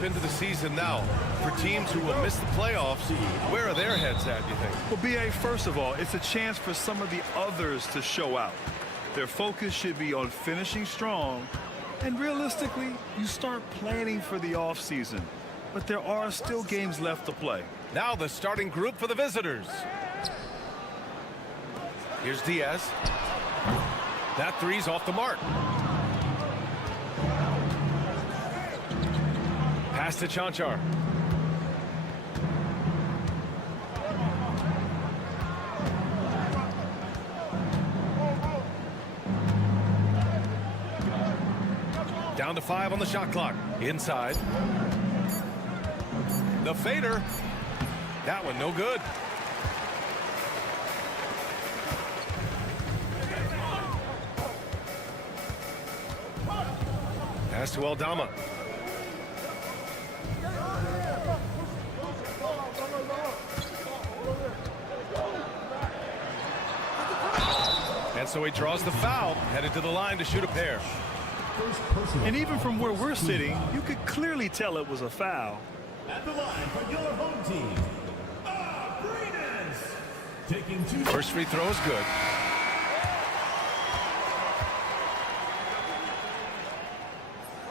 Into the season now. For teams who will miss the playoffs, where are their heads at, you think? Well, B.A., first of all, it's a chance for some of the others to show out. Their focus should be on finishing strong, and realistically, you start planning for the offseason. But there are still games left to play. Now the starting group for the visitors. Here's Diaz. That three's off the mark. Pass to Chanchar. Down to 5 on the shot clock. Inside. The fader. That one no good. Pass to Aldama. And so he draws the foul, headed to the line to shoot a pair. And even from where we're sitting, you could clearly tell it was a foul. At the line for your home team, Arenas. Taking 2. First free throw is good.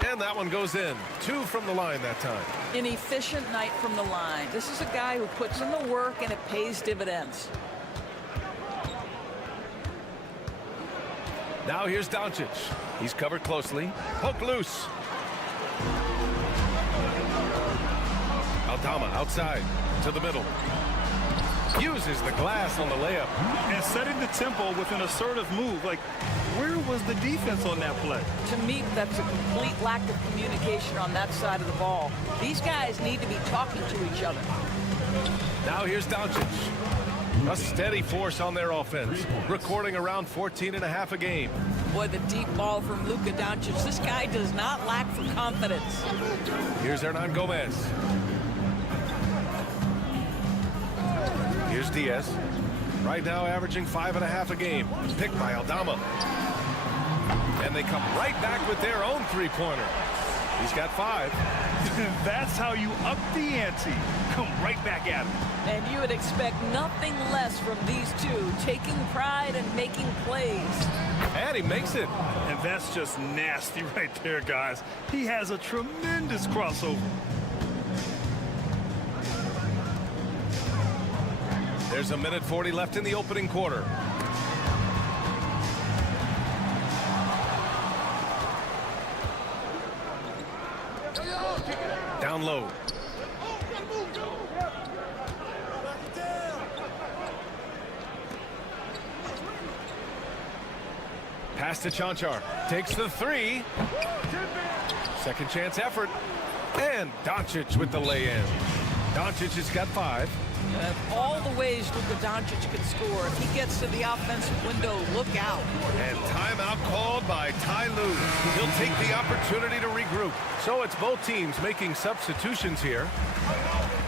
And that one goes in. 2 from the line that time. An efficient night from the line. This is a guy who puts in the work and it pays dividends. Now here's Doncic. He's covered closely. Poke loose. Aldama outside to the middle. Uses the glass on the layup. And setting the tempo with an assertive move. Like, where was the defense on that play? To me, that's a complete lack of communication on that side of the ball. These guys need to be talking to each other. Now here's Doncic. A steady force on their offense, recording around 14.5 a game. Boy, the deep ball from Luka Doncic. This guy does not lack for confidence. Here's Hernan Gomez. Here's Diaz. Right now averaging 5.5 a game. Picked by Aldama. And they come right back with their own three-pointer. He's got 5. That's how you up the ante. Come right back at him. And you would expect nothing less from these two, taking pride and making plays. And he makes it. And that's just nasty right there, guys. He has a tremendous crossover. There's 1:40 left in the opening quarter. Down low. Pass to Chanchar. Takes the 3. Second chance effort. And Doncic with the lay-in. Doncic has got 5. All the ways Luka Doncic can score. If he gets to the offensive window, look out. And timeout called by Ty Lue. He'll take the opportunity to regroup. So it's both teams making substitutions here.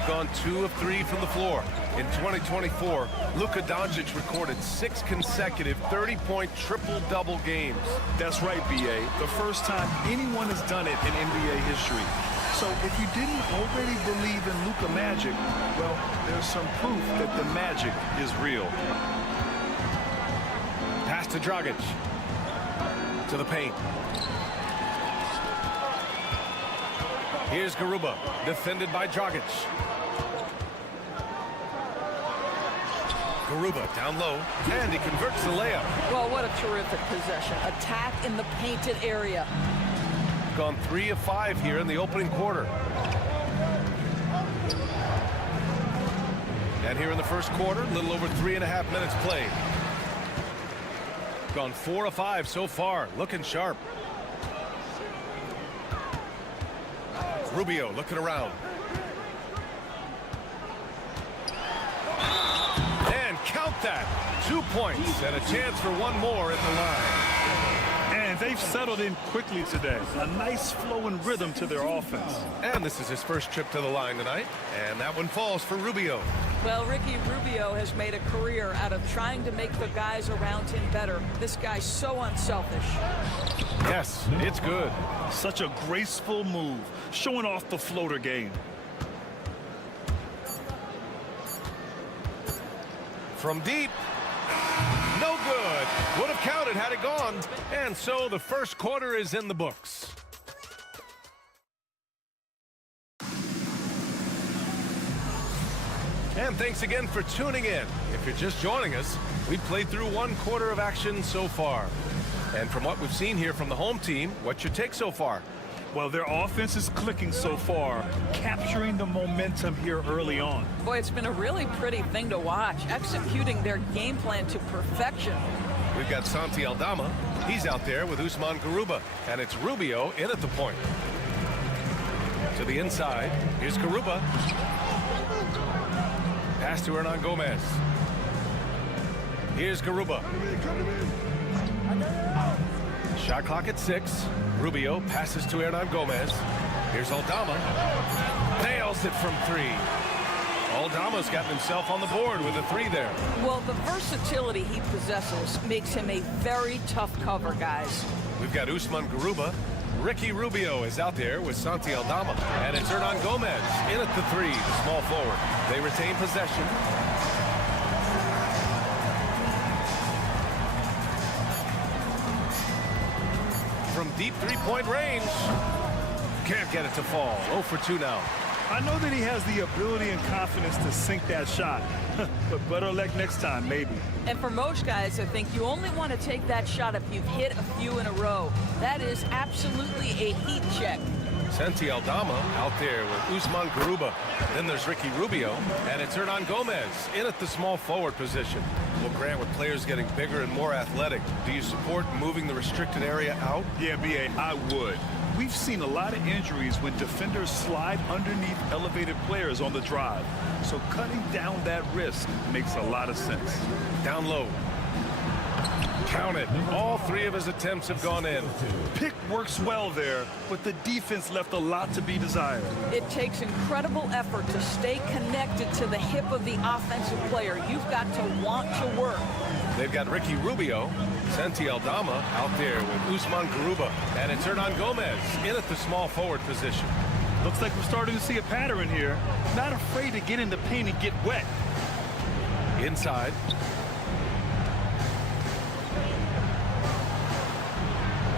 Gone 2 of 3 from the floor. In 2024, Luka Doncic recorded 6 consecutive 30-point triple-double games. That's right, B.A. The first time anyone has done it in NBA history. So if you didn't already believe in Luka Magic, well, there's some proof that the magic is real. Pass to Dragic. To the paint. Here's Garuba, defended by Dragic. Garuba down low, and he converts the layup. Well, what a terrific possession. Attack in the painted area. Gone 3 of 5 here in the opening quarter. And here in the first quarter, a little over 3.5 minutes played. Gone 4 of 5 so far, looking sharp. Rubio looking around. And count that. 2 points and a chance for one more at the line. And they've settled in quickly today. A nice flow and rhythm to their offense. And this is his first trip to the line tonight. And that one falls for Rubio. Well, Ricky Rubio has made a career out of trying to make the guys around him better. This guy's so unselfish. Yes, it's good. Such a graceful move, showing off the floater game. From deep. No good. Would have counted had it gone. And so the first quarter is in the books. And thanks again for tuning in. If you're just joining us, we've played through one quarter of action so far. And from what we've seen here from the home team, what's your take so far? Well, their offense is clicking so far, capturing the momentum here early on. Boy, it's been a really pretty thing to watch, executing their game plan to perfection. We've got Santi Aldama. He's out there with Usman Garuba. And it's Rubio in at the point. To the inside. Here's Garuba. Pass to Hernan Gomez. Here's Garuba. Shot clock at 6. Rubio passes to Hernan Gomez. Here's Aldama. Nails it from 3. Aldama's gotten himself on the board with a 3 there. Well, the versatility he possesses makes him a very tough cover, guys. We've got Usman Garuba. Ricky Rubio is out there with Santi Aldama. And it's Hernan Gomez in at the 3, the small forward. They retain possession. From deep three-point range. Can't get it to fall. 0 for 2 now. I know that he has the ability and confidence to sink that shot, but better luck next time, maybe. And for most guys, I think you only want to take that shot if you've hit a few in a row. That is absolutely a heat check. Santi Aldama out there with Usman Garuba. Then there's Ricky Rubio, and it's Hernan Gomez in at the small forward position. Well, Grant, with players getting bigger and more athletic, do you support moving the restricted area out? Yeah, B.A., I would. We've seen a lot of injuries when defenders slide underneath elevated players on the drive. So cutting down that risk makes a lot of sense. Down low. Count it. All 3 of his attempts have gone in. Pick works well there, but the defense left a lot to be desired. It takes incredible effort to stay connected to the hip of the offensive player. You've got to want to work. They've got Ricky Rubio, Santi Aldama out there with Usman Garuba, and it's Hernan Gomez in at the small forward position. Looks like we're starting to see a pattern here. Not afraid to get in the paint and get wet. Inside.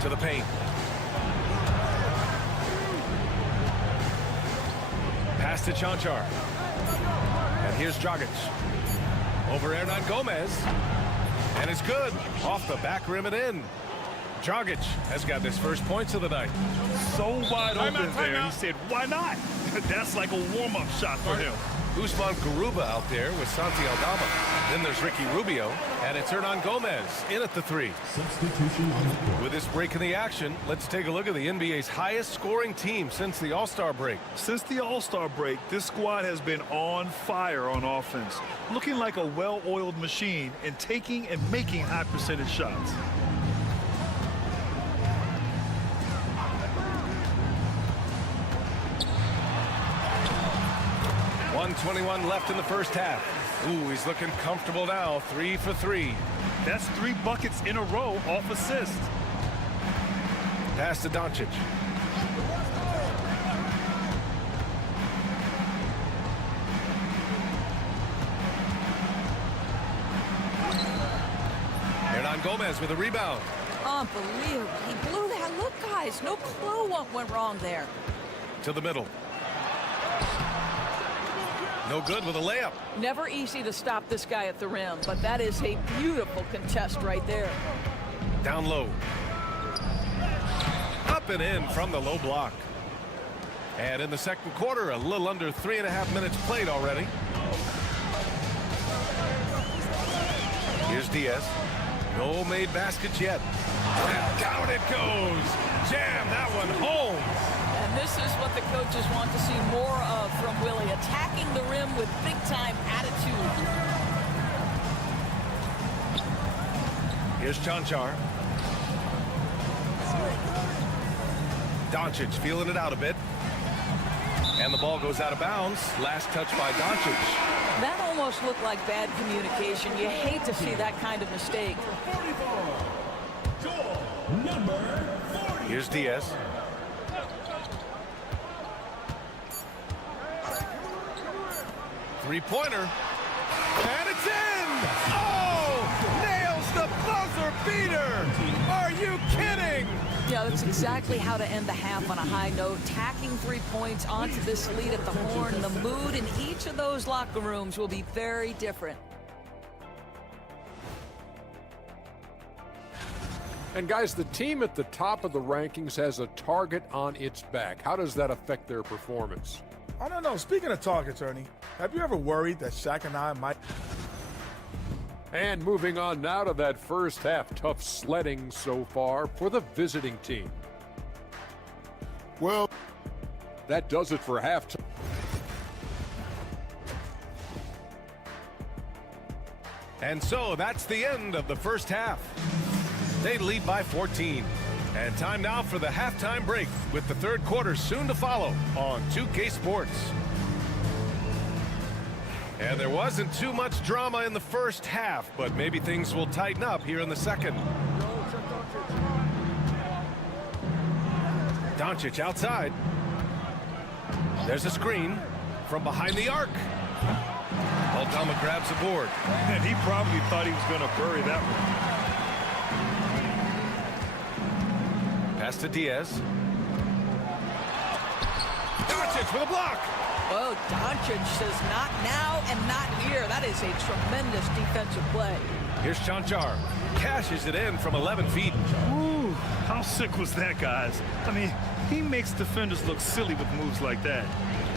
To the paint. Pass to Chanchar. And here's Dragic. Over Hernan Gomez. And it's good. Off the back rim and in. Dragic has got his first points of the night. So wide open there. He said, why not? That's like a warm-up shot for him. Usman Garuba out there with Santi Aldama. Then there's Ricky Rubio, and it's Hernan Gomez in at the 3. Substitution on the court. With this break in the action, let's take a look at the NBA's highest scoring team since the All-Star break. Since the All-Star break, this squad has been on fire on offense, looking like a well-oiled machine and taking and making high percentage shots. .121 left in the first half. Ooh, he's looking comfortable now. 3 for 3. That's 3 buckets in a row off assist. Pass to Doncic. Hernan Gomez with a rebound. Unbelievable. He blew that. Look, guys, no clue what went wrong there. To the middle. No good with a layup. Never easy to stop this guy at the rim, but that is a beautiful contest right there. Down low. Up and in from the low block. And in the second quarter, a little under 3.5 minutes played already. Here's Diaz. No made baskets yet. And down it goes. Jam that one home. And And this is what the coaches want to see more of from Willie, attacking the rim with big-time attitude. Here's Chanchar. Doncic feeling it out a bit. And the ball goes out of bounds. Last touch by Doncic. That almost looked like bad communication. You hate to see that kind of mistake. Here's Diaz. Three-pointer. And it's in! Oh! Nails the buzzer beater! Are you kidding? Yeah, that's exactly how to end the half on a high note. Tacking 3 points onto this lead at the horn. The mood in each of those locker rooms will be very different. And guys, the team at the top of the rankings has a target on its back. How does that affect their performance? I don't know. Speaking of targets, Ernie, have you ever worried that Shaq and I might... And moving on now to that first half, tough sledding so far for the visiting team. Well, that does it for halftime. And so that's the end of the first half. They lead by 14. And time now for the halftime break with the third quarter soon to follow on 2K Sports. And there wasn't too much drama in the first half, but maybe things will tighten up here in the second. Doncic outside. There's a screen from behind the arc. Aldama grabs a board. And he probably thought he was going to bury that one. Pass to Diaz. Doncic with a block. Oh, Doncic says not now and not here. That is a tremendous defensive play. Here's Chanchar. Cashes it in from 11 feet. Ooh, how sick was that, guys? I mean, he makes defenders look silly with moves like that.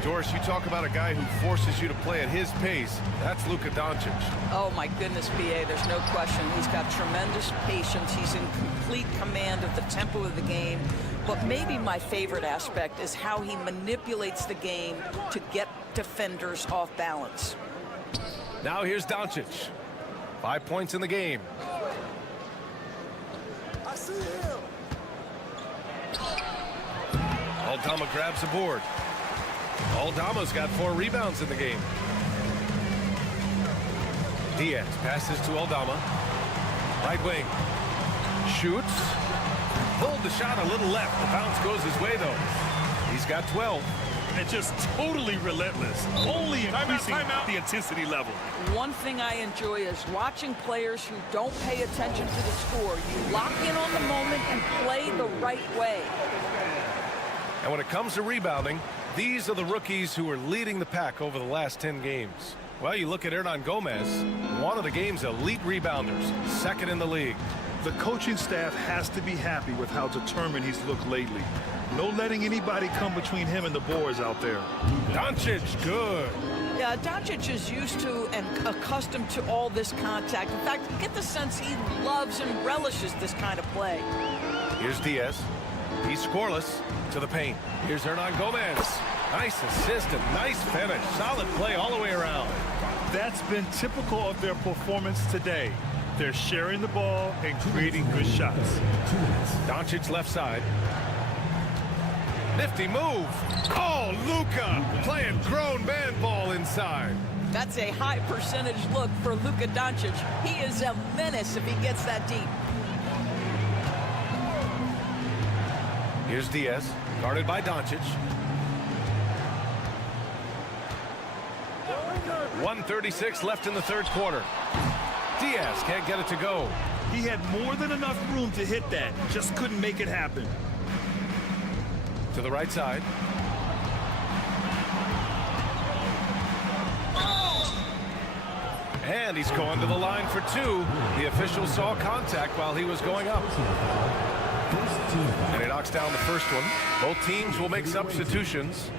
Doris, you talk about a guy who forces you to play at his pace. That's Luka Doncic. Oh, my goodness, B.A., there's no question. He's got tremendous patience. He's in complete command of the tempo of the game. But maybe my favorite aspect is how he manipulates the game to get defenders off balance. Now here's Doncic. 5 points in the game. I see him. Aldama grabs a board. Aldama's got 4 rebounds in the game. Diaz passes to Aldama. Right wing. Shoots. Pulled the shot a little left. The bounce goes his way, though. He's got 12. And just totally relentless. Only increasing the intensity level. One thing I enjoy is watching players who don't pay attention to the score. You lock in on the moment and play the right way. And when it comes to rebounding, these are the rookies who are leading the pack over the last 10 games. Well, you look at Hernan Gomez, one of the game's elite rebounders, second in the league. The coaching staff has to be happy with how determined he's looked lately. No letting anybody come between him and the boards out there. Doncic, good. Yeah, Doncic is used to and accustomed to all this contact. In fact, you get the sense he loves and relishes this kind of play. Here's Diaz. He's scoreless to the paint. Here's Hernan Gomez. Nice assist and nice finish. Solid play all the way around. That's been typical of their performance today. They're sharing the ball and creating good shots. Doncic left side. Nifty move. Oh, Luka playing grown man ball inside. That's a high percentage look for Luka Doncic. He is a menace if he gets that deep. Here's Diaz, guarded by Doncic. 1:36 left in the third quarter. Diaz can't get it to go. He had more than enough room to hit that, just couldn't make it happen. To the right side. And he's going to the line for 2. The official saw contact while he was going up. And he knocks down the first one. Both teams will make substitutions.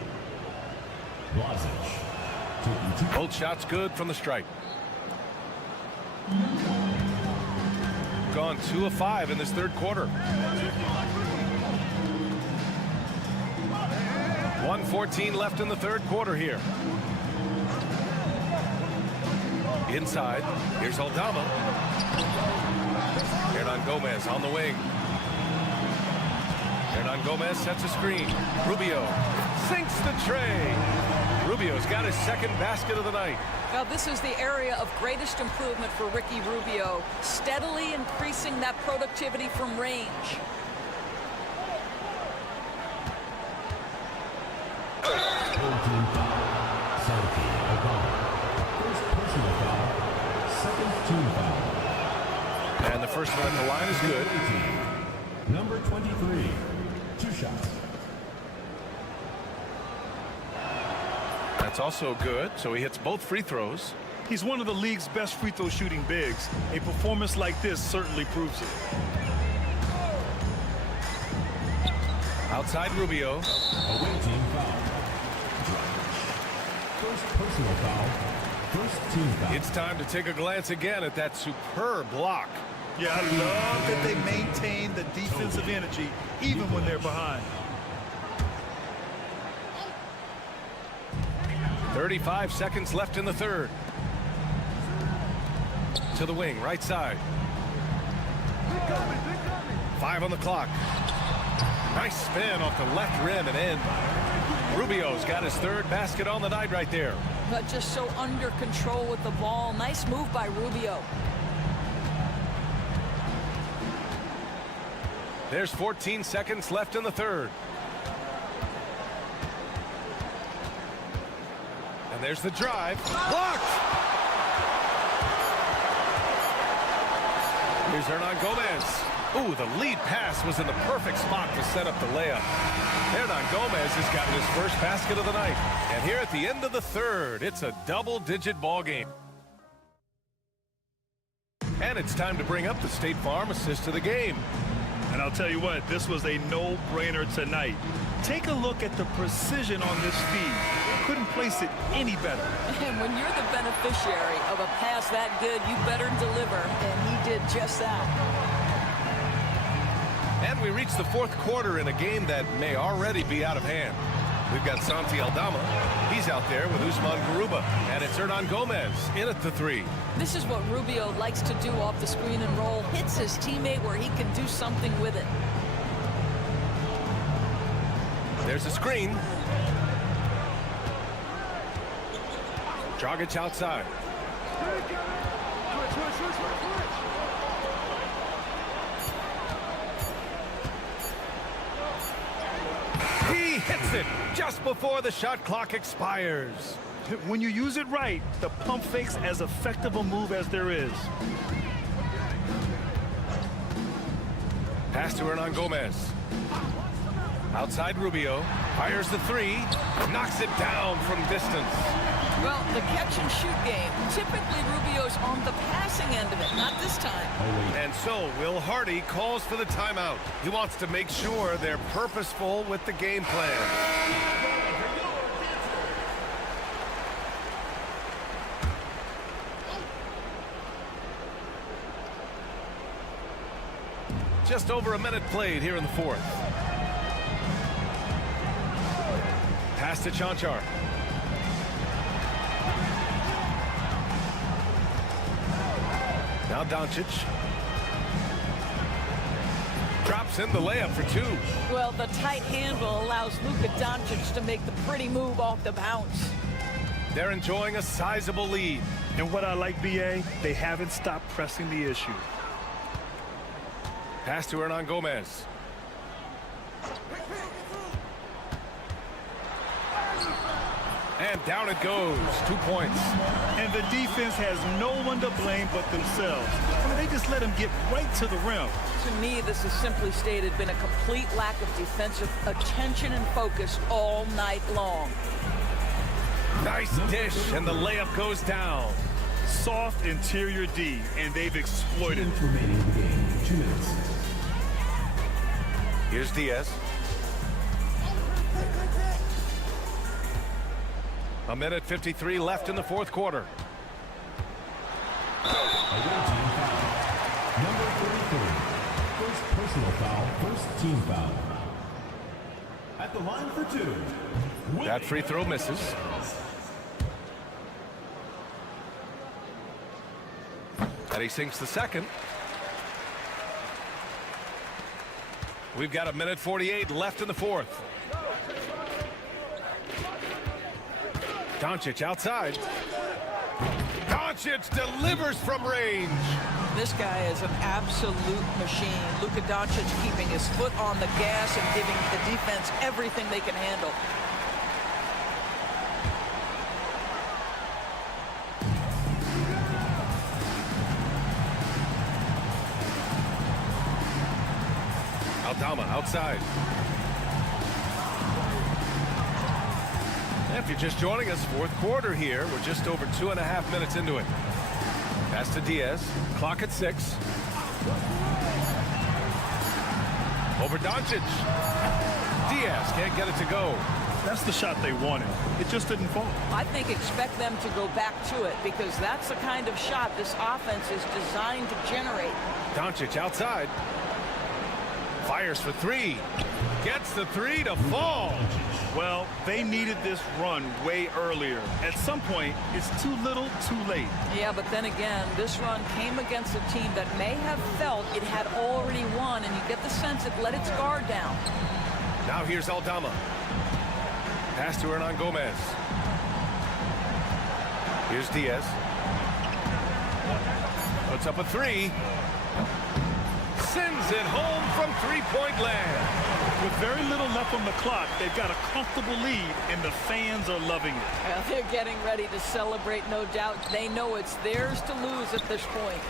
Both shots good from the stripe. Gone 2 of 5 in this third quarter. 1:14 left in the third quarter here. Inside, here's Aldama. Hernan Gomez on the wing. Hernan Gomez sets a screen. Rubio sinks the tray. Rubio's got his second basket of the night. Now, this is the area of greatest improvement for Ricky Rubio, steadily increasing that productivity from range. And the first one at the line is good. Number 23, 2 shots. That's also good, so he hits both free throws. He's one of the league's best free throw shooting bigs. A performance like this certainly proves it. Outside Rubio. Away team foul. First personal foul. First team foul. It's time to take a glance again at that superb block. Yeah, I love that they maintain the defensive energy even when they're behind. 35 seconds left in the third. To the wing, right side. 5 on the clock. Nice spin off the left rim and in. Rubio's got his third basket on the night right there. But just so under control with the ball. Nice move by Rubio. There's 14 seconds left in the third. And there's the drive. Blocked! Here's Hernan Gomez. Ooh, the lead pass was in the perfect spot to set up the layup. Hernan Gomez has gotten his first basket of the night. And here at the end of the third, it's a double-digit ball game. And it's time to bring up the State Farm assist of the game. And I'll tell you what, this was a no-brainer tonight. Take a look at the precision on this feed. Couldn't place it any better. And when you're the beneficiary of a pass that good, you better deliver. And he did just that. And we reach the fourth quarter in a game that may already be out of hand. We've got Santi Aldama. He's out there with Usman Garuba. And it's Hernan Gomez in at the three. This is what Rubio likes to do off the screen and roll. Hits his teammate where he can do something with it. There's a screen. Dragic outside. He hits it just before the shot clock expires. When you use it right, the pump fake's as effective a move as there is. Pass to Hernan Gomez. Outside Rubio. Fires the three. Knocks it down from distance. Well, the catch-and-shoot game, typically Rubio's on the passing end of it, not this time. And so Will Hardy calls for the timeout. He wants to make sure they're purposeful with the game plan. Just over a minute played here in the fourth. Pass to Chanchar. Now Doncic. Drops in the layup for two. Well, the tight handle allows Luka Doncic to make the pretty move off the bounce. They're enjoying a sizable lead. And what I like, BA, they haven't stopped pressing the issue. Pass to Hernan Gomez. And down it goes. 2 points. And the defense has no one to blame but themselves. I mean, they just let him get right to the rim. To me, this has simply stated been a complete lack of defensive attention and focus all night long. Nice dish, and the layup goes down. Soft interior D, and they've exploited it. Remaining in the game, 2 minutes. Here's Diaz. A minute 53 left in the fourth quarter. Away team foul. Number 33. First personal foul, first team foul. At the line for 2. That free throw misses. And he sinks the second. We've got 1:48 left in the fourth. Doncic outside. Doncic delivers from range. This guy is an absolute machine. Luka Doncic keeping his foot on the gas and giving the defense everything they can handle. Aldama outside. If you're just joining us, fourth quarter here. We're just over 2.5 minutes into it. Pass to Diaz. Clock at 6. Over Doncic. Diaz can't get it to go. That's the shot they wanted. It just didn't fall. I think expect them to go back to it because that's the kind of shot this offense is designed to generate. Doncic outside. Fires for 3. Gets the 3 to fall. Well, they needed this run way earlier. At some point, it's too little, too late. Yeah, but then again, this run came against a team that may have felt it had already won, and you get the sense it let its guard down. Now here's Aldama. Pass to Hernan Gomez. Here's Diaz. Puts up a 3. Sends it home from three-point land. With very little left on the clock, they've got a comfortable lead, and the fans are loving it. Yeah, they're getting ready to celebrate, no doubt. They know it's theirs to lose at this point.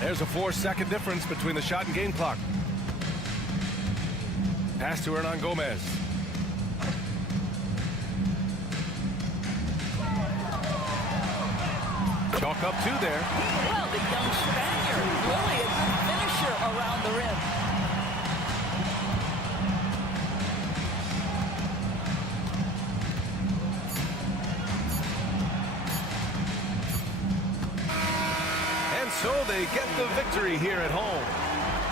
There's a 4-second difference between the shot and game clock. Pass to Hernan Gomez. Chalk up 2 there. Well, the young Spaniard, really a good finisher around the rim. And so they get the victory here at home.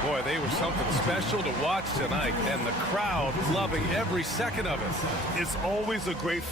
Boy, they were something special to watch tonight, and the crowd loving every second of it. It's always a great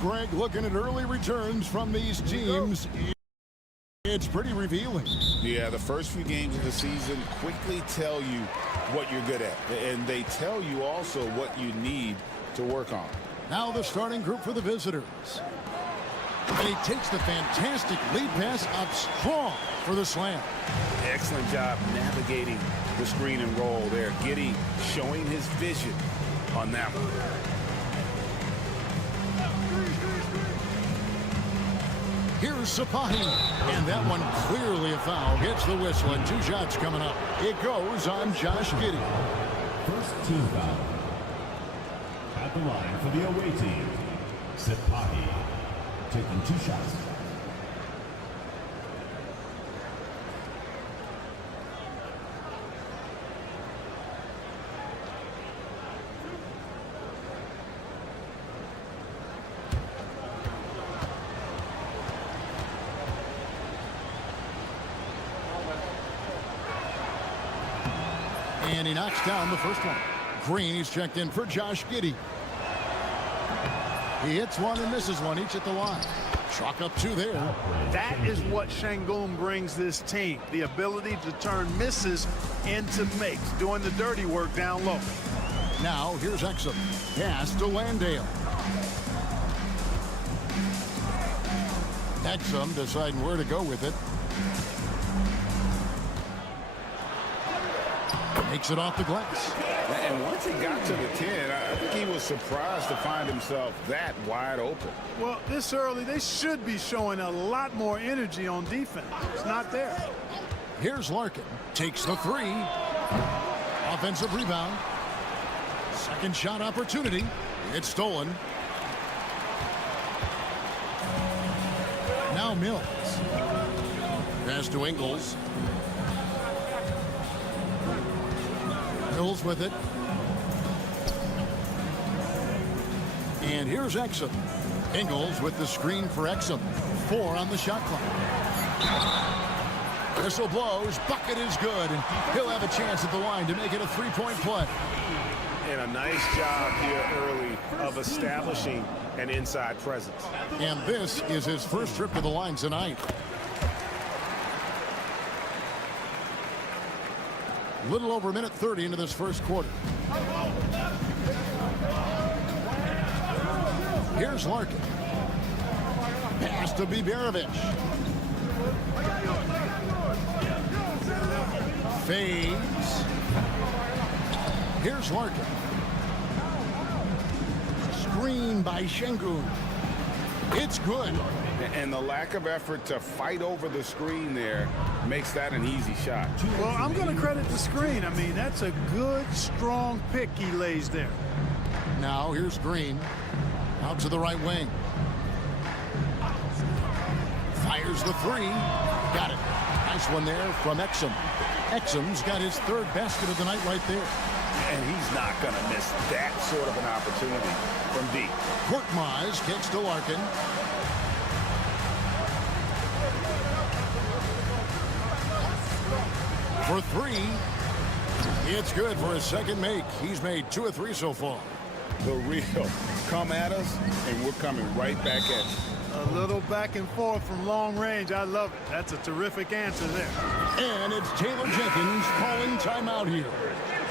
Greg, looking at early returns from these teams, it's pretty revealing. Yeah, the first few games of the season quickly tell you what you're good at, and they tell you also what you need to work on. Now the starting group for the visitors. And he takes the fantastic lead pass up strong for the slam. Excellent job navigating the screen and roll there. Giddey showing his vision on that one. Here's Sapahi, and that one clearly a foul. Gets the whistle, and 2 shots coming up. It goes on Josh Giddey. First team foul. At the line for the away team, Sapahi, taking 2 shots. And he knocks down the first one. Green, he's checked in for Josh Giddey. He hits one and misses one, each at the line. Chalk up 2 there. That is what Şengün brings this team, the ability to turn misses into makes, doing the dirty work down low. Now, here's Exum. Pass to Landale. Exum deciding where to go with it. Makes it off the glass. And once he got to the 10, I think he was surprised to find himself that wide open. Well, this early, they should be showing a lot more energy on defense. It's not there. Here's Larkin. Takes the 3. Offensive rebound. Second shot opportunity. It's stolen. Now Mills. Pass to Ingles. Mills with it. And here's Exum. Ingles with the screen for Exum. 4 on the shot clock. Whistle blows. Bucket is good. And he'll have a chance at the line to make it a 3-point play. And a nice job here early of establishing an inside presence. And this is his first trip to the line tonight. Little over a minute 30 into this first quarter. Here's Larkin. Pass to Biberovic. Fades. Here's Larkin. Screen by Şengün. It's good. And the lack of effort to fight over the screen there makes that an easy shot. Well, I'm going to credit the screen. I mean, that's a good, strong pick he lays there. Now here's Green. Out to the right wing. Fires the three. Got it. Nice one there from Exum. Exum's got his third basket of the night right there. And he's not going to miss that sort of an opportunity from deep. Korkmaz kicks to Larkin. For three. It's good for his second make. He's made 2 of 3 so far. The real come at us, and we're coming right back at you. A little back and forth from long range. I love it. That's a terrific answer there. And it's Taylor Jenkins calling timeout here.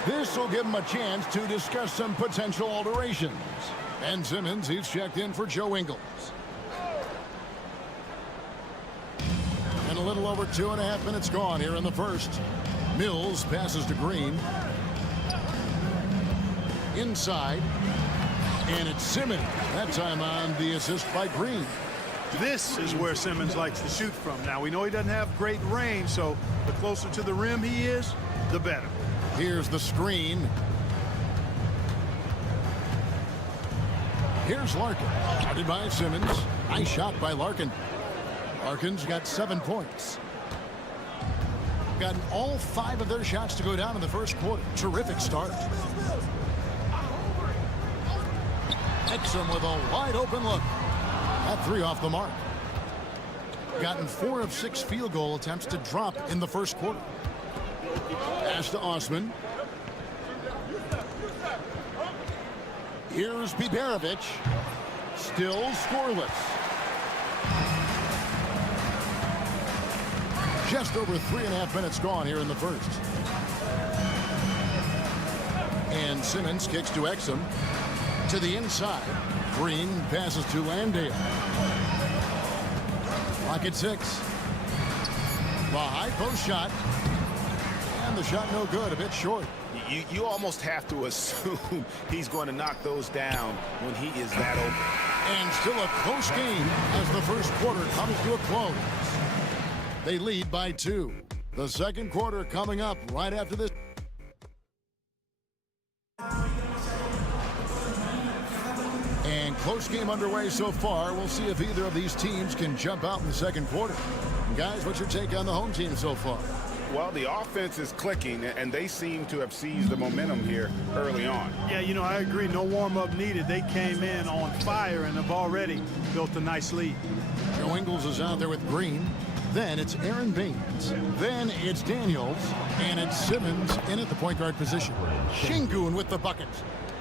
This will give him a chance to discuss some potential alterations. Ben Simmons, he's checked in for Joe Ingles. And a little over 2.5 minutes gone here in the first. Mills passes to Green. Inside. And it's Simmons. That time on the assist by Green. This is where Simmons likes to shoot from. Now, we know he doesn't have great range, so the closer to the rim he is, the better. Here's the screen. Here's Larkin. Guarded by Simmons. Nice shot by Larkin. Larkin's got 7 points. Gotten all 5 of their shots to go down in the first quarter. Terrific start. Exum with a wide open look. That 3 off the mark. Gotten 4 of 6 field goal attempts to drop in the first quarter. Pass to Osman. Here's Biberovic. Still scoreless. Just over 3.5 minutes gone here in the first. And Simmons kicks to Exum. To the inside. Green passes to Landale. Clock at 6. The high post shot. And the shot no good, a bit short. You almost have to assume he's going to knock those down when he is that open. And still a close game as the first quarter comes to a close. They lead by 2. The second quarter coming up right after this. And close game underway so far. We'll see if either of these teams can jump out in the second quarter. Guys, what's your take on the home team so far? Well, the offense is clicking, and they seem to have seized the momentum here early on. Yeah, you know, I agree. No warm-up needed. They came in on fire and have already built a nice lead. Joe Ingles is out there with Green. Then it's Aaron Baines. Then it's Daniels. And it's Simmons in at the point guard position. Şengün with the bucket.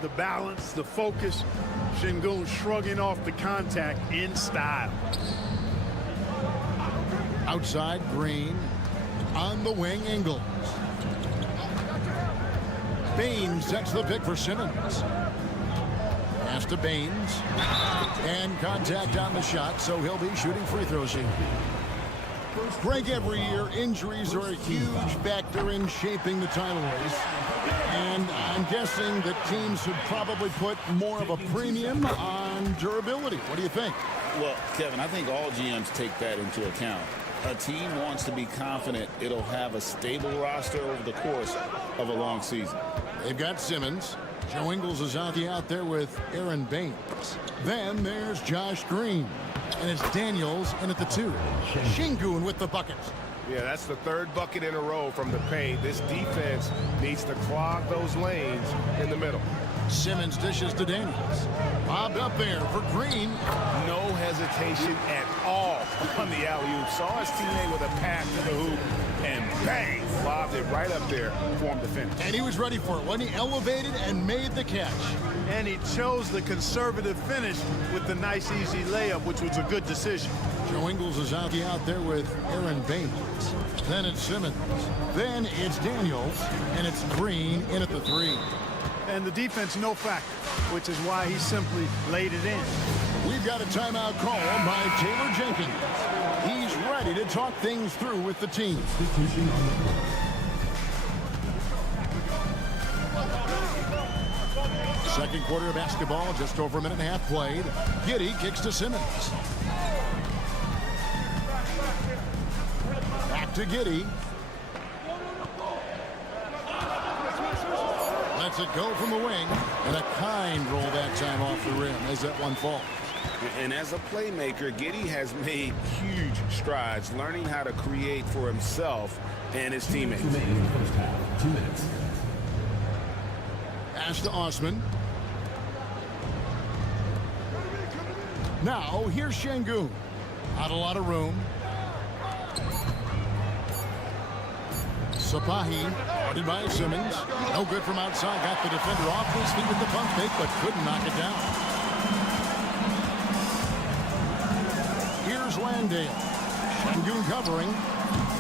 The balance, the focus. Şengün shrugging off the contact in style. Outside, Green. On the wing, Ingles. Baines sets the pick for Simmons. Pass to Baines. And contact on the shot, so he'll be shooting free throws here. Greg, every year, injuries are a huge factor in shaping the title race. And I'm guessing that teams should probably put more of a premium on durability. What do you think? Well, Kevin, I think all GMs take that into account. A team wants to be confident it'll have a stable roster over the course of a long season. They've got Simmons. Joe Ingles is out there with Aaron Baines. Then there's Josh Green. And it's Daniels in at the 2. Şengün with the bucket. Yeah, that's the 3rd bucket in a row from the paint. This defense needs to clog those lanes in the middle. Simmons dishes to Daniels. Bobbed up there for Green. No hesitation at all on the alley-oop. Saw his teammate with a pass to the hoop, and bang, lobbed it right up there for him to finish. And he was ready for it when he elevated and made the catch. And he chose the conservative finish with the nice, easy layup, which was a good decision. Joe Ingles is out there with Aaron Baines. Then it's Simmons. Then it's Daniels. And it's Green in at the 3. And the defense no factor, which is why he simply laid it in. We've got a timeout call by Taylor Jenkins. He's ready to talk things through with the team. Second quarter of basketball, just over a minute and a half played. Giddey kicks to Simmons. Back to Giddey. Lets it go from the wing. And a kind roll that time off the rim as that one falls. And as a playmaker, Giddey has made huge strides learning how to create for himself and his teammates. 2 minutes. Pass to Osman. Now, here's Şengün. Not a lot of room. Sapahi, guarded by Simmons. No good from outside. Got the defender off his feet with the pump fake, but couldn't knock it down. Here's Landale. Şengün covering.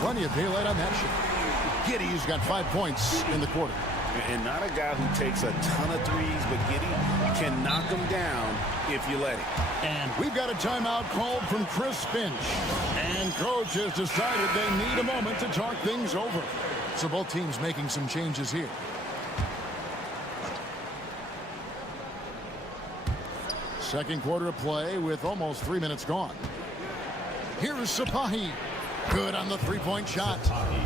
Plenty of daylight on that shot. Giddey's got 5 points in the quarter. And not a guy who takes a ton of threes, but Giddey can knock them down if you let him. And we've got a timeout called from Chris Finch. And coach has decided they need a moment to talk things over. So both teams making some changes here. Second quarter of play with almost 3 minutes gone. Here's Sapahi. Good on the three-point shot.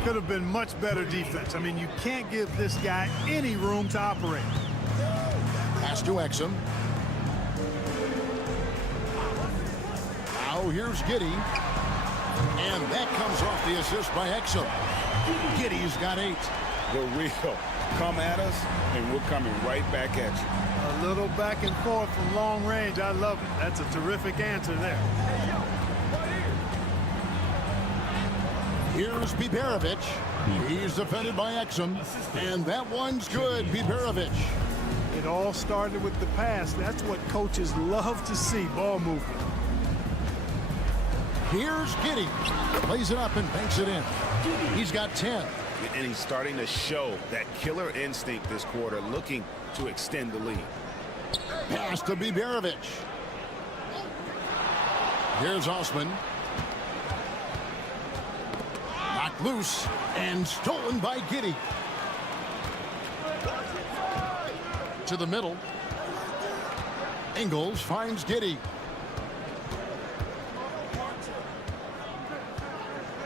Could have been much better defense. I mean, you can't give this guy any room to operate. Pass to Exum. Now here's Giddey. And that comes off the assist by Exum. Giddey's got 8. The real come at us, and we're coming right back at you. A little back and forth from long range. I love it. That's a terrific answer there. Here's Biberovic. He's defended by Exum. And that one's good, Biberovic. It all started with the pass. That's what coaches love to see, ball movement. Here's Giddey. Plays it up and banks it in. He's got 10. And he's starting to show that killer instinct this quarter, looking to extend the lead. Pass to Biberovic. Here's Osman. Knocked loose and stolen by Giddey. To the middle. Ingles finds Giddey.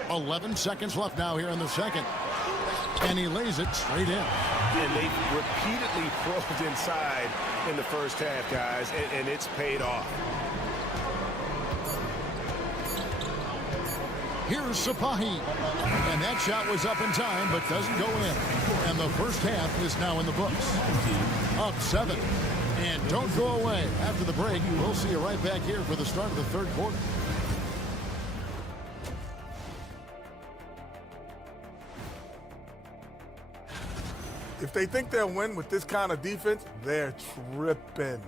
11 seconds left now here in the second. And he lays it straight in. And they repeatedly probed inside in the first half, guys, and it's paid off. Here's Sapahi. And that shot was up in time, but doesn't go in. And the first half is now in the books. Up 7. And don't go away. After the break, we'll see you right back here for the start of the third quarter. If they think they'll win with this kind of defense, they're tripping.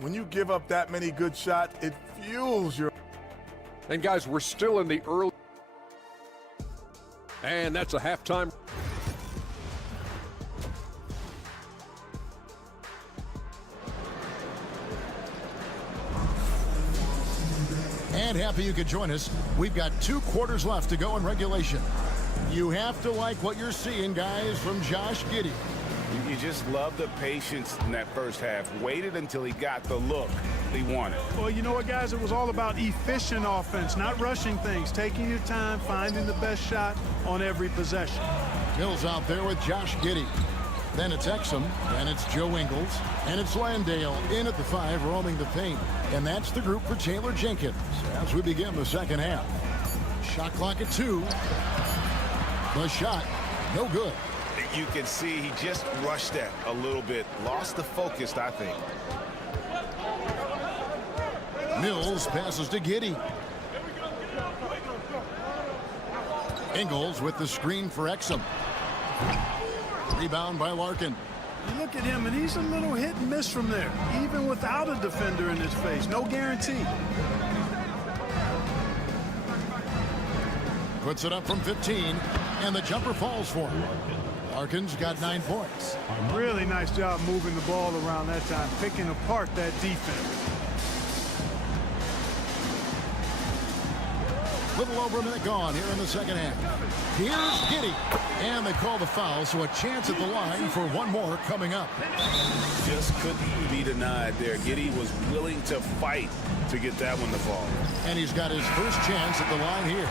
When you give up that many good shots, it fuels your... And guys, we're still in the early... And that's a halftime. And happy you could join us. We've got 2 quarters left to go in regulation. You have to like what you're seeing, guys, from Josh Giddey. You just love the patience in that first half. Waited until he got the look he wanted. Well, you know what, guys? It was all about efficient offense, not rushing things, taking your time, finding the best shot on every possession. Mills out there with Josh Giddey. Then it's Exum, and it's Joe Ingles, and it's Landale in at the 5, roaming the paint. And that's the group for Taylor Jenkins as we begin the second half. Shot clock at 2. The shot, no good. You can see he just rushed that a little bit. Lost the focus, I think. Mills passes to Giddey. Ingles with the screen for Exum. Rebound by Larkin. You look at him, and he's a little hit and miss from there, even without a defender in his face. No guarantee. puts it up from 15, and the jumper falls for him. Larkin's got 9 points. Really nice job moving the ball around that time, picking apart that defense. Little over a minute gone here in the second half. Here's Giddey. And they call the foul, so a chance at the line for one more coming up. Just couldn't be denied there. Giddey was willing to fight to get that one to fall. And he's got his first chance at the line here.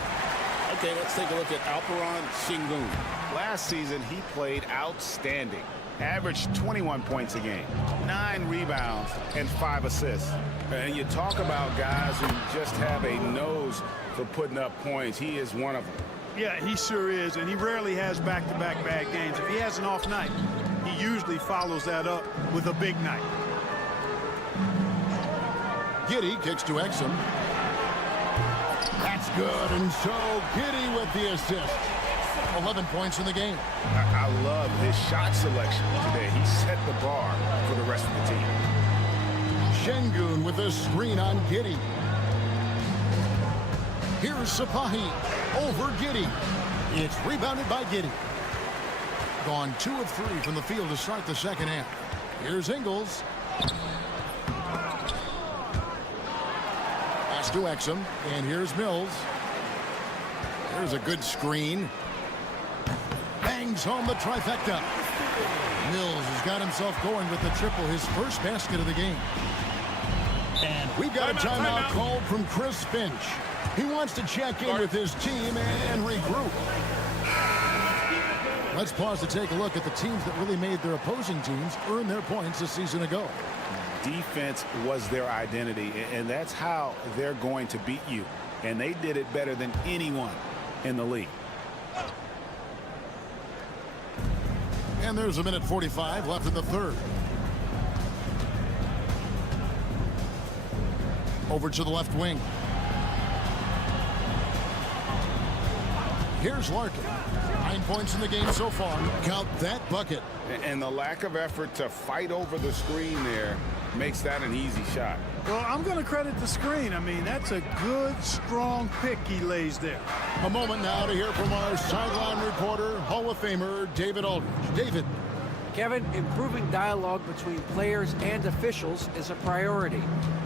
Okay, let's take a look at Alperon Şengün. Last season, he played outstanding. Averaged 21 points a game, 9 rebounds, and 5 assists. And you talk about guys who just have a nose for putting up points. He is one of them. Yeah, he sure is, and he rarely has back-to-back bad games. If he has an off night, he usually follows that up with a big night. Giddey kicks to Exum. That's good, and so Giddey with the assist. 11 points in the game. I love his shot selection today. He set the bar for the rest of the team. Şengün with a screen on Giddey. Here's Sapahi over Giddey. It's rebounded by Giddey. Gone 2 of 3 from the field to start the second half. Here's Ingles. Pass to Exum, and here's Mills. There's a good screen. Bangs home the trifecta. Mills has got himself going with the triple, his first basket of the game. And we've got a timeout called from Chris Finch. He wants to check in with his team and regroup. Let's pause to take a look at the teams that really made their opposing teams earn their points a season ago. Defense was their identity, and that's how they're going to beat you. And they did it better than anyone in the league. And there's a minute 45 left in the third. Over to the left wing. Here's Larkin. 9 points in the game so far. Count that bucket. And the lack of effort to fight over the screen there makes that an easy shot. Well, I'm going to credit the screen. I mean, that's a good, strong pick he lays there. A moment now to hear from our sideline reporter, Hall of Famer David Aldridge. David. Kevin, improving dialogue between players and officials is a priority.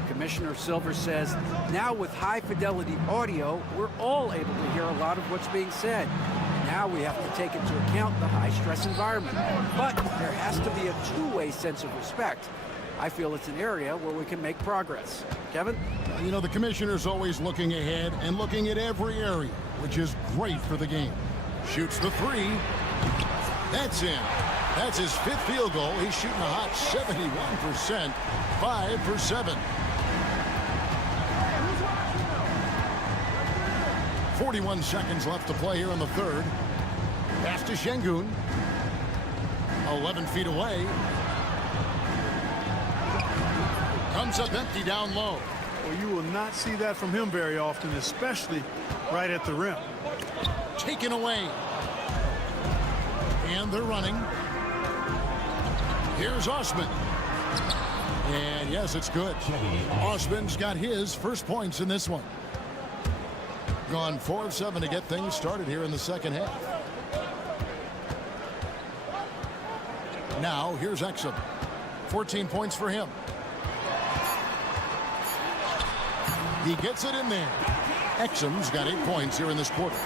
Commissioner Silver says, now with high-fidelity audio, we're all able to hear a lot of what's being said. Now we have to take into account the high-stress environment. But there has to be a two-way sense of respect. I feel it's an area where we can make progress. Kevin? You know, the commissioner's always looking ahead and looking at every area, which is great for the game. Shoots the 3. That's in. That's his 5th field goal. He's shooting a hot 71%. 5 for 7. 41 seconds left to play here in the third. Pass to Şengün. 11 feet away. Comes up empty down low. Well, you will not see that from him very often, especially right at the rim. Taken away. And they're running. Here's Osman. And yes, it's good. Osman's got his first points in this one. Gone 4 of 7 to get things started here in the second half. Now, here's Exum. 14 points for him. He gets it in there. Exum's got 8 points here in this quarter.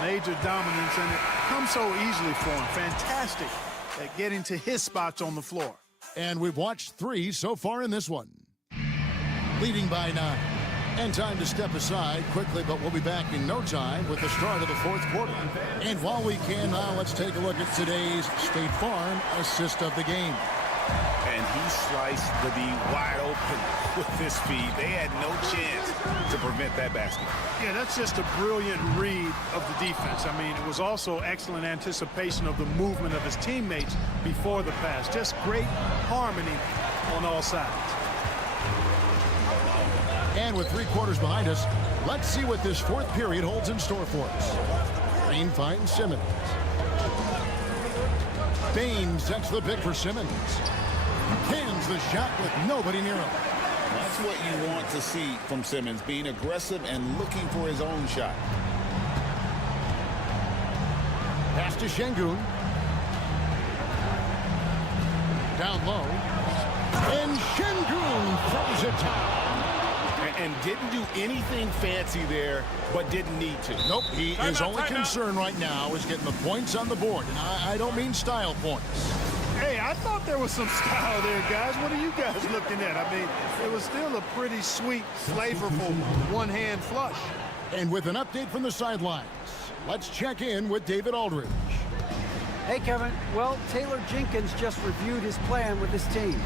Major dominance, and it comes so easily for him. Fantastic at getting to his spots on the floor. And we've watched 3 so far in this one. Leading by 9. And time to step aside quickly, but we'll be back in no time with the start of the 4th quarter. And while we can now, let's take a look at today's State Farm assist of the game. And he sliced the D wide open with his speed. They had no chance to prevent that basket. Yeah, that's just a brilliant read of the defense. I mean, it was also excellent anticipation of the movement of his teammates before the pass. Just great harmony on all sides. And with 3 quarters behind us, let's see what this 4th period holds in store for us. Green finds Simmons. Bain sets the pick for Simmons. Cans the shot with nobody near him. That's what you want to see from Simmons, being aggressive and looking for his own shot. Pass to Şengün. Down low. And Şengün throws it down. And didn't do anything fancy there, but didn't need to. Nope, his only concern right now is getting the points on the board. And I don't mean style points. Hey, I thought there was some style there, guys. What are you guys looking at? I mean, it was still a pretty sweet, flavorful one-hand flush. And with an update from the sidelines, let's check in with David Aldridge. Hey, Kevin. Well, Taylor Jenkins just reviewed his plan with his team.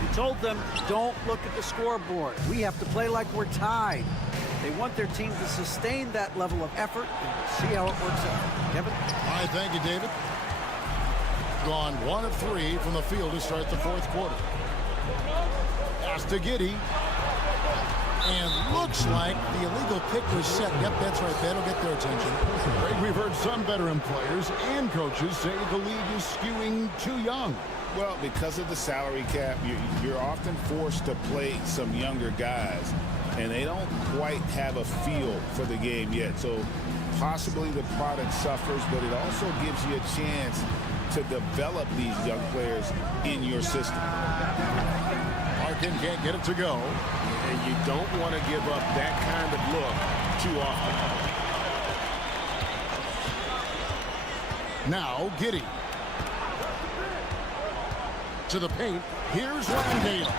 He told them, don't look at the scoreboard. We have to play like we're tied. They want their team to sustain that level of effort and see how it works out. Kevin? All right, thank you, David. Gone 1 of 3 from the field to start the fourth quarter. Pass to Giddey. And looks like the illegal pick was set. Yep, that's right. That'll get their attention. We've heard some veteran players and coaches say the league is skewing too young. Well, because of the salary cap, you're often forced to play some younger guys, and they don't quite have a feel for the game yet. So possibly the product suffers, but it also gives you a chance to develop these young players in your system. Larkin can't get it to go. And you don't want to give up that kind of look too often. Now, Giddey. To the paint. Here's Landale.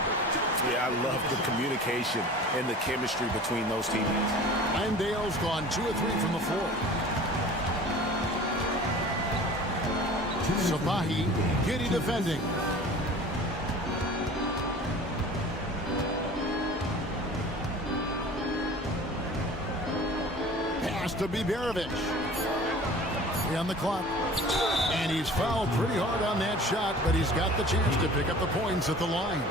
Yeah, I love the communication and the chemistry between those teammates. Landale's gone 2 of 3 from the floor. Sabahi, Giddey defending. Pass to Biberovic. 3 on the clock. And he's fouled pretty hard on that shot, but he's got the chance to pick up the points at the line.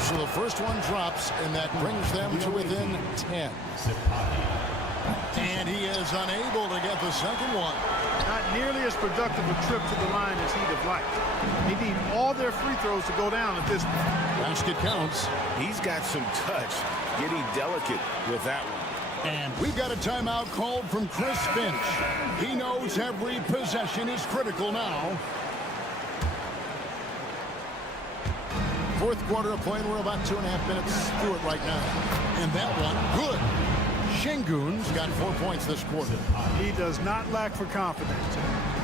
So the first one drops, and that brings them to within 10. And he is unable to get the second one. Not nearly as productive a trip to the line as he'd have liked. They need all their free throws to go down at this point. Basket counts. He's got some touch, getting delicate with that one. And we've got a timeout called from Chris Finch. He knows every possession is critical now. Fourth quarter of play, and we're about 2.5 minutes through it right now. And that one, good. Şengün's got 4 points this quarter. He does not lack for confidence.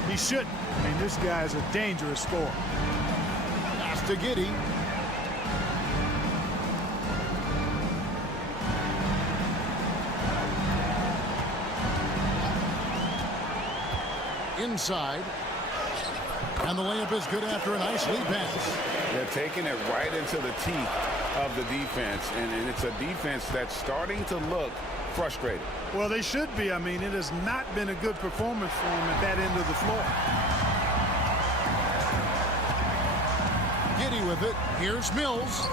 He shouldn't. I mean, this guy is a dangerous scorer. Pass to Giddey. Inside. And the layup is good after a nice lead pass. They're taking it right into the teeth of the defense, and it's a defense that's starting to look frustrated. Well, they should be. I mean, it has not been a good performance for them at that end of the floor. Giddey with it. Here's Mills.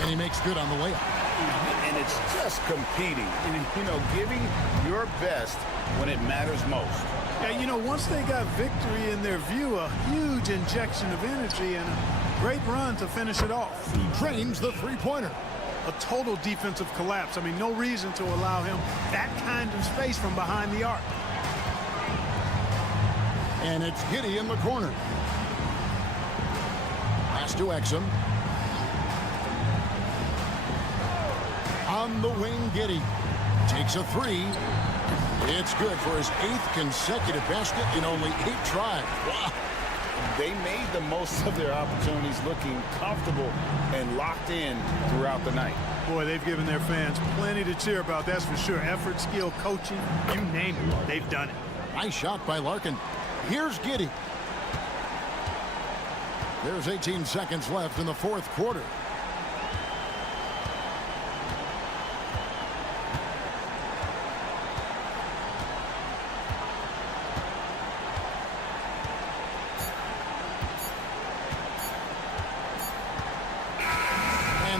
And he makes good on the layup. And it's just competing and, you know, giving your best when it matters most. Yeah, you know, once they got victory in their view, a huge injection of energy and a great run to finish it off. He drains the three-pointer. A total defensive collapse. I mean, no reason to allow him that kind of space from behind the arc. And it's Giddey in the corner. Pass to Exum. On the wing, Giddey takes a three. It's good for his 8th consecutive basket in only 8 tries. Wow. They made the most of their opportunities, looking comfortable and locked in throughout the night. Boy, they've given their fans plenty to cheer about, that's for sure. Effort, skill, coaching, you name it, they've done it. Nice shot by Larkin. Here's Giddey. There's 18 seconds left in the fourth quarter.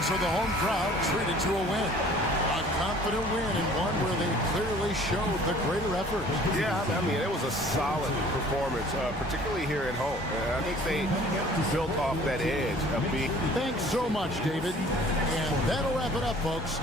So the home crowd treated to a win. A confident win and one where they clearly showed the greater effort. Yeah, I mean, it was a solid performance, particularly here at home. I think they built off that edge of being... Thanks so much, David. And that'll wrap it up, folks.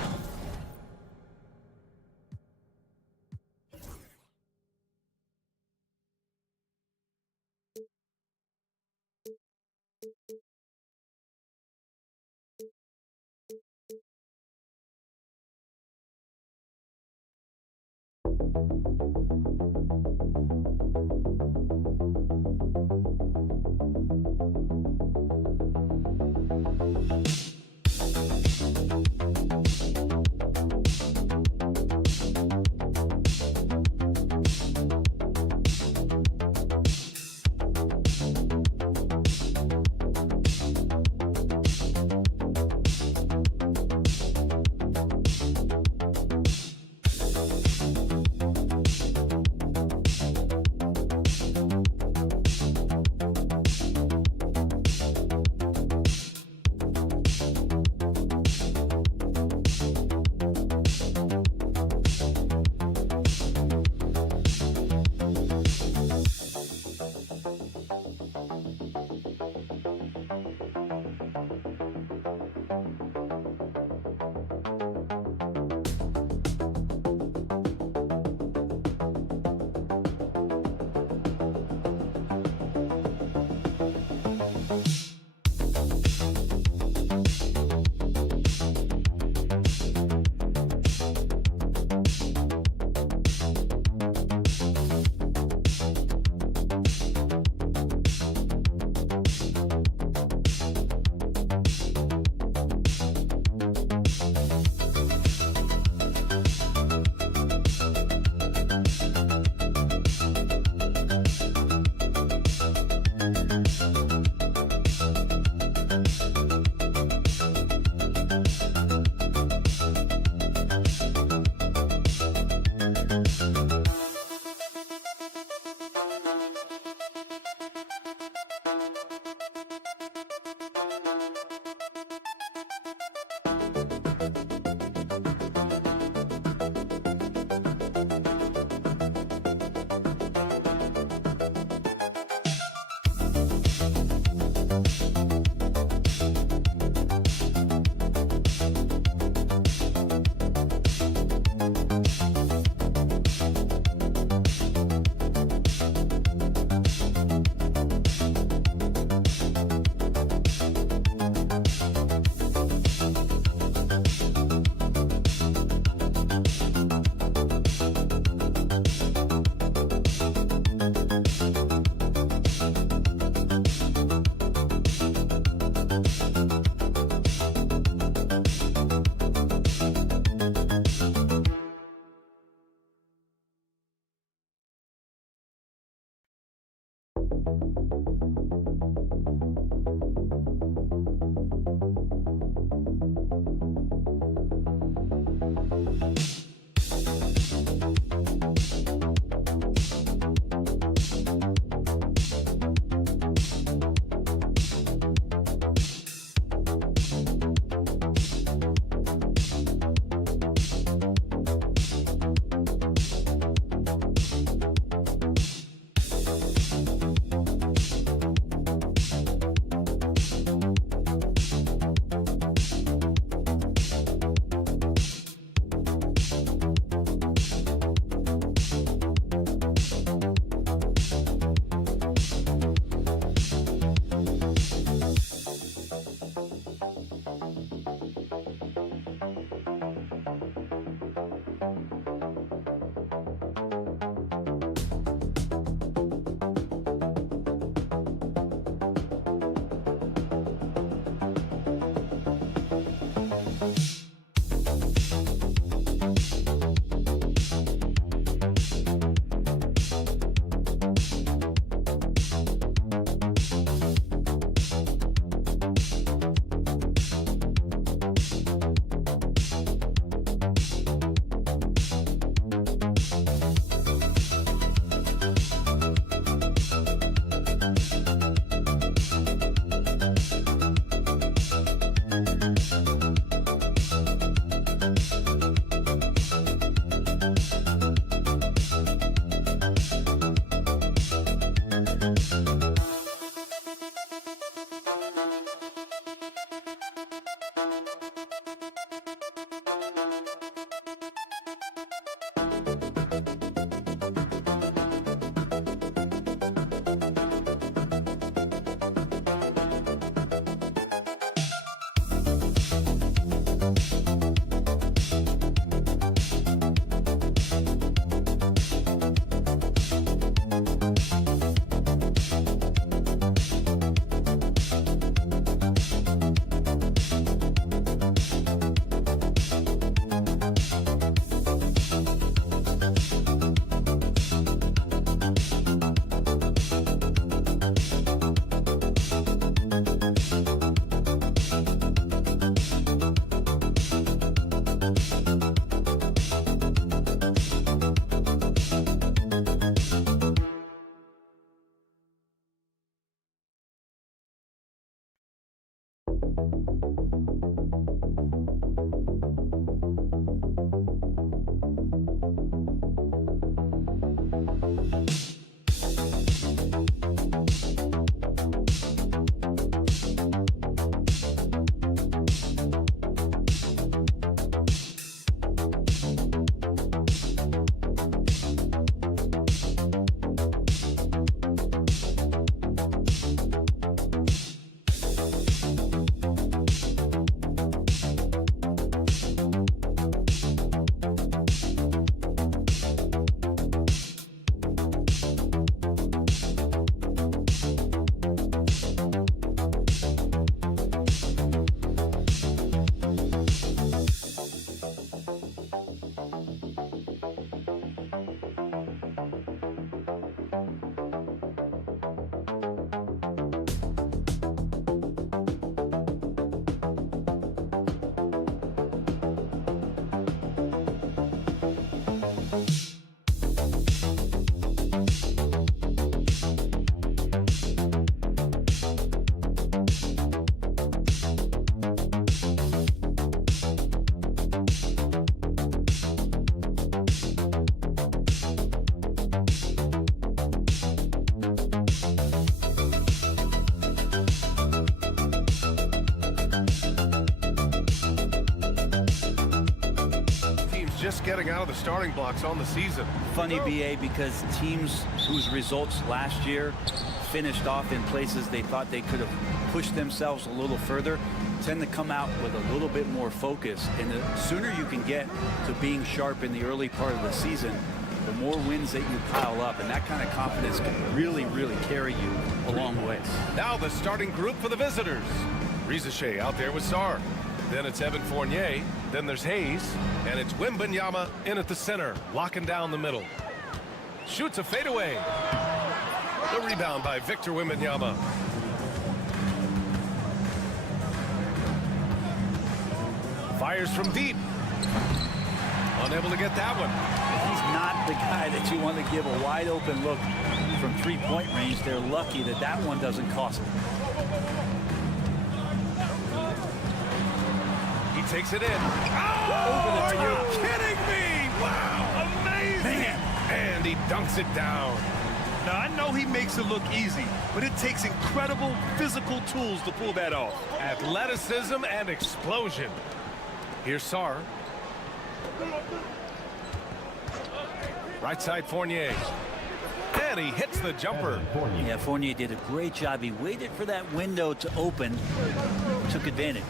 just getting out of the starting blocks on the season. Funny, BA, because teams whose results last year finished off in places they thought they could have pushed themselves a little further tend to come out with a little bit more focus. And the sooner you can get to being sharp in the early part of the season, the more wins that you pile up, and that kind of confidence can really, really carry you a long way. Now the starting group for the visitors. Rizachet out there with Sarr. Then it's Evan Fournier. Then there's Hayes. And it's Wembanyama in at the center, locking down the middle. Shoots a fadeaway. The rebound by Victor Wembanyama. Fires from deep. Unable to get that one. He's not the guy that you want to give a wide open look from three-point range. They're lucky that that one doesn't cost them. He takes it in. Oh, are you kidding me? Wow, amazing. Man. And he dunks it down. Now, I know he makes it look easy, but it takes incredible physical tools to pull that off. Athleticism and explosion. Here's Sarr. Right side Fournier. And he hits the jumper. Yeah, Fournier did a great job. He waited for that window to open, took advantage.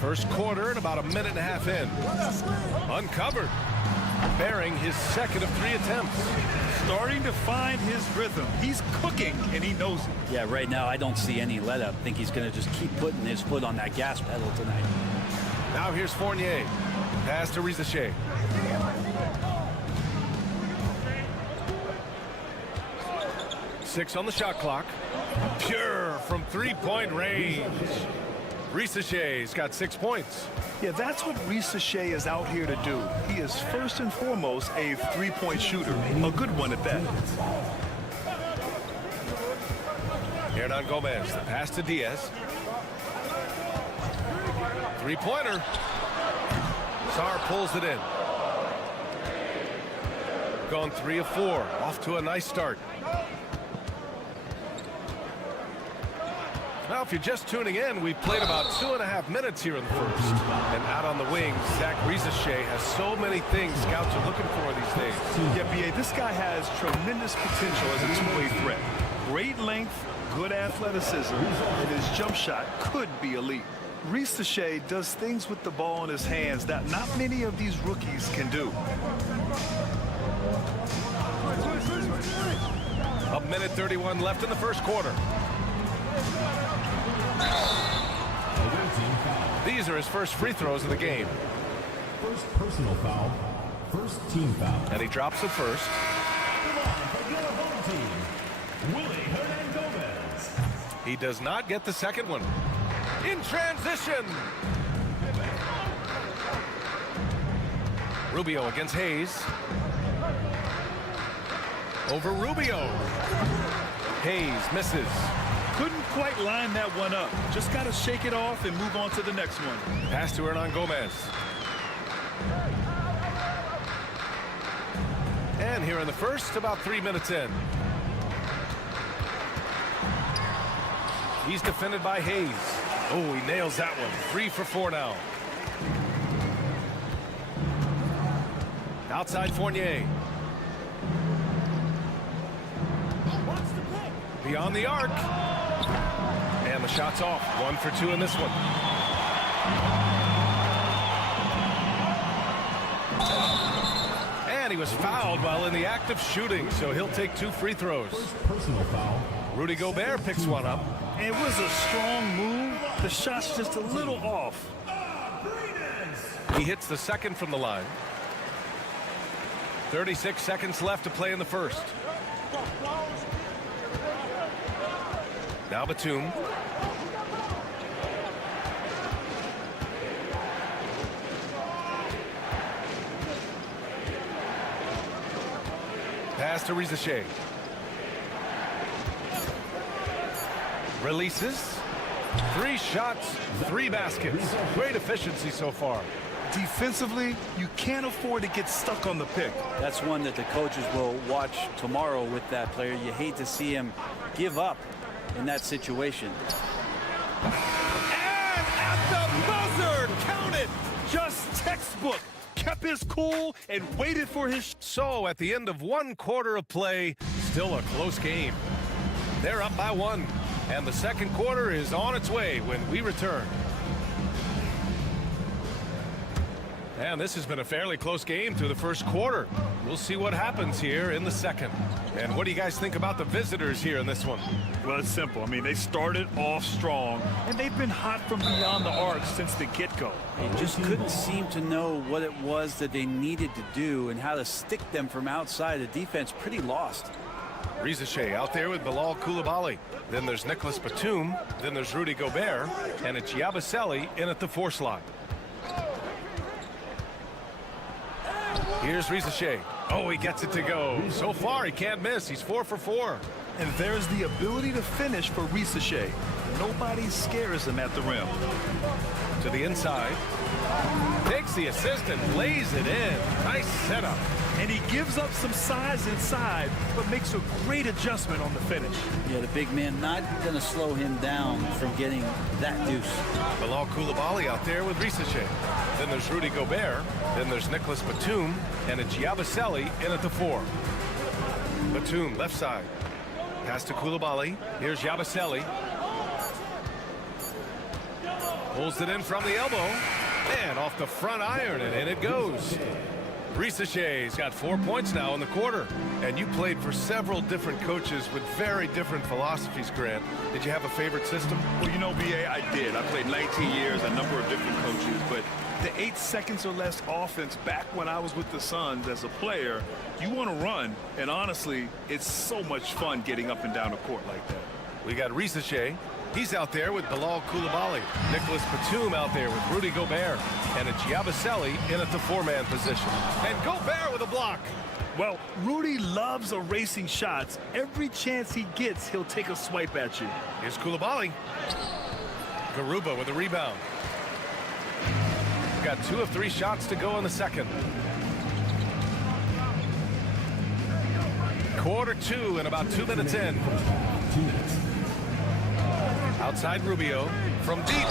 First quarter and about a minute and a half in. Uncovered. bearing his second of 3 attempts. Starting to find his rhythm. He's cooking, and he knows it. Yeah, right now I don't see any let up. I think he's going to just keep putting his foot on that gas pedal tonight. Now here's Fournier. Pass to Rizachet. Six on the shot clock. Pure from 3-point range. Rizachet's got 6 points. Yeah, that's what Rizachet is out here to do. He is first and foremost a 3-point shooter. A good one at that. Hernan Gomez, the pass to Diaz. 3-pointer. Sarr pulls it in. Gone 3 of 4. Off to a nice start. Now, if you're just tuning in, we've played about 2.5 minutes here in the first. And out on the wings, Zach Rizachet has so many things scouts are looking for these days. Yeah, B.A., this guy has tremendous potential as a two-way threat. Great length, good athleticism, and his jump shot could be elite. Rizachet does things with the ball in his hands that not many of these rookies can do. A minute 31 left in the first quarter. These are his first free throws of the game. First personal foul, first team foul. And he drops it first. He does not get the second one. In transition. Rubio against Hayes. Over Rubio. Hayes misses. Couldn't quite line that one up. Just got to shake it off and move on to the next one. Pass to Hernan Gomez. And here in the first, about 3 minutes in. He's defended by Hayes. Oh, he nails that one. 3 for 4 now. Outside Fournier. Beyond the arc. And the shot's off. 1 for 2 in this one. And he was fouled while in the act of shooting, so he'll take 2 free throws. First personal foul. Rudy Gobert picks one up. It was a strong move. The shot's just a little off. He hits the second from the line. 36 seconds left to play in the first. Now Batum. Pass to Rizachet. Releases. 3 shots, 3 baskets. Great efficiency so far. Defensively, you can't afford to get stuck on the pick. That's one that the coaches will watch tomorrow with that player. You hate to see him give up in that situation. And at the buzzer, count it. Just textbook. Kept his cool and waited for his. So at the end of 1 quarter of play, still a close game. They're up by 1. And the second quarter is on its way when we return. And this has been a fairly close game through the first quarter. We'll see what happens here in the second. And what do you guys think about the visitors here in this one? Well, it's simple. I mean, they started off strong, and they've been hot from beyond the arc since the get-go. They just couldn't seem to know what it was that they needed to do and how to stick them from outside. The defense pretty lost. Rizachet out there with Bilal Coulibaly. Then there's Nicholas Batum. Then there's Rudy Gobert. And it's Yabusele in at the 4 slot. Here's Rizachet. Oh, he gets it to go. So far, he can't miss. He's 4 for 4. And there's the ability to finish for Rizachet. Nobody scares him at the rim. To the inside. Takes the assist and lays it in. Nice setup. And he gives up some size inside, but makes a great adjustment on the finish. Yeah, the big man not going to slow him down from getting that deuce. Bilal Coulibaly out there with Rizachet. Then there's Rudy Gobert. Then there's Nicholas Batum. And it's Yabusele in at the 4. Batum, left side. Pass to Coulibaly. Here's Yabusele. Pulls it in from the elbow. And off the front iron, and in it goes. Ricochet's got 4 points now in the quarter. And you played for several different coaches with very different philosophies, Grant. Did you have a favorite system? Well, you know, B.A., I did. I played 19 years, a number of different coaches, but the 8 seconds or less offense back when I was with the Suns as a player, you want to run, and honestly, it's so much fun getting up and down the court like that. We got Ricochet. He's out there with Bilal Coulibaly. Nicholas Batum out there with Rudy Gobert. And it's Yabusele in at the 4-man position. And Gobert with a block. Well, Rudy loves erasing shots. Every chance he gets, he'll take a swipe at you. Here's Coulibaly. Garuba with a rebound. Got 2 of 3 shots to go in the second. Quarter 2 and about 2 minutes in. Outside Rubio from deep.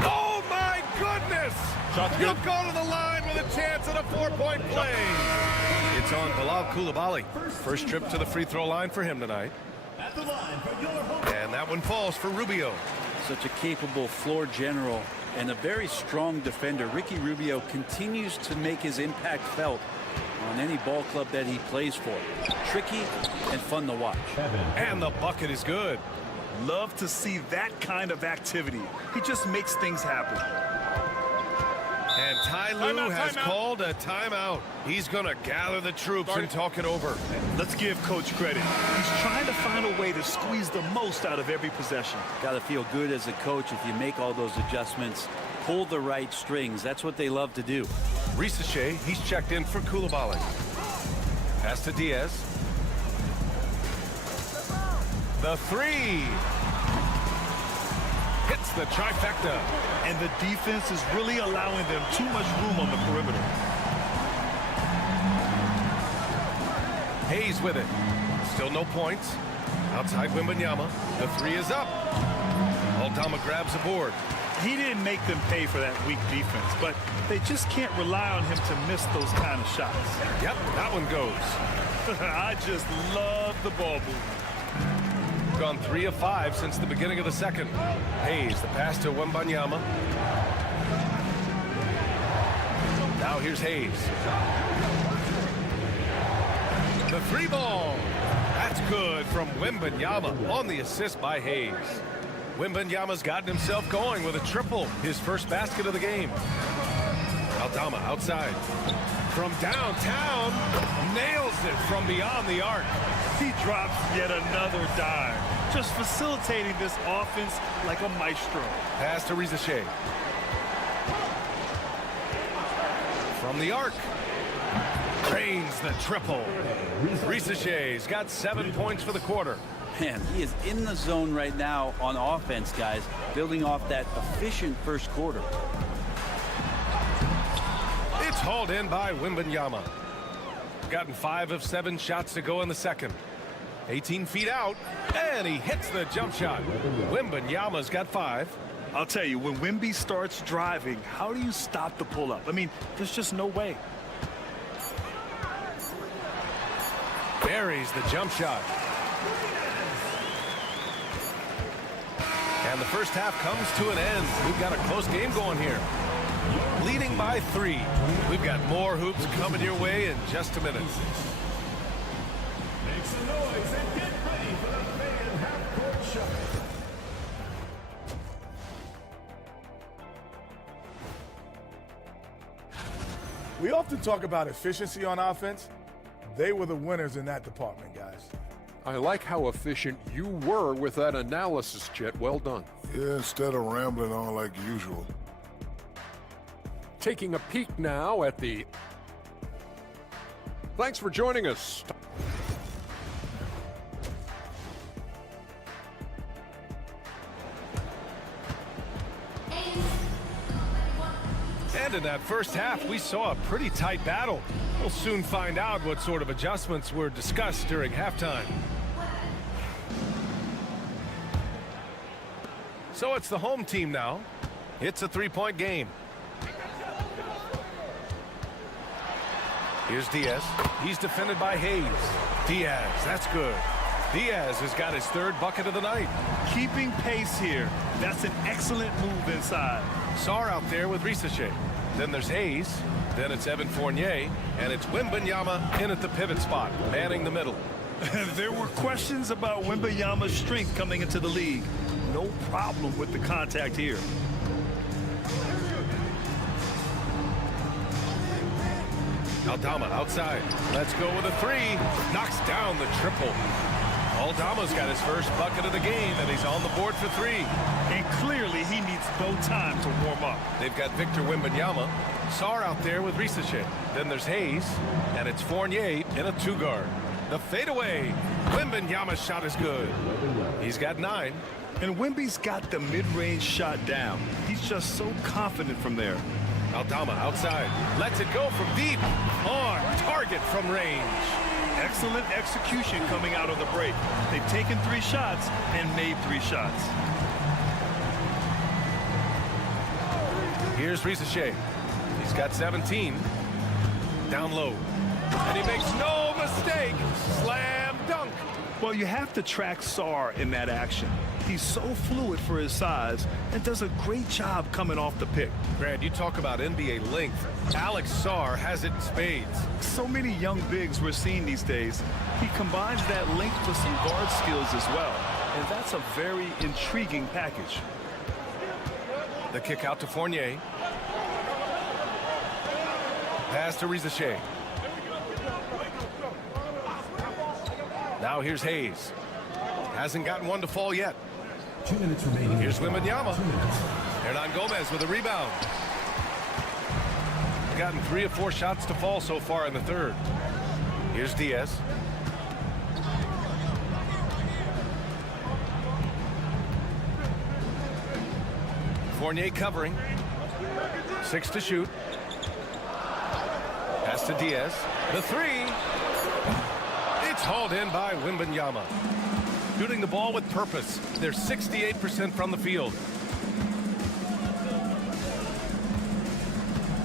Oh my goodness! He'll go to the line with a chance at a 4-point play. It's on Bilal Coulibaly. First trip to the free throw line for him tonight. And that one falls for Rubio. Such a capable floor general and a very strong defender. Ricky Rubio continues to make his impact felt on any ball club that he plays for. Tricky and fun to watch. And the bucket is good. Love to see that kind of activity. He just makes things happen. And Ty Lue has called a timeout. He's going to gather the troops and talk it over. Let's give Coach credit. He's trying to find a way to squeeze the most out of every possession. Got to feel good as a coach if you make all those adjustments. Pull the right strings. That's what they love to do. Ricochet, he's checked in for Coulibaly. Pass to Diaz. The 3. Hits the trifecta. And the defense is really allowing them too much room on the perimeter. Hayes with it. Still no points. Outside Wembanyama. The 3 is up. Aldama grabs the board. He didn't make them pay for that weak defense, but they just can't rely on him to miss those kind of shots. Yep, that one goes. I just love the ball movement. Gone 3 of 5 since the beginning of the second. Hayes, the pass to Wembanyama. Now here's Hayes. The 3 ball. That's good from Wembanyama on the assist by Hayes. Wembanyama's gotten himself going with a triple, his first basket of the game. Aldama outside. From downtown, nails it from beyond the arc. He drops yet another dime, just facilitating this offense like a maestro. Pass to Ricochet. From the arc. Drains the triple. Ricochet's got 7 points for the quarter. Man, he is in the zone right now on offense, guys, building off that efficient first quarter. It's hauled in by Wembanyama. Gotten 5 of 7 shots to go in the second. 18 feet out, and he hits the jump shot. Wembanyama's got 5. I'll tell you, when Wemby starts driving, how do you stop the pull-up? I mean, there's just no way. Buries the jump shot. And the first half comes to an end. We've got a close game going here. Leading by 3. We've got more hoops coming your way in just a minute. Make some noise and get ready for the fan half-court shuffle. We often talk about efficiency on offense. They were the winners in that department, guys. I like how efficient you were with that analysis, Chet. Well done. Yeah, instead of rambling on like usual. Taking a peek now at the... Thanks for joining us. And in that first half, we saw a pretty tight battle. We'll soon find out what sort of adjustments were discussed during halftime. So it's the home team now. It's a 3-point game. Here's Diaz. He's defended by Hayes. Diaz, that's good. Diaz has got his 3rd bucket of the night. Keeping pace here. That's an excellent move inside. Sarr out there with Ricochet. Then there's Hayes. Then it's Evan Fournier. And it's Wembanyama in at the pivot spot, manning the middle. There were questions about Wembanyama's strength coming into the league. No problem with the contact here. Aldama outside. Let's go with a three. Knocks down the triple. Aldama's got his first bucket of the game, and he's on the board for three. And clearly he needs no time to warm up. They've got Victor Wembanyama. Sarr out there with Risache. Then there's Hayes, and it's Fournier in a two-guard. The fadeaway. Wembanyama's shot is good. He's got 9. And Wemby's got the mid-range shot down. He's just so confident from there. Aldama outside. Lets it go from deep. On target from range. Excellent execution coming out of the break. They've taken 3 shots and made 3 shots. Here's Risache. He's got 17. Down low. And he makes no mistake. Slam dunk. Well, you have to track Sarr in that action. He's so fluid for his size and does a great job coming off the pick. Brad, you talk about NBA length. Alex Sarr has it in spades. So many young bigs we're seeing these days. He combines that length with some guard skills as well. And that's a very intriguing package. The kick out to Fournier. Pass to Risache. Now here's Hayes. Hasn't gotten one to fall yet. 2 minutes remaining. Here's Wembanyama. Hernan Gomez with a rebound. Gotten 3 or 4 shots to fall so far in the third. Here's Diaz. Fournier covering. 6 to shoot. Pass to Diaz. The 3. It's hauled in by Wembanyama. Shooting the ball with purpose. They're 68% from the field.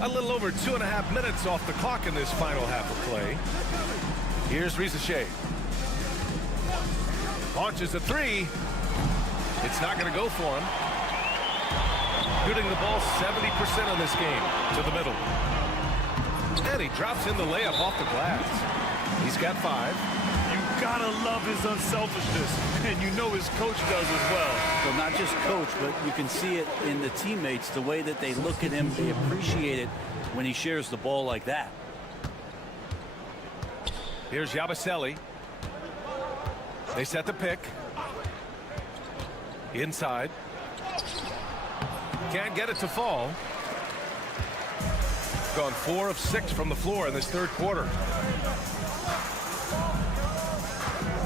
A little over 2.5 minutes off the clock in this final half of play. Here's Risache. Launches a 3. It's not going to go for him. Shooting the ball 70% in this game to the middle. And he drops in the layup off the glass. He's got 5. You gotta love his unselfishness, and you know his coach does as well. Well, not just coach, but you can see it in the teammates, the way that they look at him. They appreciate it when he shares the ball like that. Here's Yabusele. They set the pick. Inside. Can't get it to fall. Gone 4 of 6 from the floor in this third quarter.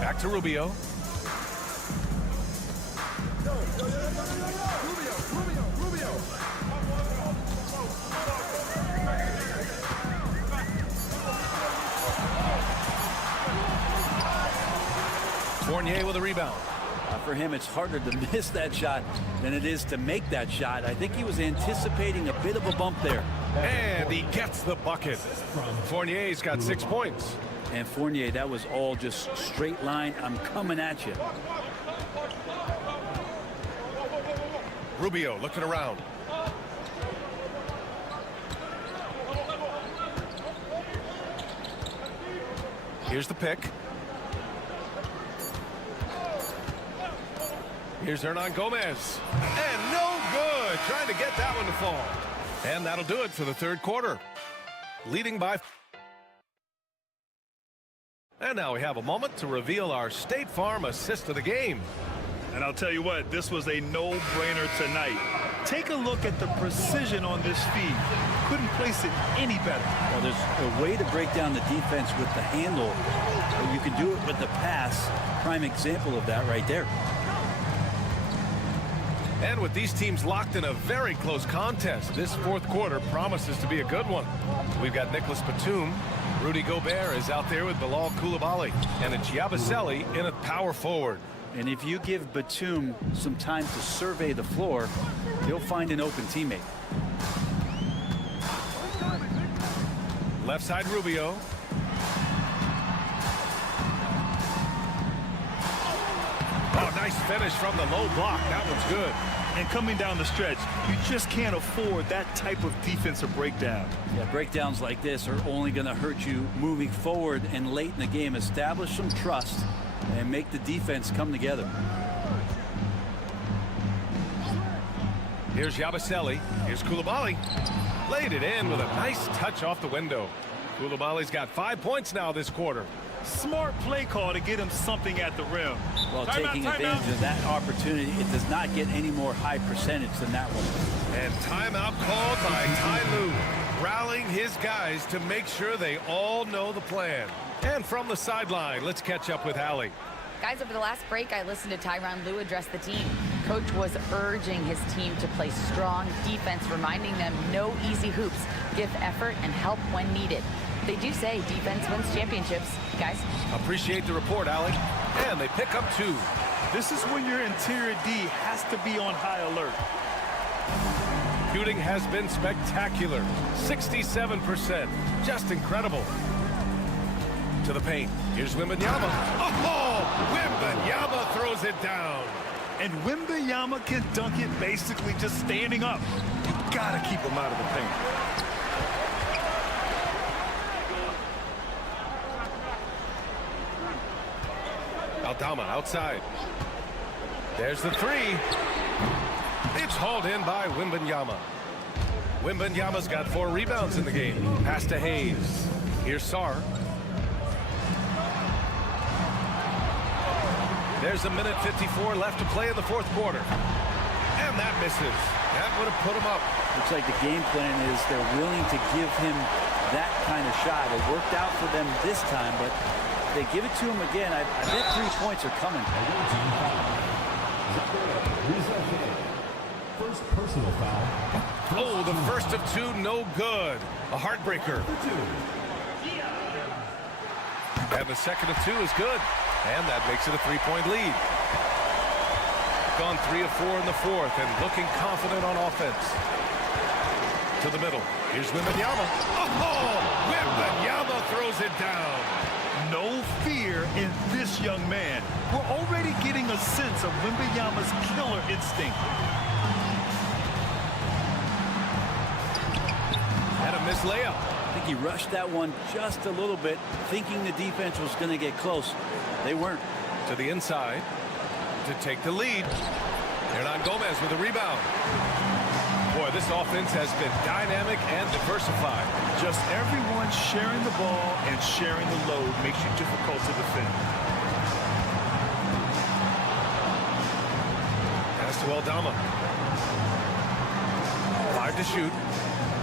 Back to Rubio. Fournier with a rebound. For him, it's harder to miss that shot than it is to make that shot. I think he was anticipating a bit of a bump there. And he gets the bucket. Fournier's got 6 points. And Fournier, that was all just straight line. I'm coming at you. Rubio looking around. Here's the pick. Here's Hernan Gomez. And no good. Trying to get that one to fall. And that'll do it for the third quarter. Leading by... And now we have a moment to reveal our State Farm assist of the game. And I'll tell you what, this was a no-brainer tonight. Take a look at the precision on this feed. Couldn't place it any better. Well, there's a way to break down the defense with the handle. You can do it with the pass. Prime example of that right there. And with these teams locked in a very close contest, this fourth quarter promises to be a good one. We've got Nicholas Batum. Rudy Gobert is out there with Bilal Coulibaly. And it's Yabusele in at power forward. And if you give Batum some time to survey the floor, he'll find an open teammate. Left side Rubio. Oh, nice finish from the low block. That one's good. And coming down the stretch, you just can't afford that type of defensive breakdown. Yeah, breakdowns like this are only going to hurt you moving forward and late in the game. Establish some trust and make the defense come together. Here's Yabusele. Here's Koulibaly. Laid it in with a nice touch off the window. Koulibaly's got 5 points now this quarter. Smart play call to get him something at the rim. Well, taking advantage of that opportunity, it does not get any more high percentage than that one. And timeout called by Ty Lue, rallying his guys to make sure they all know the plan. And from the sideline, let's catch up with Allie. Guys, over the last break, I listened to Tyronn Lue address the team. Coach was urging his team to play strong defense, reminding them no easy hoops, give effort, and help when needed. They do say defense wins championships, guys. Appreciate the report, Allie. And they pick up 2. This is when your interior D has to be on high alert. Shooting has been spectacular. 67%. Just incredible. To the paint. Here's Wembanyama. Oh! Wembanyama throws it down. And Wembanyama can dunk it basically just standing up. You gotta keep him out of the paint. Aldama outside. There's the 3. It's hauled in by Wembanyama. Wembanyama's got 4 rebounds in the game. Pass to Hayes. Here's Sarr. There's a minute 54 left to play in the 4th quarter. And that misses. That would have put him up. Looks like the game plan is they're willing to give him that kind of shot. It worked out for them this time, but if they give it to him again, I bet 3 points are coming. First personal foul. Oh, the first of 2, no good. A heartbreaker. And the second of 2 is good. And that makes it a 3-point lead. Gone 3 of 4 in the 4th and looking confident on offense. To the middle. Here's Wembanyama. Oh! Wembanyama throws it down. No fear in this young man. We're already getting a sense of Wembanyama's killer instinct. And a missed layup. I think he rushed that one just a little bit, thinking the defense was going to get close. They weren't. To the inside to take the lead. Hernan Gomez with a rebound. Boy, this offense has been dynamic and diversified. Just everyone sharing the ball and sharing the load makes you difficult to defend. Pass to Aldama. 5 to shoot.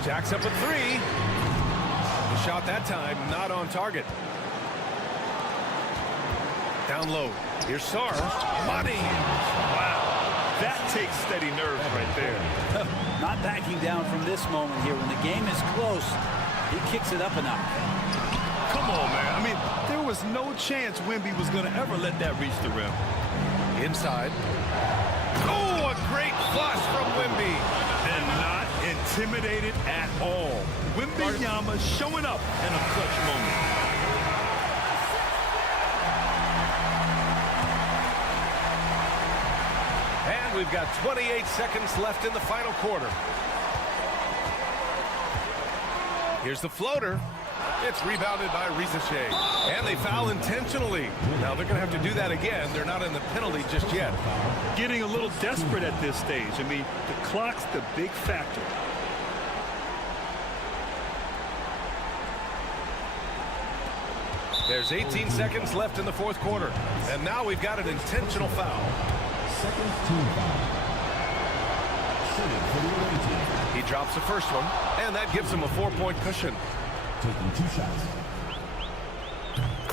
Jacks up a 3. The shot that time not on target. Down low. Here's Sarr. Money. Wow. That takes steady nerves right there. Not backing down from this moment here. When the game is close, he kicks it up a notch. Come on, man. I mean, there was no chance Wemby was going to ever let that reach the rim. Inside. Oh, a great flush from Wemby. And not intimidated at all. Wembanyama showing up in a clutch moment. And we've got 28 seconds left in the final quarter. Here's the floater. It's rebounded by Rizashea. And they foul intentionally. Now they're going to have to do that again. They're not in the penalty just yet. Getting a little desperate at this stage. I mean, the clock's the big factor. There's 18 seconds left in the 4th quarter. And now we've got an intentional foul. Second team foul. Shooting for the away team. He drops the first one, and that gives him a 4-point cushion. Taking 2 shots.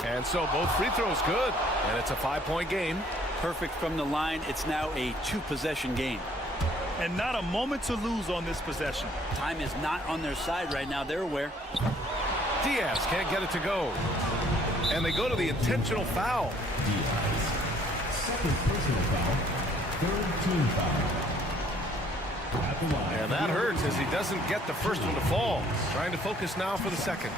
And so both free throws good, and it's a 5-point game. Perfect from the line. It's now a 2-possession game. And not a moment to lose on this possession. Time is not on their side right now. They're aware. Diaz can't get it to go. And they go to the intentional foul. Diaz. Second personal foul. Third team foul. At the line. And that hurts as he doesn't get the first one to fall. Trying to focus now for the second.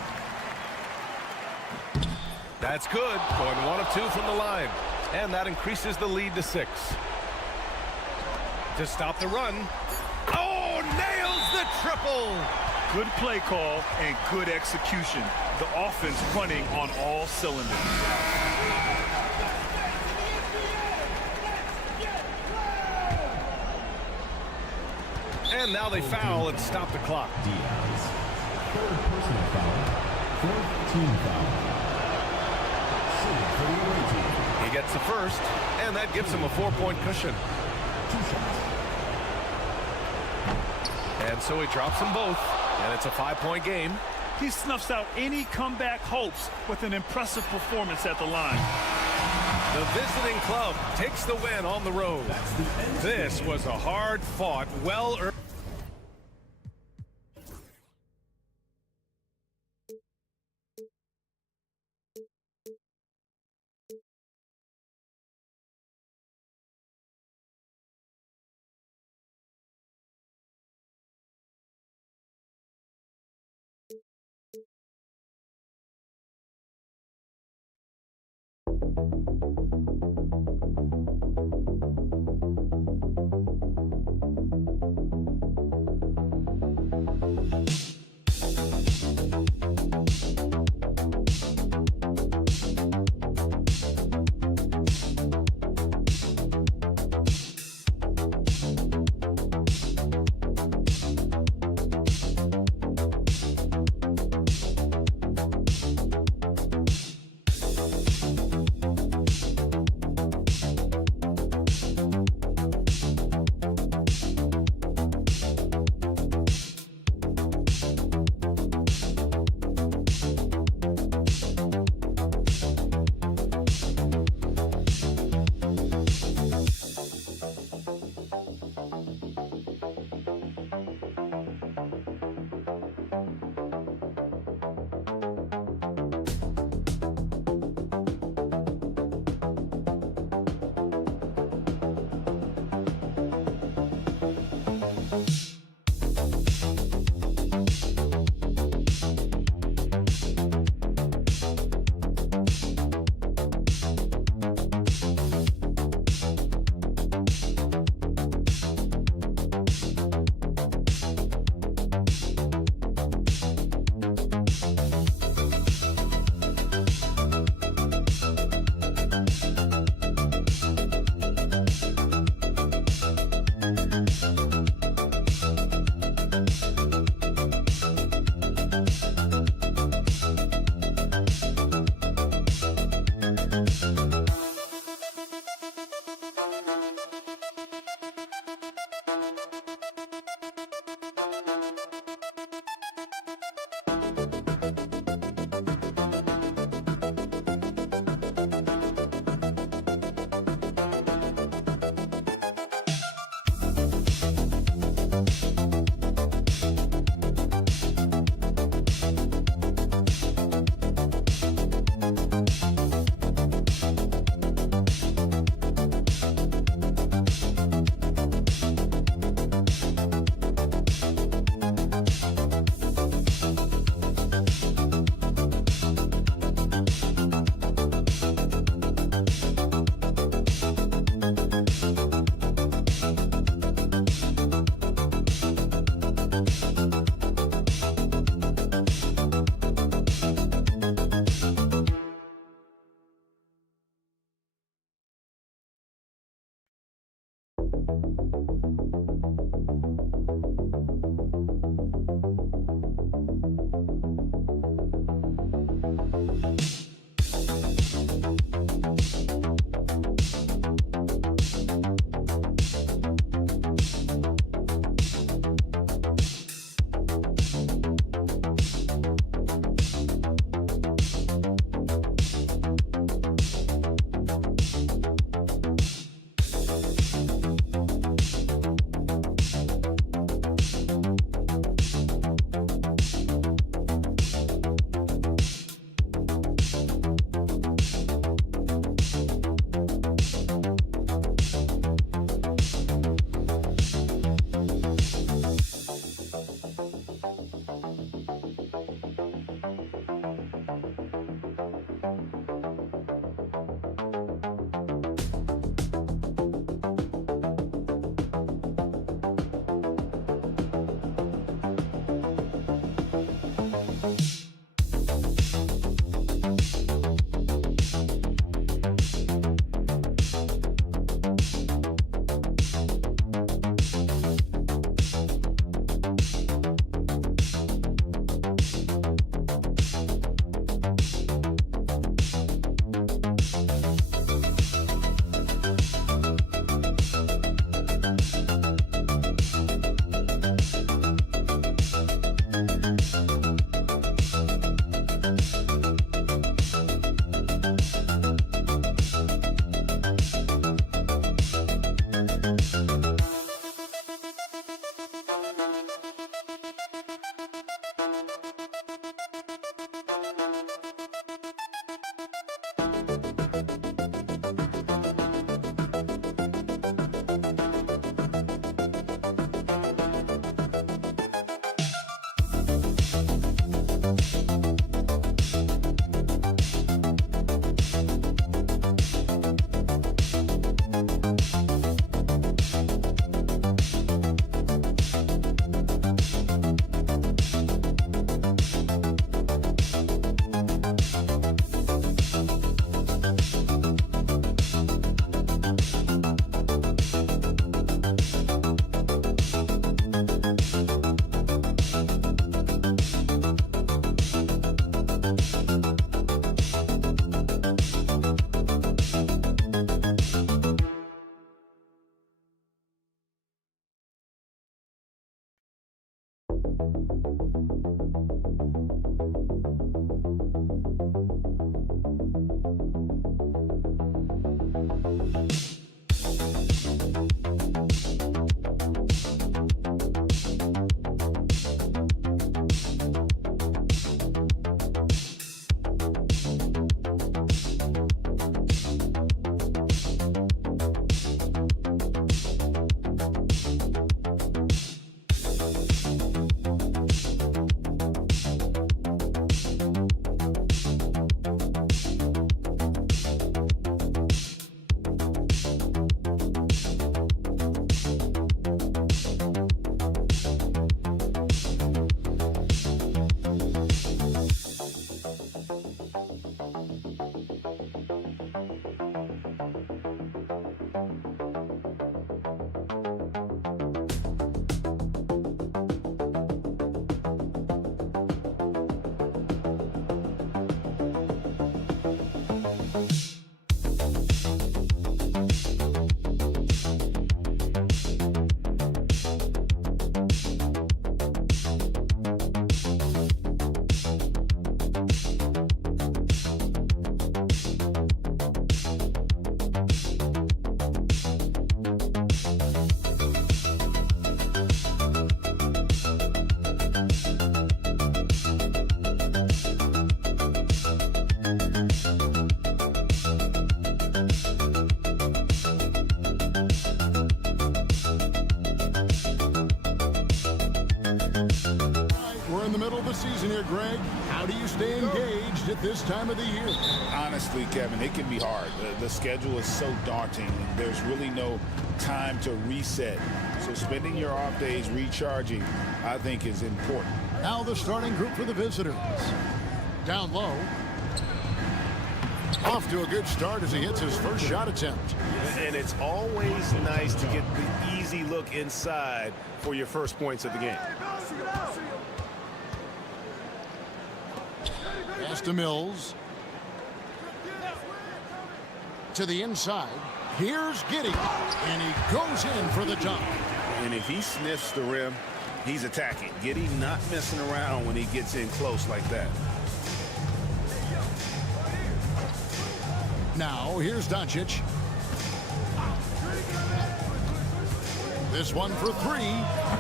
That's good. Going 1 of 2 from the line. And that increases the lead to 6. to stop the run. Oh, nails the triple. Good play call and good execution. The offense running on all cylinders. And now they foul and stop the clock. Diaz. Third personal foul. Fourth team foul. Shooting for the away team. He gets the first, and that gives him a 4-point cushion. 2 shots. And so he drops them both, and it's a 5-point game. He snuffs out any comeback hopes with an impressive performance at the line. The visiting club takes the win on the road. This was a hard-fought, well-earned. Season here, Greg. How do you stay engaged at this time of the year? Honestly, Kevin, it can be hard. The schedule is so daunting. There's really no time to reset. So spending your off days recharging, I think, is important. Now the starting group for the visitors. Down low. Off to a good start as he hits his first shot attempt. And it's always nice to get the easy look inside for your first points of the game. Pass to Mills. To the inside. Here's Giddey. And he goes in for the dunk. And if he sniffs the rim, he's attacking. Giddey not messing around when he gets in close like that. Now, here's Doncic. This one for three.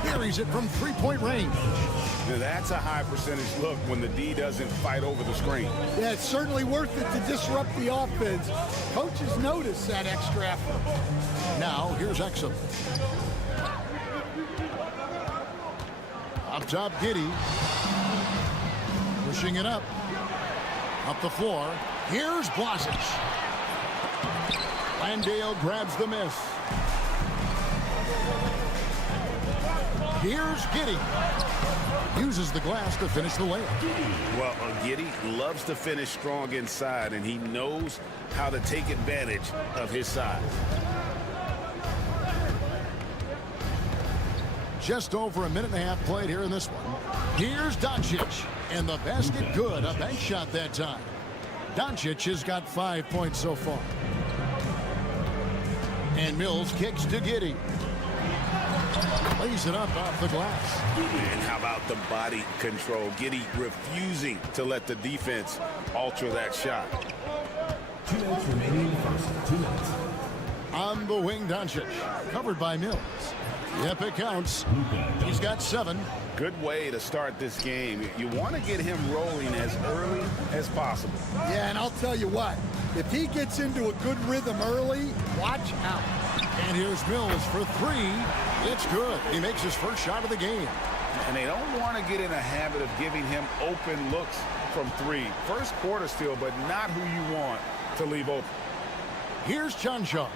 Buries it from three-point range. Now that's a high percentage look when the D doesn't fight over the screen. Yeah, it's certainly worth it to disrupt the offense. Coaches notice that extra effort. Now, here's Exum. Up top, Giddey. Pushing it up. Up the floor. Here's Blasic. Landale grabs the miss. Here's Giddey. Uses the glass to finish the layup. Well, Giddey loves to finish strong inside, and he knows how to take advantage of his size. Just over a minute and a half played here in this one. Here's Doncic. And the basket good. A bank shot that time. Doncic has got 5 points so far. And Mills kicks to Giddey. Lays it up off the glass. And how about the body control? Giddey refusing to let the defense alter that shot. 2 minutes remaining in the first. 2 minutes. On the wing, Doncic. Covered by Mills. Yep, it counts. He's got 7. Good way to start this game. You want to get him rolling as early as possible. Yeah, and I'll tell you what. If he gets into a good rhythm early, watch out. And here's Mills for 3. It's good. He makes his first shot of the game. And they don't want to get in a habit of giving him open looks from 3. First quarter still, but not who you want to leave open. Here's Chanshaw.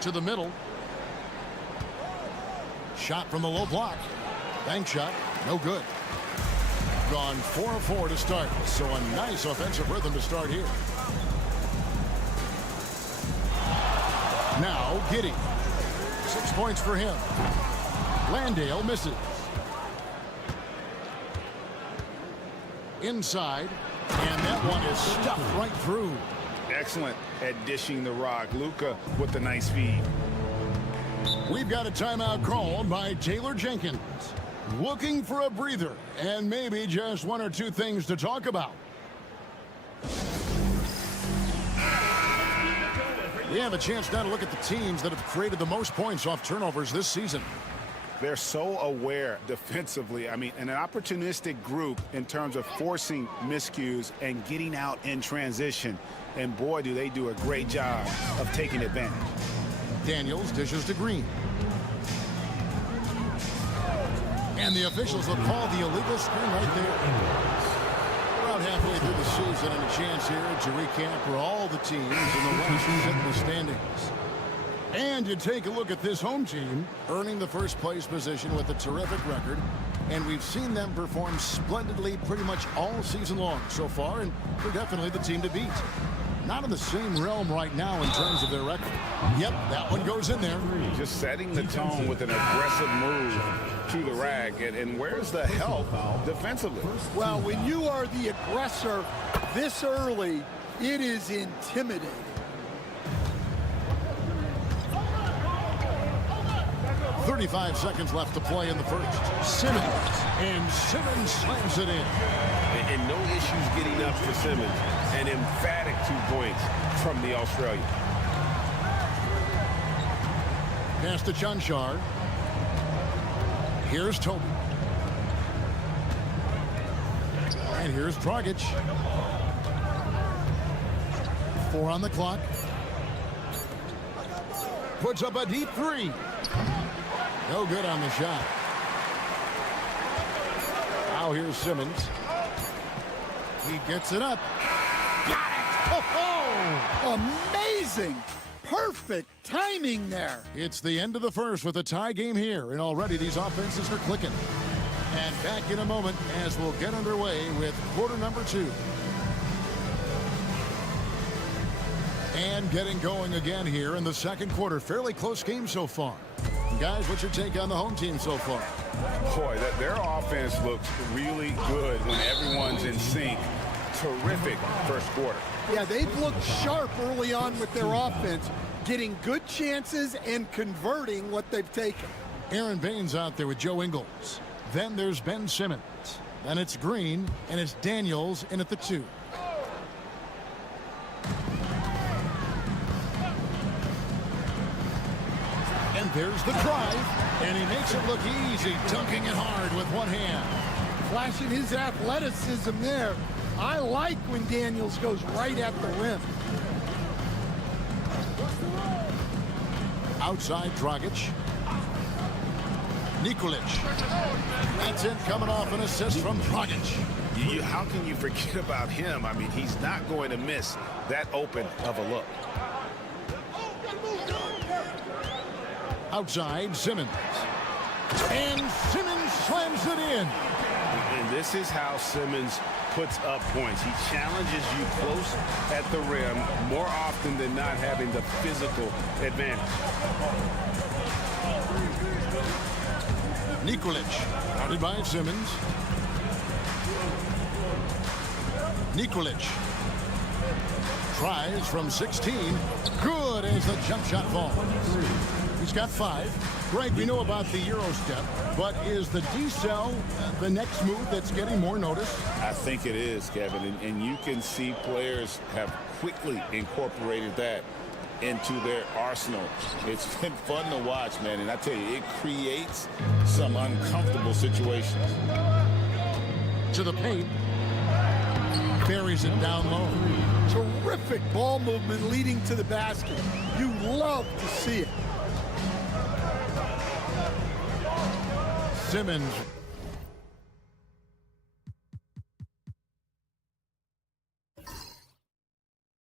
To the middle. Shot from the low block. Bank shot. No good. Gone 4 of 4 to start. So a nice offensive rhythm to start here. Now Giddey. 6 points for him. Landale misses. Inside. And that one is stuffed right through. Excellent at dishing the rock. Luka with the nice feed. We've got a timeout called by Taylor Jenkins. looking for a breather and maybe just one or two things to talk about. We have a chance now to look at the teams that have created the most points off turnovers this season. They're so aware defensively. I mean, an opportunistic group in terms of forcing miscues and getting out in transition. And boy, do they do a great job of taking advantage. Daniels dishes to Green. And the officials will call the illegal screen right there. About halfway through the season and a chance here to recap for all the teams in the West sit in the standings. And you take a look at this home team earning the first place position with a terrific record. And we've seen them perform splendidly pretty much all season long so far, and they're definitely the team to beat. Not in the same realm right now in terms of their record. Yep, that one goes in there. Just setting the tone with an aggressive move to the rag. And where's the help defensively? Well, when you are the aggressor this early, it is intimidating. .35 seconds left to play in the first. Simmons. And Simmons slams it in. And no issues getting up for Simmons. An emphatic 2 points from the Australian. Pass to Chanchar. Here's Toby. And here's Dragic. 4 on the clock. Puts up a deep three. No good on the shot. Now here's Simmons. He gets it up. Got it! Oh! Amazing! Perfect timing there. It's the end of the first with a tie game here, and already these offenses are clicking. And back in a moment as we'll get underway with quarter number 2. And getting going again here in the second quarter. Fairly close game so far. Guys, what's your take on the home team so far? Boy, their offense looks really good when everyone's in sync. Terrific first quarter. Yeah, they've looked sharp early on with their offense, getting good chances and converting what they've taken. Aaron Baines out there with Joe Ingles. Then there's Ben Simmons. Then it's Green, and it's Daniels in at the 2. And there's the drive, and he makes it look easy, dunking it hard with one hand. Flashing his athleticism there. I like when Daniels goes right at the rim. Outside Dragic. Nikolic. That's it, coming off an assist from Dragic. How can you forget about him? I mean, he's not going to miss that open of a look. Outside Simmons. And Simmons slams it in. And this is how Simmons puts up points. He challenges you close at the rim more often than not, having the physical advantage. Nikolic, guarded by Simmons. Nikolic tries from 16. Good as the jump shot falls. He's got 5. Greg, we know about the Euro step, but is the decel the next move that's getting more notice? I think it is, Kevin, and you can see players have quickly incorporated that into their arsenal. It's been fun to watch, man, and I tell you, it creates some uncomfortable situations. To the paint. Buries it down low. Terrific ball movement leading to the basket. You love to see it. Simmons.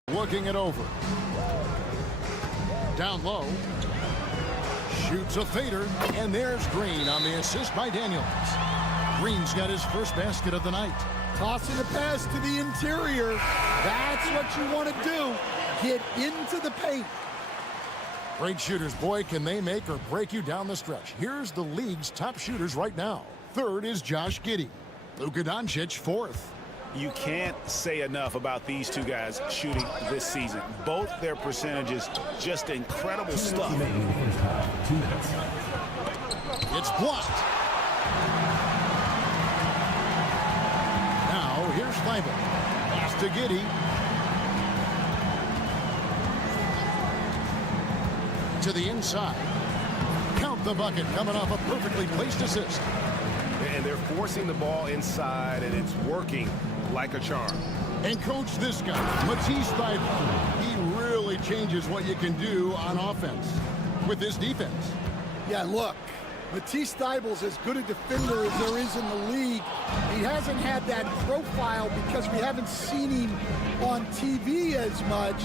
Looking it over. Down low. Shoots a fader. And there's Green on the assist by Daniels. Green's got his first basket of the night. Tossing a pass to the interior. That's what you want to do. Get into the paint. Great shooters, boy, can they make or break you down the stretch. Here's the league's top shooters right now. Third is Josh Giddey. Luka Doncic, 4th. You can't say enough about these two guys shooting this season. Both their percentages, just incredible stuff. It's blocked. Now, here's Thibault. Pass to Giddey. To the inside. Count the bucket coming off a perfectly placed assist. And they're forcing the ball inside, and it's working like a charm. And coach, this guy, Matisse Thibault, he really changes what you can do on offense with this defense. Yeah, look, Matisse Thibault's as good a defender as there is in the league. He hasn't had that profile because we haven't seen him on TV as much,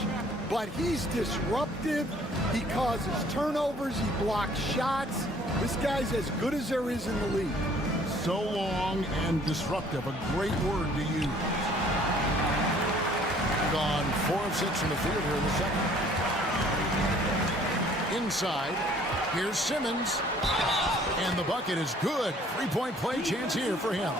but he's disruptive. He causes turnovers. He blocks shots. This guy's as good as there is in the league. So long and disruptive, a great word to use. Gone 4 of 6 from the field here in the second. Inside, here's Simmons. And the bucket is good. 3-point play chance here for him.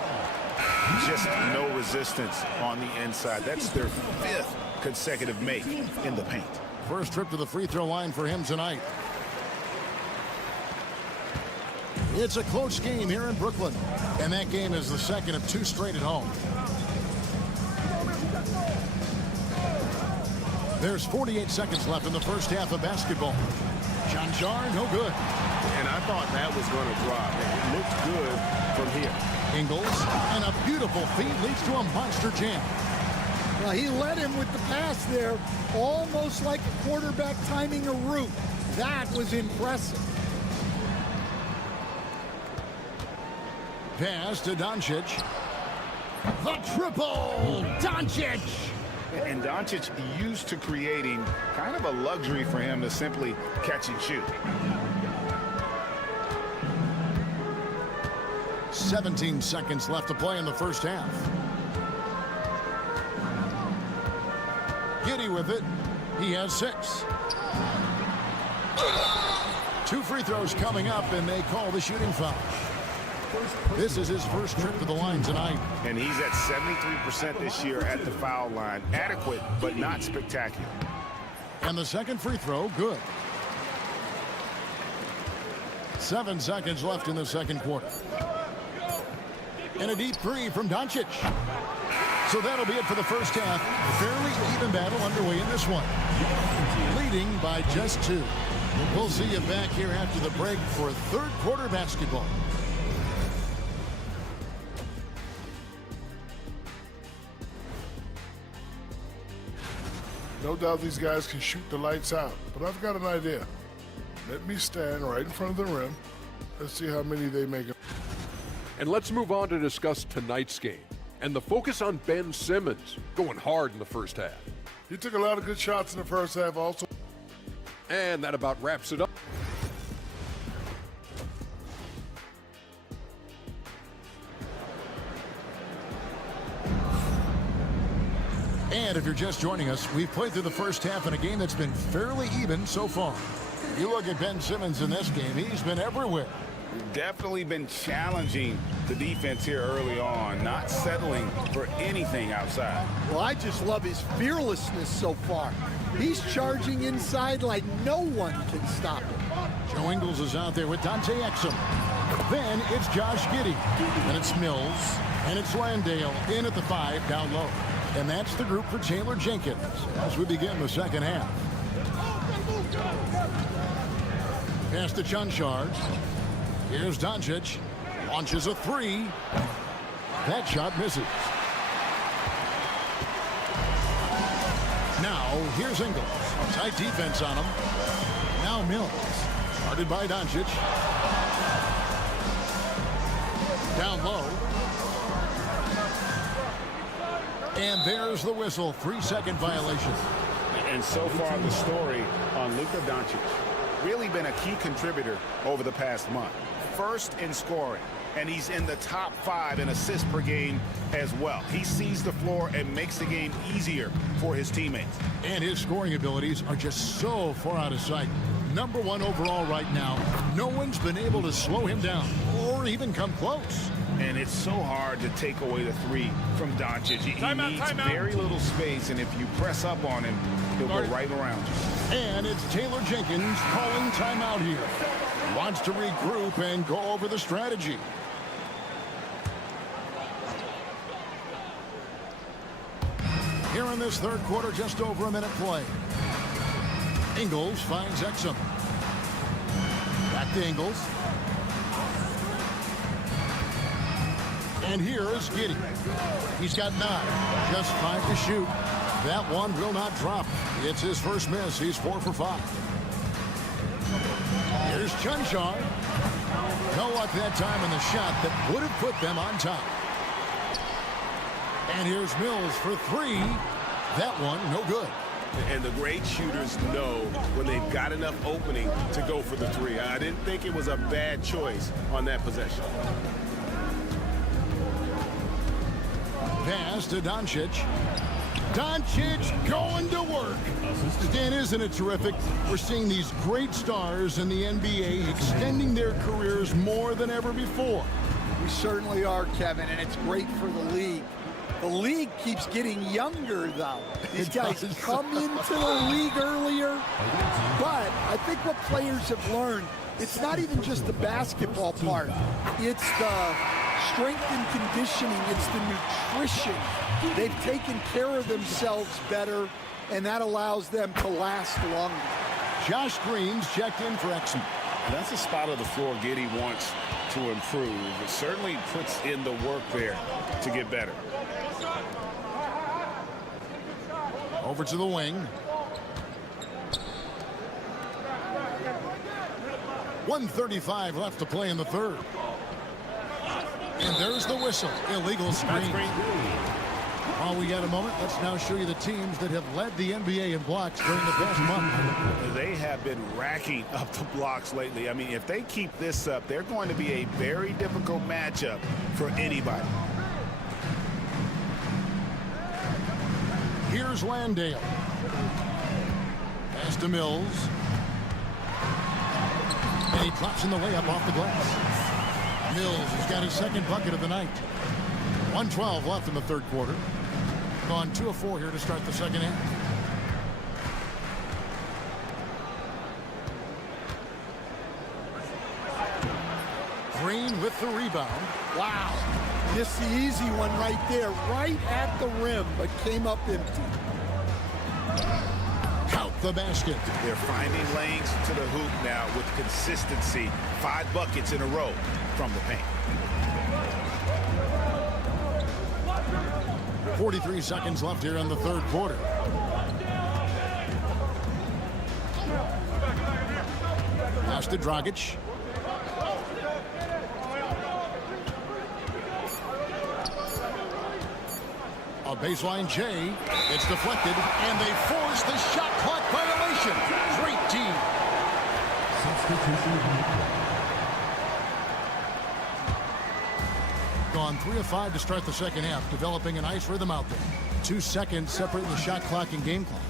Just no resistance on the inside. That's their 5th consecutive make in the paint. First trip to the free throw line for him tonight. It's a close game here in Brooklyn. And that game is the second of 2 straight at home. There's 48 seconds left in the first half of basketball. Janjar, no good. And I thought that was going to drop. It looked good from here. Ingles, and a beautiful feed leads to a monster jam. Well, he led him with the pass there, almost like a quarterback timing a route. That was impressive. Pass to Doncic. The triple! Doncic! And Doncic used to creating kind of a luxury for him to simply catch and shoot. 17 seconds left to play in the first half. Giddey with it. He has 6. 2 free throws coming up, and they call the shooting foul. This is his first trip to the line tonight. And he's at 73% this year at the foul line. Adequate, but not spectacular. And the second free throw, good. 7 seconds left in the second quarter. And a deep 3 from Doncic. So that'll be it for the first half. Fairly even battle underway in this one. Leading by just 2. We'll see you back here after the break for third quarter basketball. No doubt these guys can shoot the lights out, but I've got an idea. Let me stand right in front of the rim. Let's see how many they make. And let's move on to discuss tonight's game and the focus on Ben Simmons, going hard in the first half. He took a lot of good shots in the first half also. And that about wraps it up. And if you're just joining us, we've played through the first half in a game that's been fairly even so far. You look at Ben Simmons in this game, he's been everywhere. Definitely been challenging the defense here early on, not settling for anything outside. Well, I just love his fearlessness so far. He's charging inside like no one can stop him. Joe Ingles is out there with Dante Exum. Then it's Josh Giddey. And it's Mills. And it's Landale in at the 5 down low. And that's the group for Taylor Jenkins as we begin the second half. Pass to Janjar. Here's Doncic. Launches a 3. That shot misses. Now, here's Ingles. Tight defense on him. Now Mills. Guarded by Doncic. Down low. And there's the whistle. 3-second violation. And so far, the story on Luka Doncic. Really been a key contributor over the past month. First in scoring, and he's in the top 5 in assists per game as well. He sees the floor and makes the game easier for his teammates. And his scoring abilities are just so far out of sight. Number 1 overall right now. No one's been able to slow him down or even come close. And it's so hard to take away the 3 from Doncic. He needs very little space, and if you press up on him, he'll go right around you. And it's Taylor Jenkins calling timeout here. Wants to regroup and go over the strategy. here in this third quarter, just over a minute play. Ingles finds Exum. Back to Ingles. And here is Giddey. He's got 9. Just 5 to shoot. That one will not drop. It's his first miss. He's 4 for 5. Here's Chunchar. No luck that time in the shot that would have put them on top. And here's Mills for 3. That one, no good. And the great shooters know when they've got enough opening to go for the 3. I didn't think it was a bad choice on that possession. Pass to Doncic. Doncic going to work. Stan, isn't it terrific? We're seeing these great stars in the NBA extending their careers more than ever before. We certainly are, Kevin, and it's great for the league. The league keeps getting younger, though. These guys come into the league earlier, but I think what players have learned, it's not even just the basketball part. It's the strength and conditioning. It's the nutrition. They've taken care of themselves better, and that allows them to last longer. Josh Green's checked in for Exum. That's a spot of the floor Giddey wants to improve. It certainly puts in the work there to get better. Over to the wing. 1:35 left to play in the third. And there's the whistle. Illegal screen. While we got a moment, let's now show you the teams that have led the NBA in blocks during the past month. They have been racking up the blocks lately. I mean, if they keep this up, they're going to be a very difficult matchup for anybody. Here's Landale. Pass to Mills. And he drops in the layup off the glass. Mills has got his second bucket of the night. 1:12 left in the third quarter. Gone 2 of 4 here to start the second half. Green with the rebound. Wow. Missed the easy one right there, right at the rim, but came up empty. Count the basket. They're finding lanes to the hoop now with consistency. 5 buckets in a row from the paint. 43 seconds left here in the third quarter. Pass to Dragic. A baseline J. It's deflected, and they force the shot clock violation. Great team. Gone 3 of 5 to start the second half, developing a nice rhythm out there. 2 seconds separating the shot clock and game clock.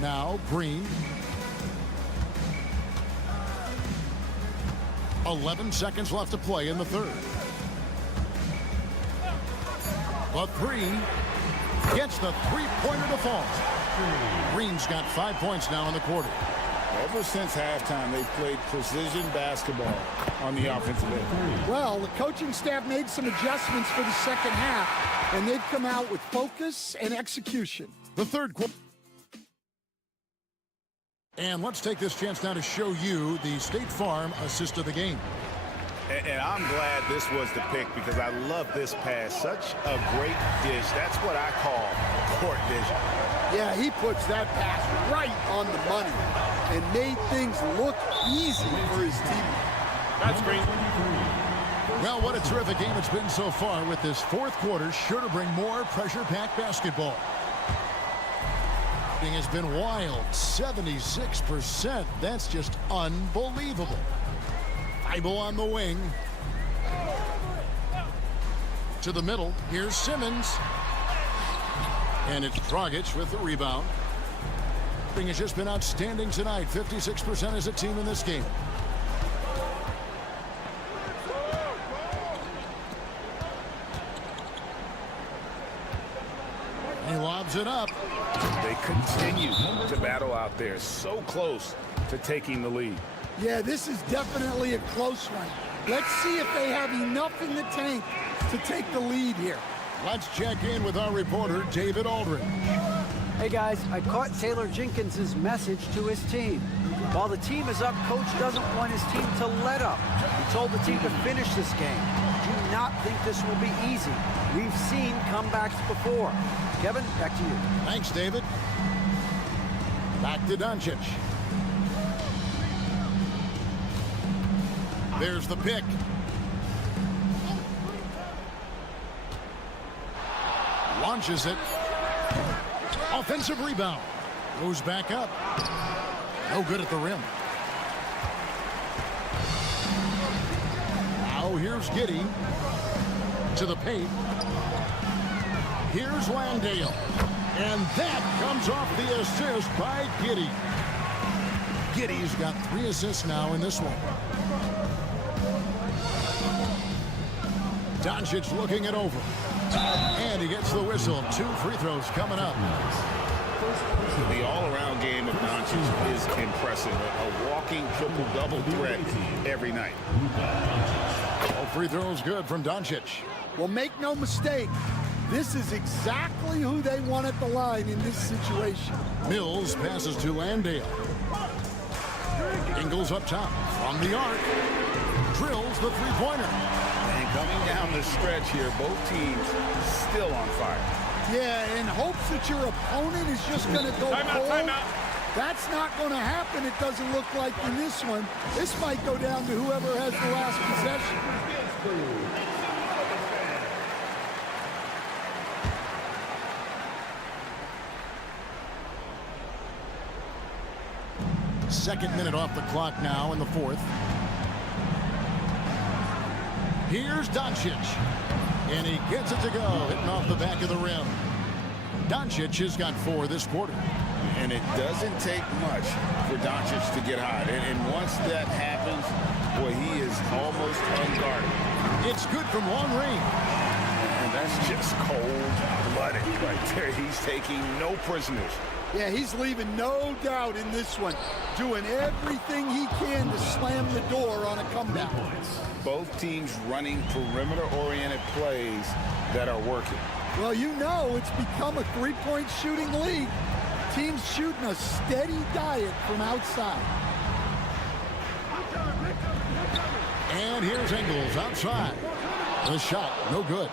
Now Green. 11 seconds left to play in the third. The 3 gets the three-pointer to fall. Green's got 5 points now in the quarter. Ever since halftime, they've played precision basketball on the offensive end. Well, the coaching staff made some adjustments for the second half, and they've come out with focus and execution. The third quarter. And let's take this chance now to show you the State Farm assist of the game. And I'm glad this was the pick because I love this pass. Such a great dish. That's what I call court vision. Yeah, he puts that pass right on the money and made things look easy for his team. That's great. Well, what a terrific game it's been so far, with this fourth quarter sure to bring more pressure-packed basketball. It has been wild. 76%. That's just unbelievable. Thibault on the wing. To the middle. Here's Simmons. And it's Dragic with the rebound. Thing has just been outstanding tonight. 56% as a team in this game. He lobs it up. They continue to battle out there. So close to taking the lead. Yeah, this is definitely a close one. Let's see if they have enough in the tank to take the lead here. Let's check in with our reporter, David Aldridge. Hey guys, I caught Taylor Jenkins' message to his team. While the team is up, coach doesn't want his team to let up. He told the team to finish this game. Do not think this will be easy. We've seen comebacks before. Kevin, back to you. Thanks, David. Back to Doncic. There's the pick. Launches it. Offensive rebound. Goes back up. No good at the rim. Now here's Giddey to the paint. Here's Landale. And that comes off the assist by Giddey. Giddey's got 3 assists now in this one. Doncic looking it over. And he gets the whistle. 2 free throws coming up. The all-around game of Doncic is impressive. A walking triple-double threat every night. All free throws good from Doncic. Well, make no mistake, this is exactly who they want at the line in this situation. Mills passes to Landale. Ingles up top from the arc. Drills the three-pointer. And coming down the stretch here, both teams still on fire. Yeah, in hopes that your opponent is just going to go cold. That's not going to happen, it doesn't look like in this one. This might go down to whoever has the last possession. Second minute off the clock now in the fourth. Here's Doncic. And he gets it to go, hitting off the back of the rim. Doncic has got 4 this quarter. And it doesn't take much for Doncic to get hot. And once that happens, boy, he is almost unguarded. It's good from long range. And that's just cold-blooded right there. He's taking no prisoners. Yeah, he's leaving no doubt in this one. Doing everything he can to slam the door on a comeback. Both teams running perimeter-oriented plays that are working. Well, you know it's become a three-point shooting league. Teams shooting a steady diet from outside. And here's Ingles outside. The shot, no good.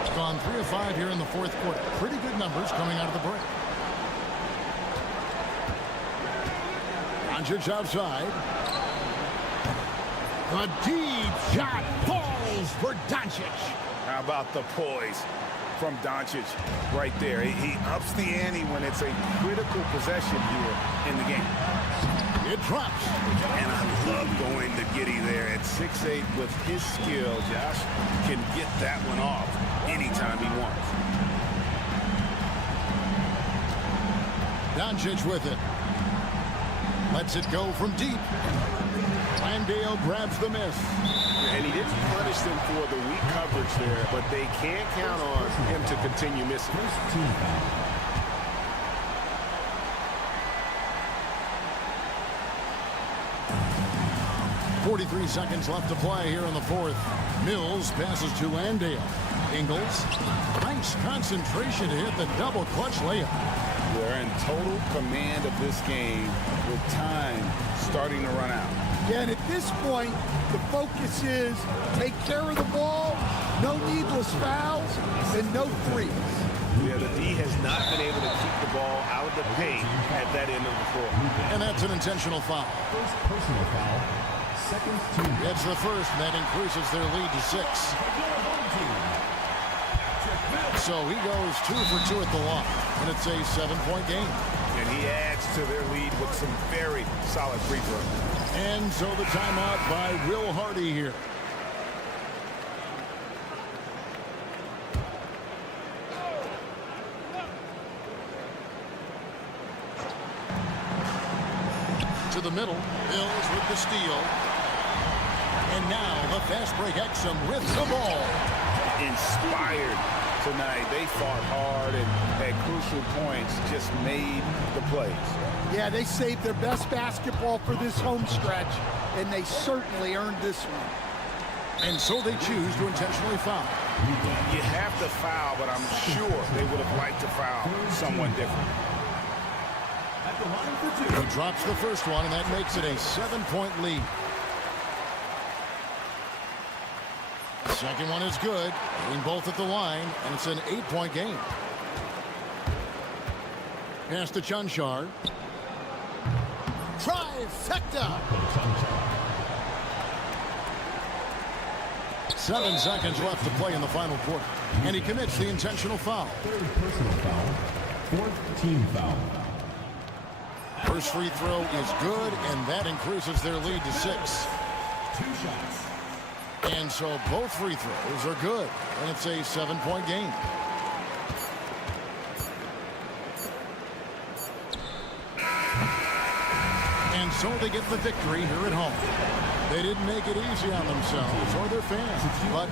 It's gone 3 of 5 here in the fourth quarter. Pretty good numbers coming out of the break. Doncic outside. A deep shot falls for Doncic. How about the poise from Doncic right there? He ups the ante when it's a critical possession here in the game. It drops. And I love going to Giddey there at 6'8". With his skill, Josh can get that one off anytime he wants. Doncic with it. Lets it go from deep. Landale grabs the miss. And he didn't punish them for the weak coverage there, but they can't count on him to continue missing. 43 seconds left to play here in the fourth. Mills passes to Landale. Ingles. Nice concentration to hit the double clutch layup. They're in total command of this game with time starting to run out. Yeah, and at this point, the focus is take care of the ball, no needless fouls, and no threes. Yeah, the D has not been able to keep the ball out of the paint at that end of the floor. And that's an intentional foul. First personal foul. Second team. It's the first, and that increases their lead to 6. So he goes 2 for 2 at the line, and it's a 7-point game. And he adds to their lead with some very solid free throws. And so the timeout by Will Hardy here. To the middle, Mills with the steal. And now the fast break Exum with the ball. Inspired tonight. They fought hard and at crucial points just made the plays. Yeah, they saved their best basketball for this home stretch, and they certainly earned this one. And so they choose to intentionally foul. You have to foul, but I'm sure they would have liked to foul someone different. He drops the first one, and that makes it a 7-point lead. Second one is good. Hitting both at the line, and it's an 8-point game. Pass to Chanchar. Trifecta! 7 seconds left to play in the final quarter. And he commits the intentional foul. Third personal foul. Fourth team foul. First free throw is good, and that increases their lead to 6. 2 shots. And so both free throws are good, and it's a 7-point game. And so they get the victory here at home. They didn't make it easy on themselves or their fans, but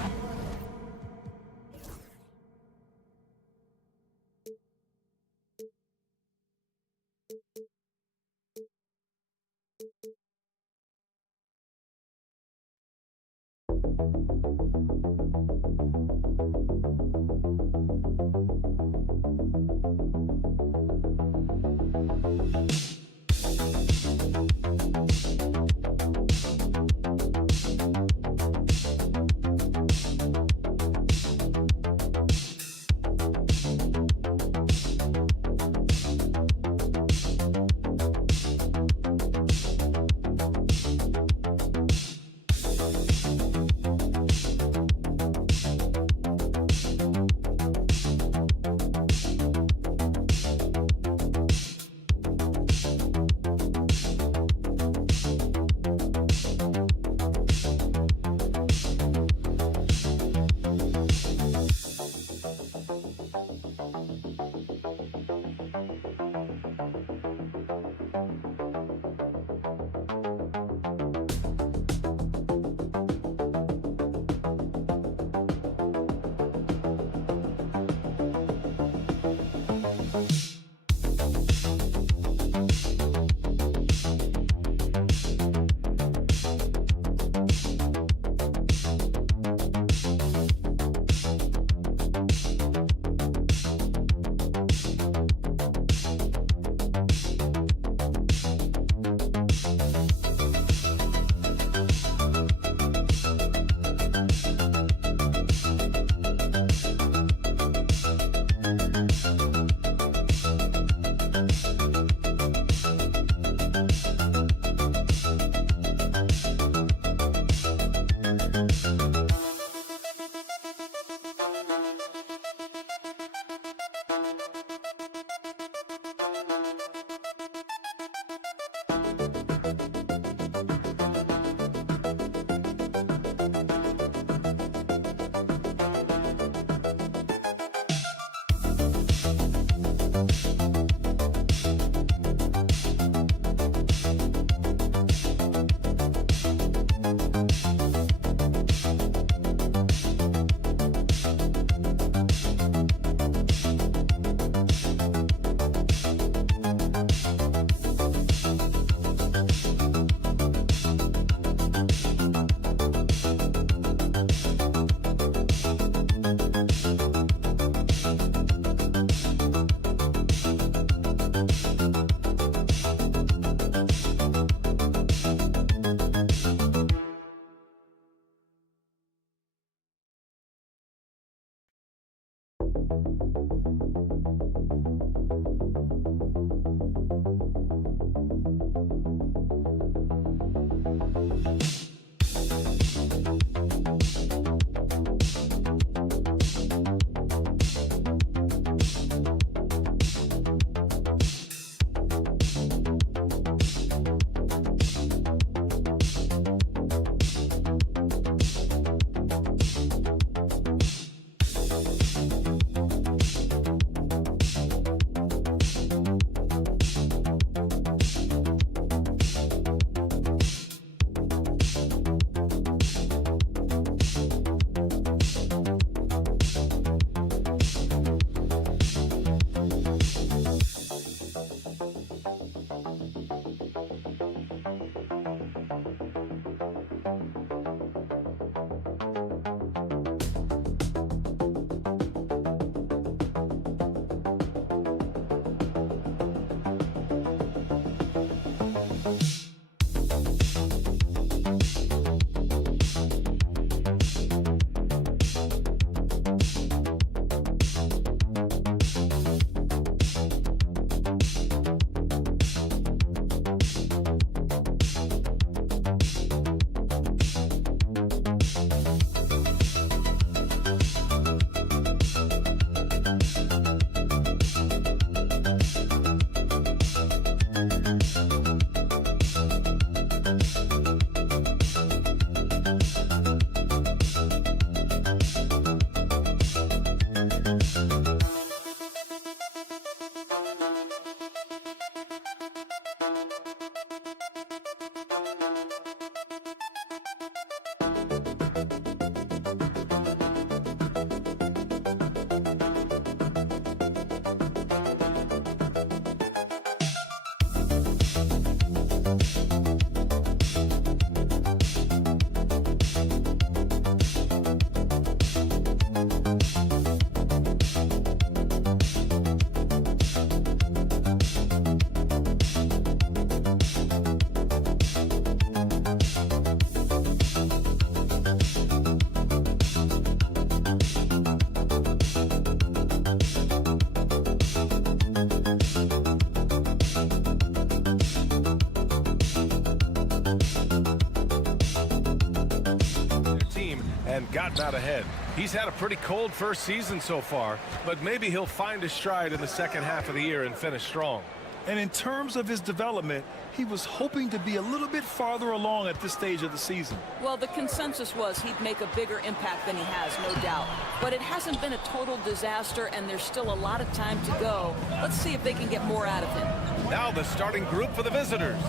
and gotten out ahead. He's had a pretty cold first season so far, but maybe he'll find his stride in the second half of the year and finish strong. And in terms of his development, he was hoping to be a little bit farther along at this stage of the season. Well, the consensus was he'd make a bigger impact than he has, no doubt. But it hasn't been a total disaster, and there's still a lot of time to go. Let's see if they can get more out of him. Now the starting group for the visitors.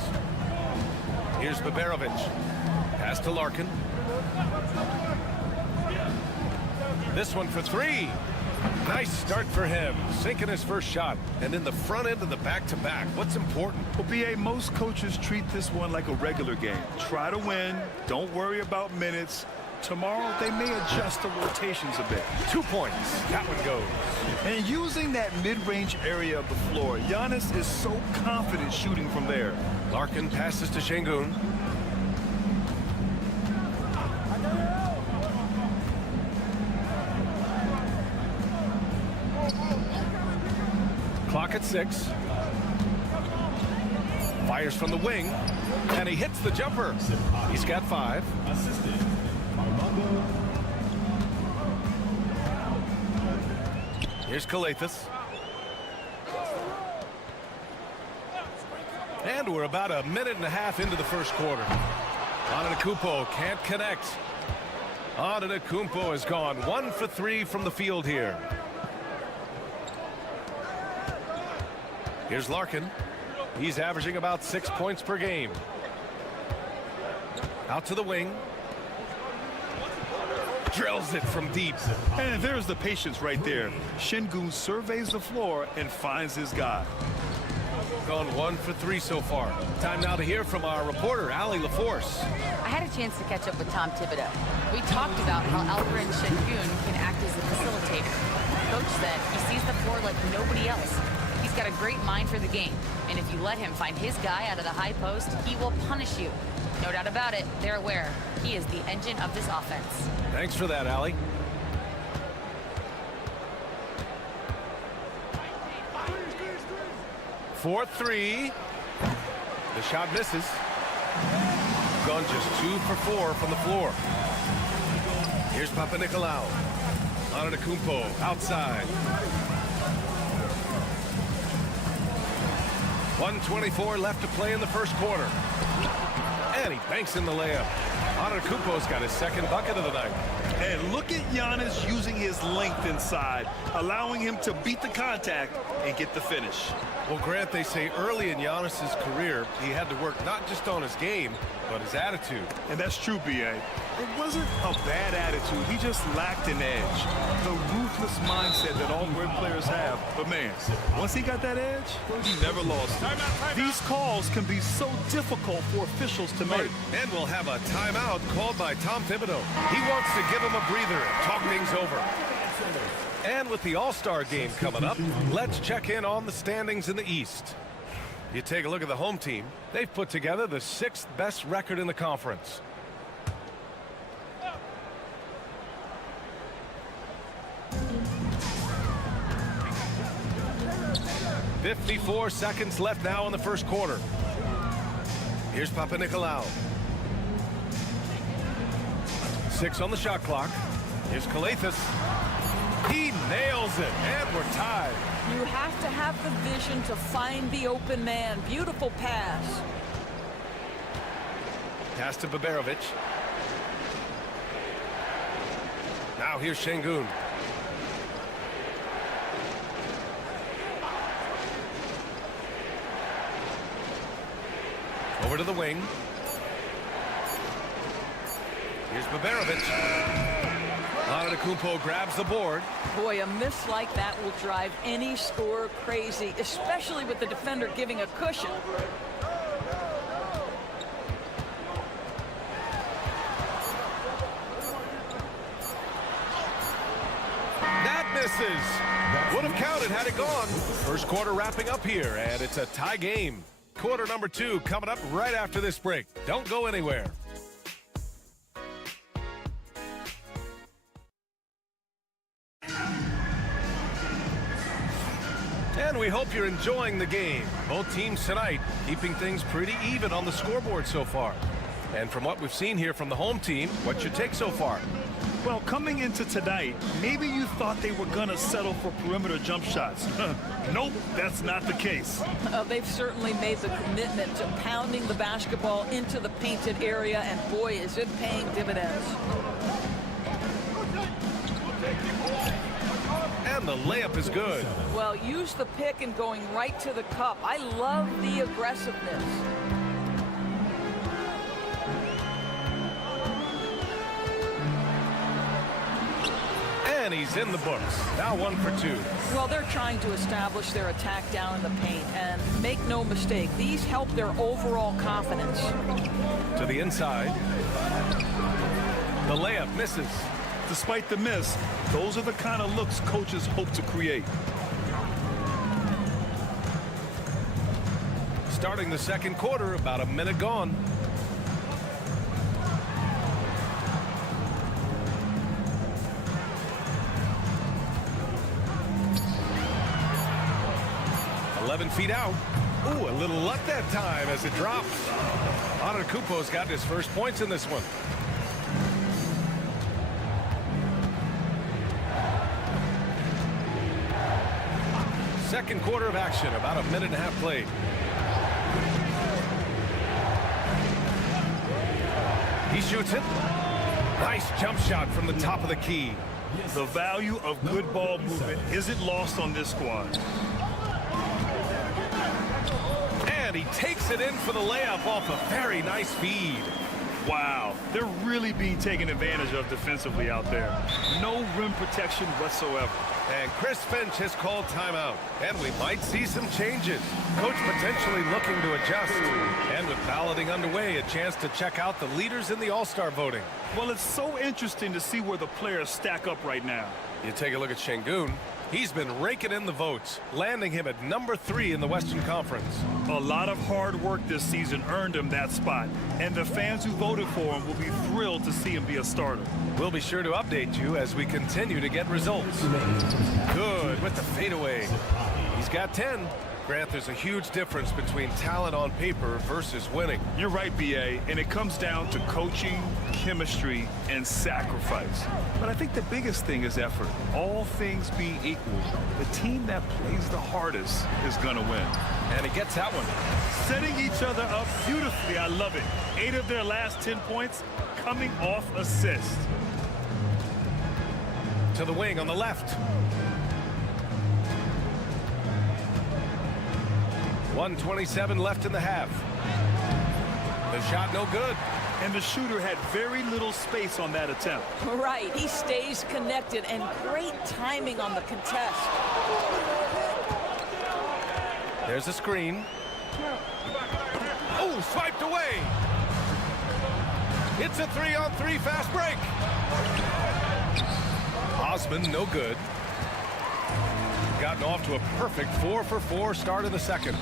Here's Baberovic. Pass to Larkin. This one for three. Nice start for him, sinking his first shot, and in the front end of the back-to-back. What's important? Well, BA, most coaches treat this one like a regular game. Try to win. Don't worry about minutes. Tomorrow, they may adjust the rotations a bit. 2 points. That one goes. And using that mid-range area of the floor, Giannis is so confident shooting from there. Larkin passes to Şengün. Clock at 6. Fires from the wing, and he hits the jumper. He's got 5. Here's Calathes. And we're about a minute and a half into the first quarter. Antetokounmpo can't connect. Antetokounmpo has gone 1 for 3 from the field here. Here's Larkin. He's averaging about 6 points per game. Out to the wing. Drills it from deep. And there's the patience right there. Şengün surveys the floor and finds his guy. Gone 1 for 3 so far. Time now to hear from our reporter, Allie LaForce. I had a chance to catch up with Tom Thibodeau. We talked about how Alperen Şengün can act as a facilitator. Coach said he sees the floor like nobody else. He's got a great mind for the game, and if you let him find his guy out of the high post, he will punish you. No doubt about it, they're aware. He is the engine of this offense. Thanks for that, Allie. For 3. The shot misses. Gone just 2 for 4 from the floor. Here's Papanikolaou. Antetokounmpo outside. 1:24 left to play in the first quarter. And he banks in the layup. Antetokounmpo's got his second bucket of the night. And look at Giannis using his length inside, allowing him to beat the contact and get the finish. Well, Grant, they say early in Giannis's career, he had to work not just on his game, but his attitude. And that's true, B.A. It wasn't a bad attitude. He just lacked an edge. The ruthless mindset that all great players have. But, man, once he got that edge, he never lost it. These calls can be so difficult for officials to make. And we'll have a timeout called by Tom Thibodeau. He wants to give him a breather and talk things over. And with the All-Star game coming up, let's check in on the standings in the East. You take a look at the home team. They've put together the 6th best record in the conference. .54 seconds left now in the first quarter. Here's Papanikolaou. 6 on the shot clock. Here's Calathes. He nails it, and we're tied. You have to have the vision to find the open man. Beautiful pass. Pass to Baberovic. Now here's Şengün. Over to the wing. Here's Baberovic. Antetokounmpo grabs the board. Boy, a miss like that will drive any scorer crazy, especially with the defender giving a cushion. That misses. Would have counted had it gone. First quarter wrapping up here, and it's a tie game. Quarter number 2 coming up right after this break. Don't go anywhere. And we hope you're enjoying the game. Both teams tonight keeping things pretty even on the scoreboard so far. And from what we've seen here from the home team, what's your take so far? Well, coming into tonight, maybe you thought they were going to settle for perimeter jump shots. Nope, that's not the case. They've certainly made the commitment to pounding the basketball into the painted area, and boy, is it paying dividends. And the layup is good. Well, use the pick and going right to the cup. I love the aggressiveness. And he's in the books. Now 1 for 2. Well, they're trying to establish their attack down in the paint, and make no mistake, these help their overall confidence. To the inside. The layup misses. Despite the miss, those are the kind of looks coaches hope to create. Starting the second quarter, about a minute gone. Feet out. Ooh, a little luck that time as it drops. Antetokounmpo's got his first points in this one. Second quarter of action, about a minute and a half played. He shoots it. Nice jump shot from the top of the key. The value of good ball movement isn't lost on this squad. And he takes it in for the layup off a very nice feed. Wow, they're really being taken advantage of defensively out there. No rim protection whatsoever. And Chris Finch has called timeout. And we might see some changes. Coach potentially looking to adjust. And with balloting underway, a chance to check out the leaders in the All-Star voting. Well, it's so interesting to see where the players stack up right now. You take a look at Şengün. He's been raking in the votes, landing him at number 3 in the Western Conference. A lot of hard work this season earned him that spot, and the fans who voted for him will be thrilled to see him be a starter. We'll be sure to update you as we continue to get results. Good with the fadeaway. He's got 10. Grant, there's a huge difference between talent on paper versus winning. You're right, B.A., and it comes down to coaching, chemistry, and sacrifice. But I think the biggest thing is effort. All things being equal, the team that plays the hardest is going to win. And he gets that one. Setting each other up beautifully. I love it. 8 of their last 10 points coming off assist. To the wing on the left. 1:27 left in the half. The shot no good. And the shooter had very little space on that attempt. Right, he stays connected, and great timing on the contest. There's a screen. Oh, swiped away. It's a 3-on-3 fast break. Osman, no good. Gotten off to a perfect 4-for-4 start in the second.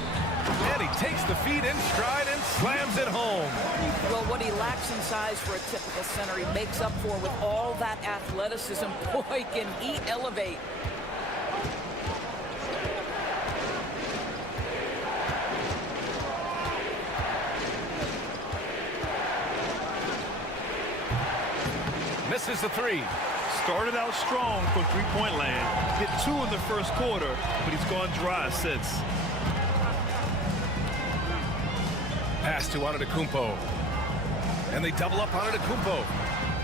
And he takes the feed in stride and slams it home. Well, what he lacks in size for a typical center, he makes up for with all that athleticism. Boy, can he elevate. Misses the 3. Started out strong from three-point land. Hit 2 in the first quarter, but he's gone dry since. Pass to Antetokounmpo. And they double up Antetokounmpo.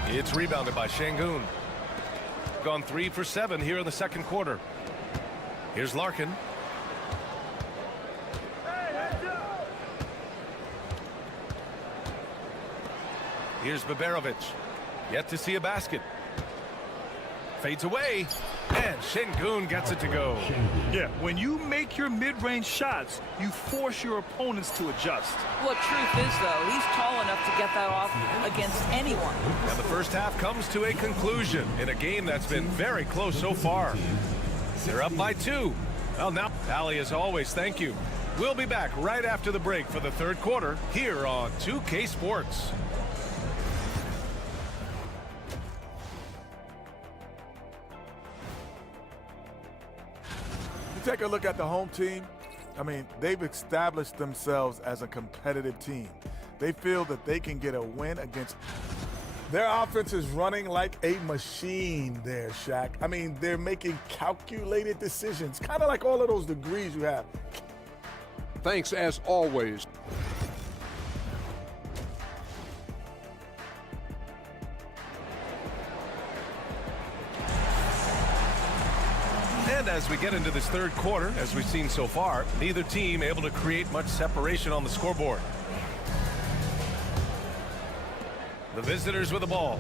It's rebounded by Şengün. Gone 3 for 7 here in the second quarter. Here's Larkin. Here's Baberovic. Yet to see a basket. Fades away. And Şengün gets it to go. Yeah, when you make your mid-range shots, you force your opponents to adjust. Well, truth is, though, he's tall enough to get that off against anyone. And the first half comes to a conclusion in a game that's been very close so far. They're up by 2. Well, now, Allie, as always, thank you. We'll be back right after the break for the third quarter here on 2K Sports. Take a look at the home team. I mean, they've established themselves as a competitive team. They feel that they can get a win against Their offense is running like a machine there, Shaq. I mean, they're making calculated decisions, kind of like all of those degrees you have. Thanks as always. And as we get into this third quarter, as we've seen so far, neither team able to create much separation on the scoreboard. The visitors with the ball.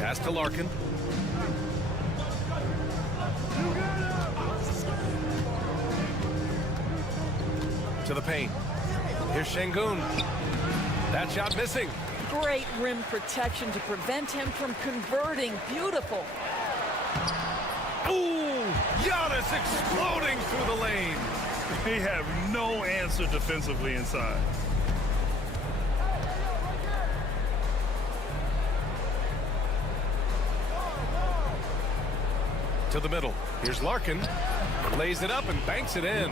Pass to Larkin. To the paint. Here's Şengün. That shot missing. Great rim protection to prevent him from converting. Beautiful. Ooh, Giannis exploding through the lane. They have no answer defensively inside. To the middle. Here's Larkin. Lays it up and banks it in.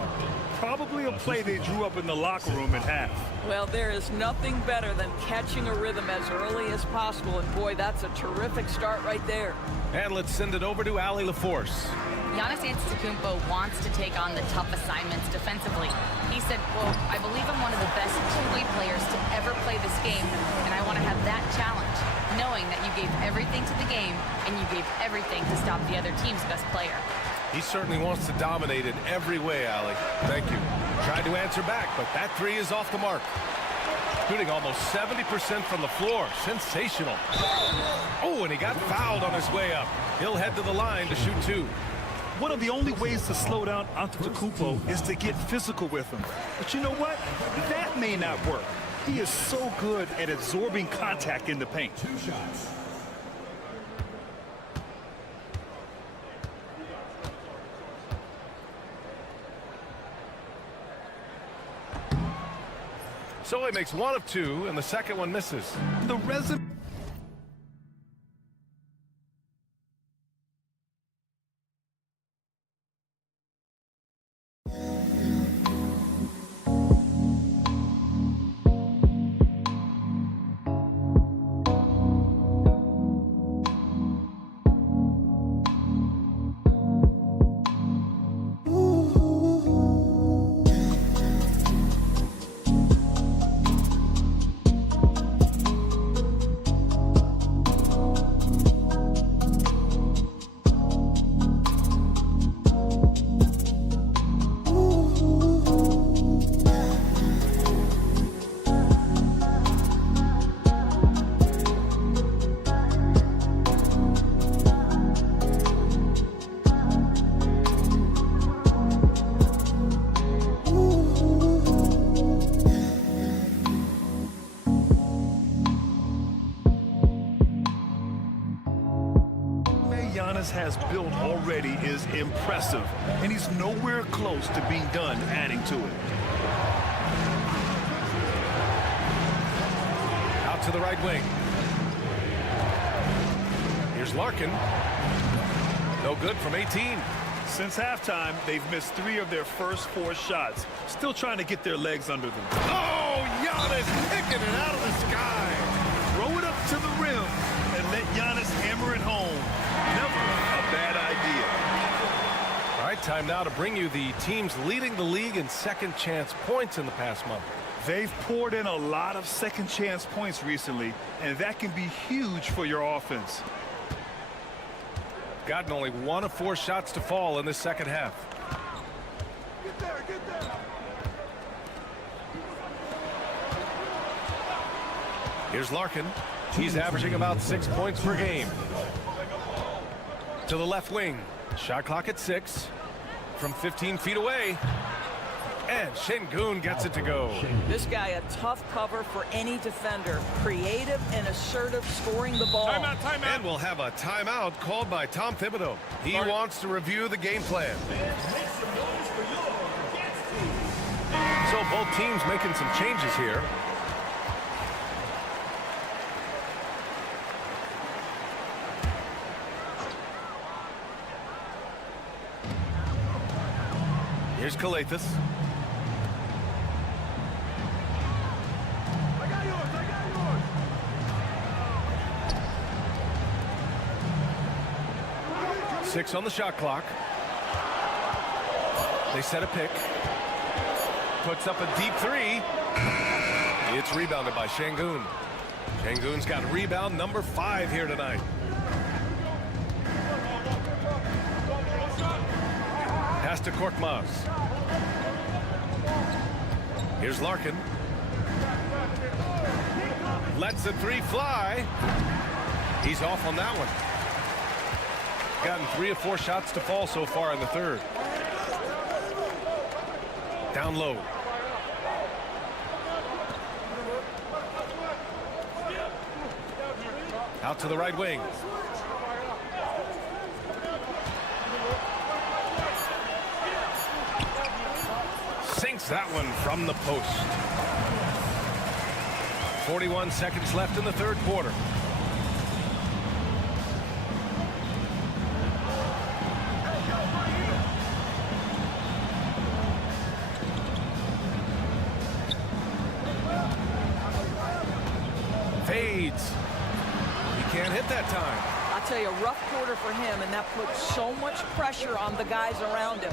Probably a play they drew up in the locker room at half. Well, there is nothing better than catching a rhythm as early as possible, and boy, that's a terrific start right there. And let's send it over to Ali LaForce. Giannis Antetokounmpo wants to take on the tough assignments defensively. He said, quote, "I believe I'm one of the best two-way players to ever play this game, and I want to have that challenge, knowing that you gave everything to the game and you gave everything to stop the other team's best player." He certainly wants to dominate in every way, Ali. Thank you. Tried to answer back, but that three is off the mark. Shooting almost 70% from the floor. Sensational. Oh, and he got fouled on his way up. He'll head to the line to shoot two. One of the only ways to slow down Antetokounmpo is to get physical with him. But you know what? That may not work. He is so good at absorbing contact in the paint. 2 shots. So he makes one of two, and the second one misses. The resume. Has built already is impressive, and he's nowhere close to being done adding to it. Out to the right wing. Here's Larkin. No good from 18. Since halftime, they've missed 3 of their first 4 shots. Still trying to get their legs under them. Oh, Giannis kicking it out of the sky. Throw it up to the rim and let Giannis hammer it home. Never a bad idea. All right, time now to bring you the teams leading the league in second chance points in the past month. They've poured in a lot of second chance points recently, and that can be huge for your offense. Gotten only 1 of 4 shots to fall in this second half. Get there, get there. Here's Larkin. He's averaging about 6 points per game. To the left wing. Shot clock at 6. From 15 feet away. And Şengün gets it to go. This guy a tough cover for any defender. Creative and assertive scoring the ball. Timeout, timeout. And we'll have a timeout called by Tom Thibodeau. He wants to review the game plan. So both teams making some changes here. Here's Kalathis. 6 on the shot clock. They set a pick. Puts up a deep 3. It's rebounded by Şengün. Şengün's got rebound number 5 here tonight. Pass to Korkmaz. Here's Larkin. Lets the 3 fly. He's off on that one. Gotten 3 or 4 shots to fall so far in the third. Down low. Out to the right wing. Sinks that one from the post. 41 seconds left in the third quarter. Fades. He can't hit that time. I'll tell you, a rough quarter for him, and that puts so much pressure on the guys around him.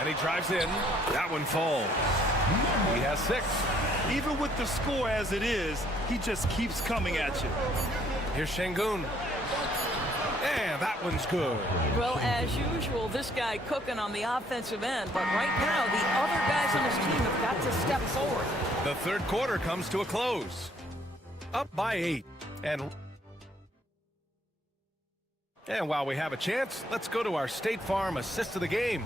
And he drives in. That one falls. He has 6. Even with the score as it is, he just keeps coming at you. Here's Şengün. And that one's good. Well, as usual, this guy cooking on the offensive end. But right now, the other guys on his team have got to step forward. The third quarter comes to a close. Up by 8. And while we have a chance, let's go to our State Farm assist of the game.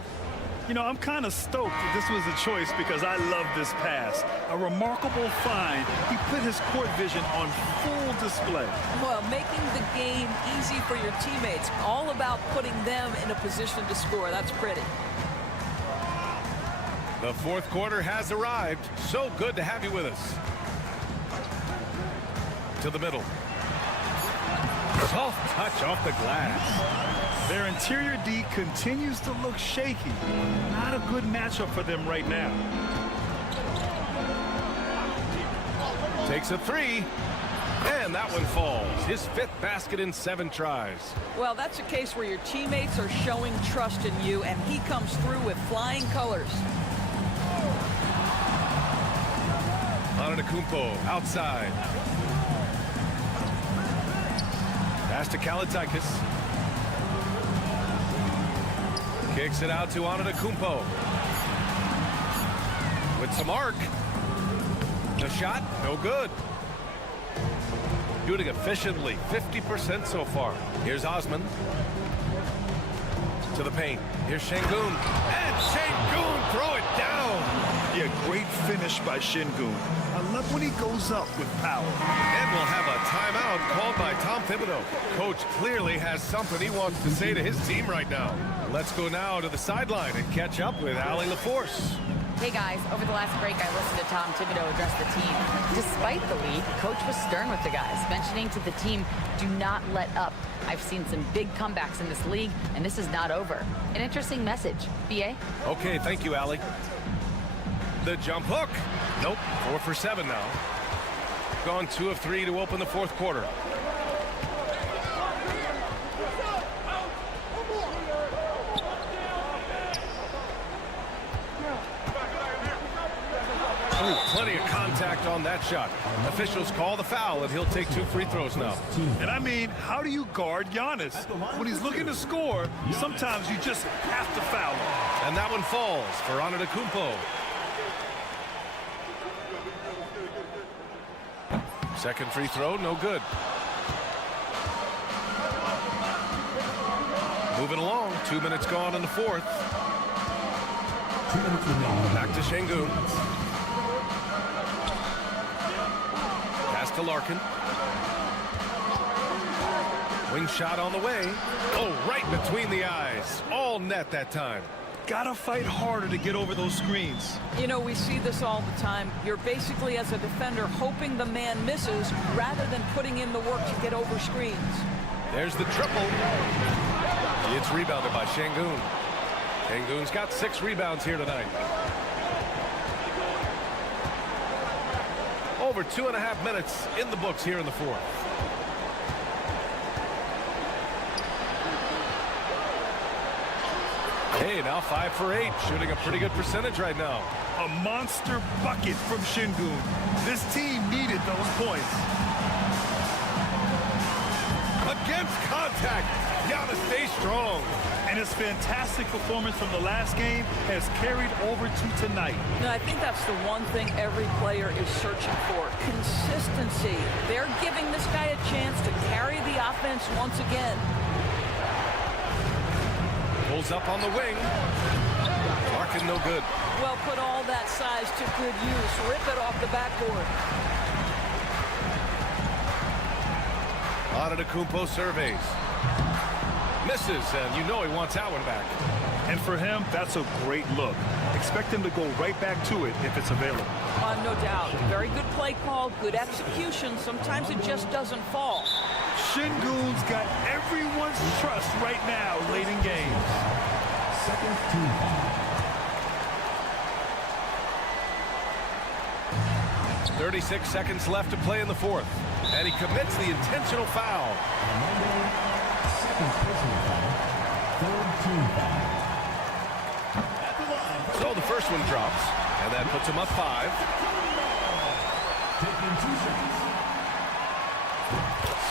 You know, I'm kind of stoked that this was a choice because I love this pass. A remarkable find. He put his court vision on full display. Well, making the game easy for your teammates. All about putting them in a position to score. That's pretty. The fourth quarter has arrived. So good to have you with us. To the middle. Soft touch off the glass. Their interior D continues to look shaky. Not a good matchup for them right now. Takes a 3. And that one falls. His 5th basket in 7 tries. Well, that's a case where your teammates are showing trust in you, and he comes through with flying colors. Antetokounmpo outside. Pass to Kalaitzakis. Kicks it out to Antetokounmpo. With some arc. The shot, no good. Shooting efficiently, 50% so far. Here's Osman. To the paint. Here's Şengün. And Şengün throw it down. Yeah, great finish by Şengün. I love when he goes up with power. And we'll have a timeout called by Tom Thibodeau. Coach clearly has something he wants to say to his team right now. Let's go now to the sideline and catch up with Allie LaForce. Hey guys, over the last break I listened to Tom Thibodeau address the team. Despite the lead, Coach was stern with the guys, mentioning to the team, do not let up. I've seen some big comebacks in this league, and this is not over. An interesting message. BA? Okay, thank you, Allie. The jump hook. Nope, 4 for 7 now. Gone 2 of 3 to open the fourth quarter. Ooh, plenty of contact on that shot. Officials call the foul, and he'll take 2 free throws now. And I mean, how do you guard Giannis? When he's looking to score, sometimes you just have to foul him. And that one falls for Antetokounmpo. Second free throw, no good. Moving along, 2 minutes gone in the fourth. 2 minutes remaining. Back to Şengün. Pass to Larkin. Wing shot on the way. Oh, right between the eyes. All net that time. Gotta fight harder to get over those screens. You know, we see this all the time. You're basically, as a defender, hoping the man misses rather than putting in the work to get over screens. There's the triple. It's rebounded by Şengün. Şengün's got 6 rebounds here tonight. over 2.5 minutes in the books here in the fourth. Hey, now 5 for 8, shooting a pretty good percentage right now. A monster bucket from Şengün. This team needed those points. Against contact, gotta stay strong. And his fantastic performance from the last game has carried over to tonight. No, I think that's the one thing every player is searching for. Consistency. They're giving this guy a chance to carry the offense once again. Pulls up on the wing. Larkin no good. Well, put all that size to good use. Rip it off the backboard. Antetokounmpo surveys. Misses, and you know he wants that one back. And for him, that's a great look. Expect him to go right back to it if it's available. No doubt. Very good play call, good execution. Sometimes it just doesn't fall. Şengün's got everyone's trust right now late in games. Second team foul. 36 seconds left to play in the fourth. And he commits the intentional foul. Second personal foul. Third team foul. So the first one drops, and that puts him up 5. Taking 2 shots.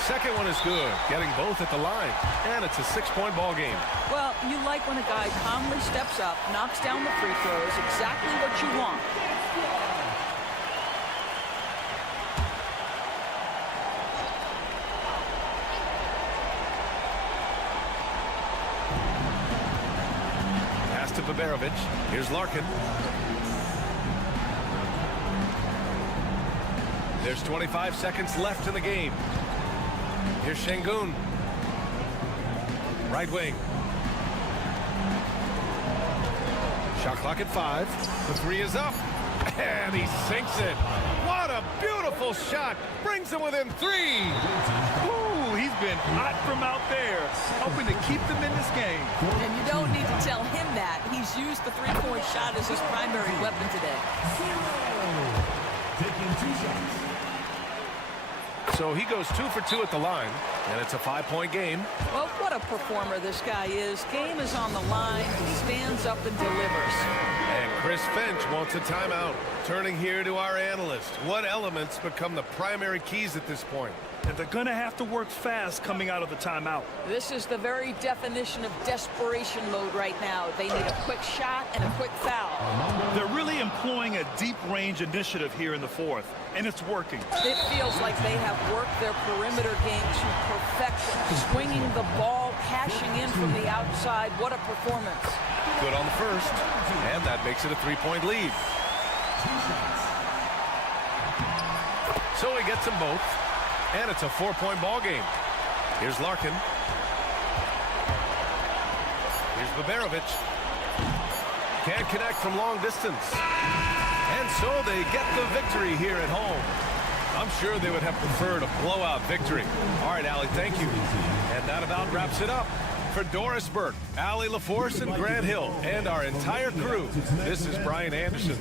Second one is good, getting both at the line, and it's a 6-point ball game. Well, you like when a guy calmly steps up, knocks down the free throws, exactly what you want. Pass to Baberovic. Here's Larkin. There's 25 seconds left in the game. Here's Şengün. Right wing. Shot clock at 5. The 3 is up. And he sinks it. What a beautiful shot. Brings him within 3. Ooh, he's been hot from out there, hoping to keep them in this game. And you don't need to tell him that. He's used the three-point shot as his primary weapon today. Taking 2 shots. So he goes 2 for 2 at the line, and it's a 5-point game. Well, what a performer this guy is. Game is on the line. He stands up and delivers. And Chris Finch wants a timeout. Turning here to our analyst. What elements become the primary keys at this point? And they're going to have to work fast coming out of the timeout. This is the very definition of desperation mode right now. They need a quick shot and a quick foul. They're really employing a deep-range initiative here in the fourth, and it's working. It feels like they have worked their perimeter game to perfection. Swinging the ball, cashing in from the outside. What a performance. Good on the first, and that makes it a 3-point lead. So he gets them both, and it's a 4-point ball game. Here's Larkin. Here's Baberovic. Can't connect from long distance. And so they get the victory here at home. I'm sure they would have preferred a blowout victory. All right, Allie, thank you. And that about wraps it up. For Doris Burke, Allie LaForce, and Grant Hill, and our entire crew, this is Brian Anderson.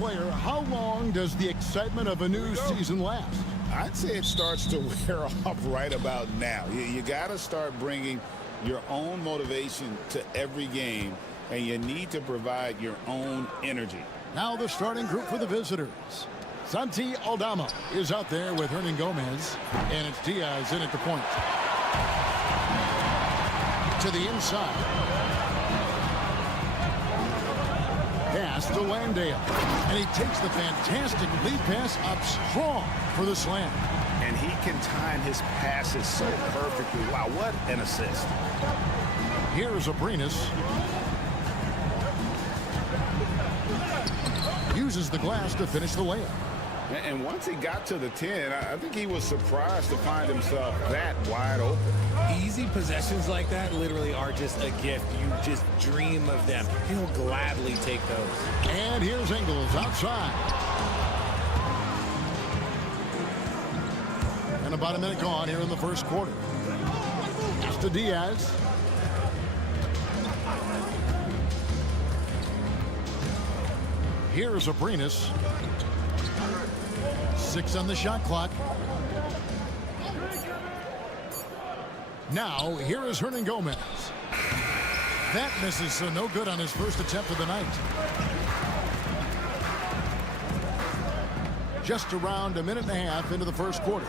player, how long does the excitement of a new season last? I'd say it starts to wear off right about now. You got to start bringing your own motivation to every game, and you need to provide your own energy. Now the starting group for the visitors. Santi Aldama is out there with Hernan Gomez, and it's Diaz in at the point. To the inside. Pass to Landale, and he takes the fantastic lead pass up strong for the slam. And he can time his passes so perfectly. Wow, what an assist. Here's Abrinas. Uses the glass to finish the layup. And once he got to the 10, I think he was surprised to find himself that wide open. Easy possessions like that literally are just a gift. You just dream of them. He'll gladly take those. And here's Ingles outside. And about a minute gone here in the first quarter. Pass to Diaz. Here's Abrinas. 6 on the shot clock. Now, here is Hernan Gomez. That misses, so no good on his first attempt of the night. Just around a minute and a half into the first quarter.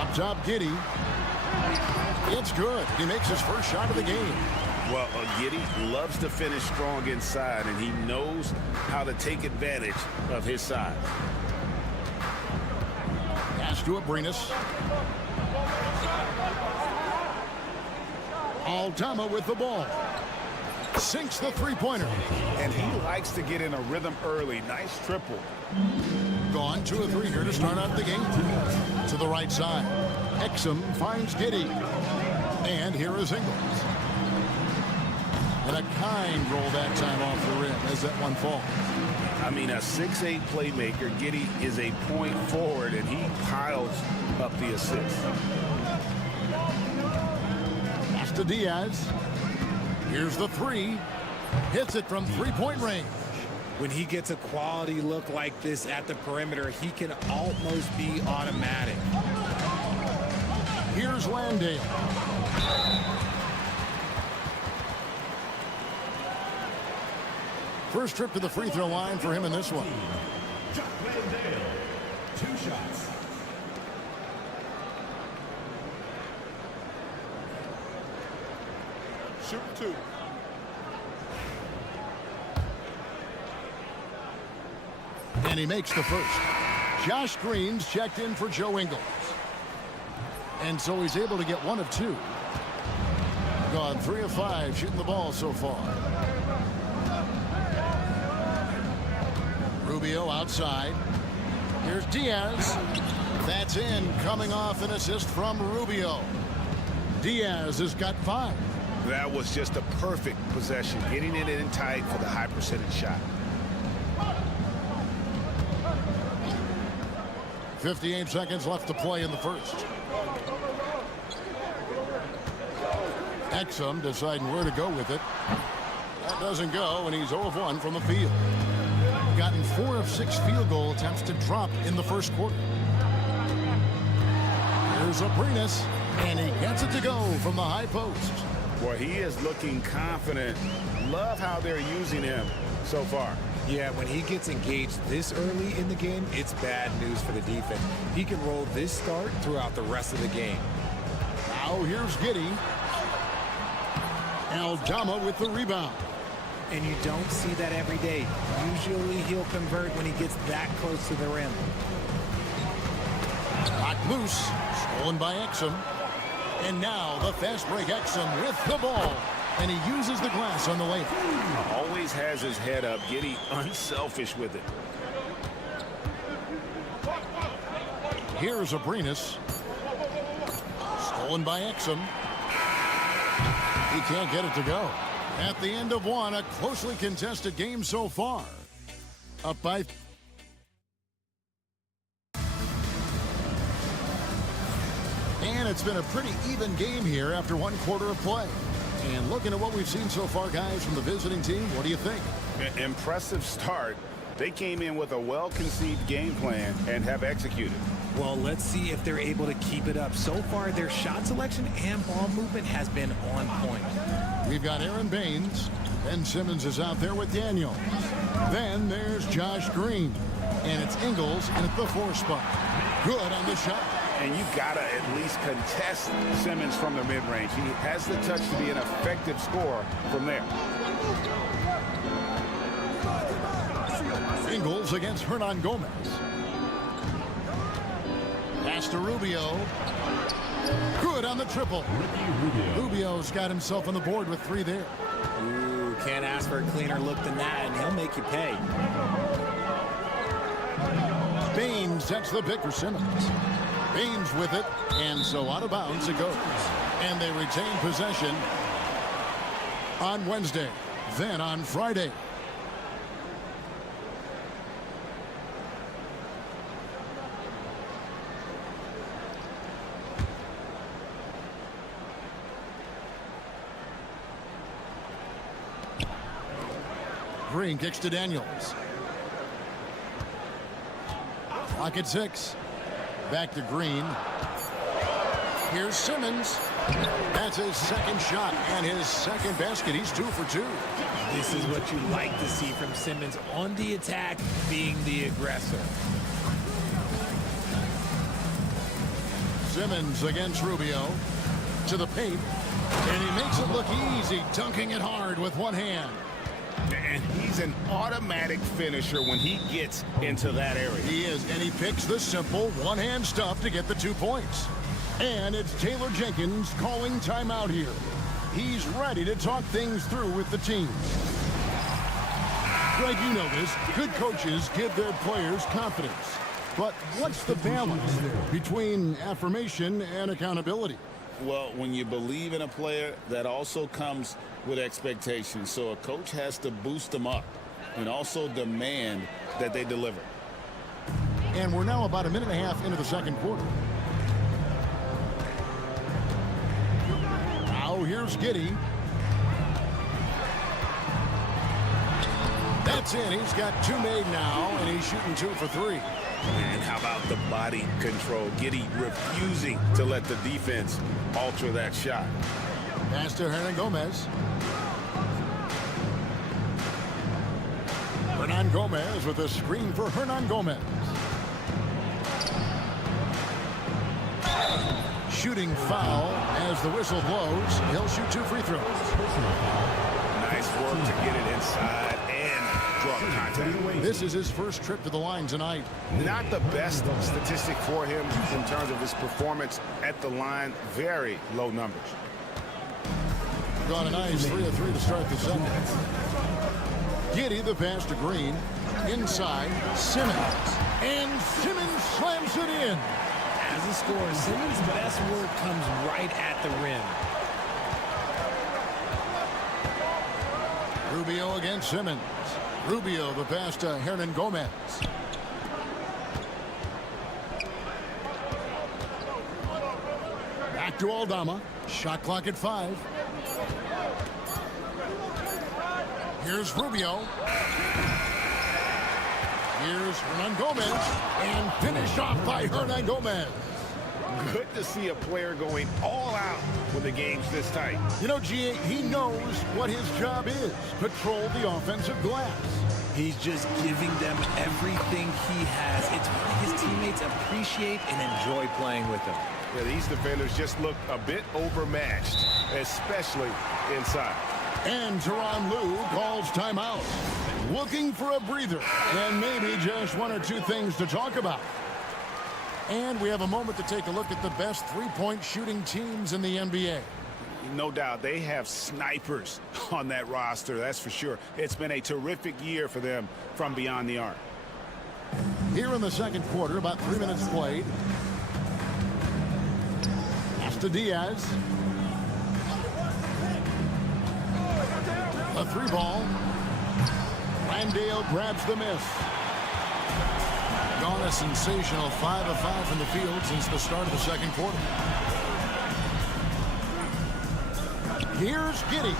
Up top, Giddey. It's good. He makes his first shot of the game. Well, Giddey loves to finish strong inside, and he knows how to take advantage of his size. Pass to Abrinas. Aldama with the ball. Sinks the three-pointer. And he likes to get in a rhythm early. Nice triple. Gone 2 of 3 here to start out the game. To the right side. Exum finds Giddey. And here is Ingles. And a kind roll that time off the rim as that one falls. I mean, a 6'8" playmaker. Giddey is a point forward, and he piles up the assist. Pass to Diaz. Here's the 3. Hits it from three-point range. When he gets a quality look like this at the perimeter, he can almost be automatic. Here's Landale. First trip to the free throw line for him in this one. Chuck Landale, 2 shots. Shoot 2. And he makes the first. Josh Green's checked in for Joe Ingles. And so he's able to get 1 of 2. Gone 3 of 5 shooting the ball so far. Rubio outside. Here's Diaz. That's in, coming off an assist from Rubio. Diaz has got 5. That was just a perfect possession, getting it in tight for the high percentage shot. 58 seconds left to play in the first. Exum deciding where to go with it. That doesn't go, and he's 0 of 1 from the field. Gotten 4 of 6 field goal attempts to drop in the first quarter. Here's Abrinas, and he gets it to go from the high post. Boy, he is looking confident. Love how they're using him so far. Yeah, when he gets engaged this early in the game, it's bad news for the defense. He can roll this start throughout the rest of the game. Now here's Giddey. Aldama with the rebound. And you don't see that every day. Usually he'll convert when he gets that close to the rim. Knocked loose. Stolen by Exum. And now the fast break Exum with the ball. And he uses the glass on the layup. Always has his head up. Giddey unselfish with it. Here's Abrinas. Stolen by Exum. He can't get it to go. At the end of one, a closely contested game so far. Up by... And it's been a pretty even game here after 1 quarter of play. And looking at what we've seen so far, guys, from the visiting team, what do you think? Impressive start. They came in with a well-conceived game plan and have executed. Well, let's see if they're able to keep it up. So far, their shot selection and ball movement has been on point. We've got Aaron Baines. Ben Simmons is out there with Daniels. Then there's Josh Green. And it's Ingles in at the 4 spot. Good on the shot. And you gotta at least contest Simmons from the mid-range. He has the touch to be an effective scorer from there. Ingles against Hernan Gomez. Pass to Rubio. Good on the triple. Rubio's got himself on the board with 3 there. Ooh, can't ask for a cleaner look than that, and he'll make you pay. Baines sets the pick for Simmons. Baines with it, and so out of bounds it goes. And they retain possession on Wednesday, then on Friday. Green kicks to Daniels. Clock at 6. Back to Green. Here's Simmons. That's his second shot and his second basket. He's 2 for 2. This is what you like to see from Simmons on the attack, being the aggressor. Simmons against Rubio. To the paint. And he makes it look easy, dunking it hard with one hand. And he's an automatic finisher when he gets into that area. He is, and he picks the simple one-hand stuff to get the 2 points. And it's Taylor Jenkins calling timeout here. He's ready to talk things through with the team. Greg, you know this. Good coaches give their players confidence. But what's the balance between affirmation and accountability? Well, when you believe in a player, that also comes with expectations. So a coach has to boost them up and also demand that they deliver. And we're now about a minute and a half into the second quarter. Now here's Giddey. That's in. He's got 2 made now, and he's shooting 2 for 3. And how about the body control? Giddey refusing to let the defense alter that shot. Pass to Hernan Gomez. Hernan Gomez with a screen for Hernan Gomez. Shooting foul as the whistle blows. He'll shoot 2 free throws. Nice work to get it inside and draw the contact. This is his first trip to the line tonight. Not the best statistic for him in terms of his performance at the line. Very low numbers. Got a nice 3 of 3 to start the second. Giddey the pass to Green. Inside, Simmons. And Simmons slams it in. As a scorer, Simmons' best work comes right at the rim. Rubio against Simmons. Rubio the pass to Hernan Gomez. Back to Aldama. Shot clock at 5. Here's Rubio. Here's Hernan Gomez. And finish off by Hernan Gomez. Good to see a player going all out when the game's this tight. You know, G.A., he knows what his job is. Patrol the offensive glass. He's just giving them everything he has. It's why his teammates appreciate and enjoy playing with him. Yeah, these defenders just look a bit overmatched, especially inside. And Tyronn Lue calls timeout. Looking for a breather and maybe just 1 or 2 things to talk about. And we have a moment to take a look at the best three-point shooting teams in the NBA. No doubt they have snipers on that roster, that's for sure. It's been a terrific year for them from beyond the arc. Here in the second quarter, about 3 minutes played. Pass to Diaz. A 3-ball. Landale grabs the miss. Gone a sensational 5 of 5 from the field since the start of the second quarter. Here's Giddey.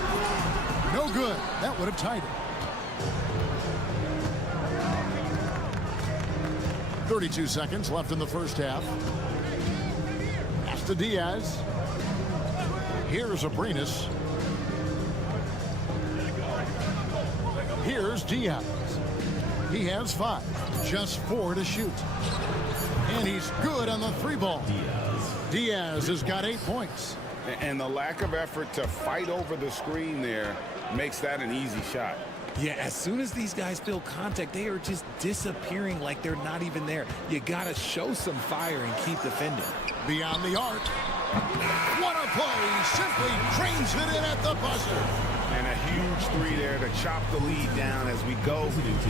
No good. That would have tied it. 32 seconds left in the first half. Pass to Diaz. Here's Abrinas. Here's Diaz. He has 5. Just 4 to shoot. And he's good on the 3 ball. Diaz has got 8 points. And the lack of effort to fight over the screen there makes that an easy shot. Yeah, as soon as these guys feel contact, they are just disappearing like they're not even there. You got to show some fire and keep defending. Beyond the arc. What a play. Simply trains it in at the buzzer. And a huge 3 there to chop the lead down as we go.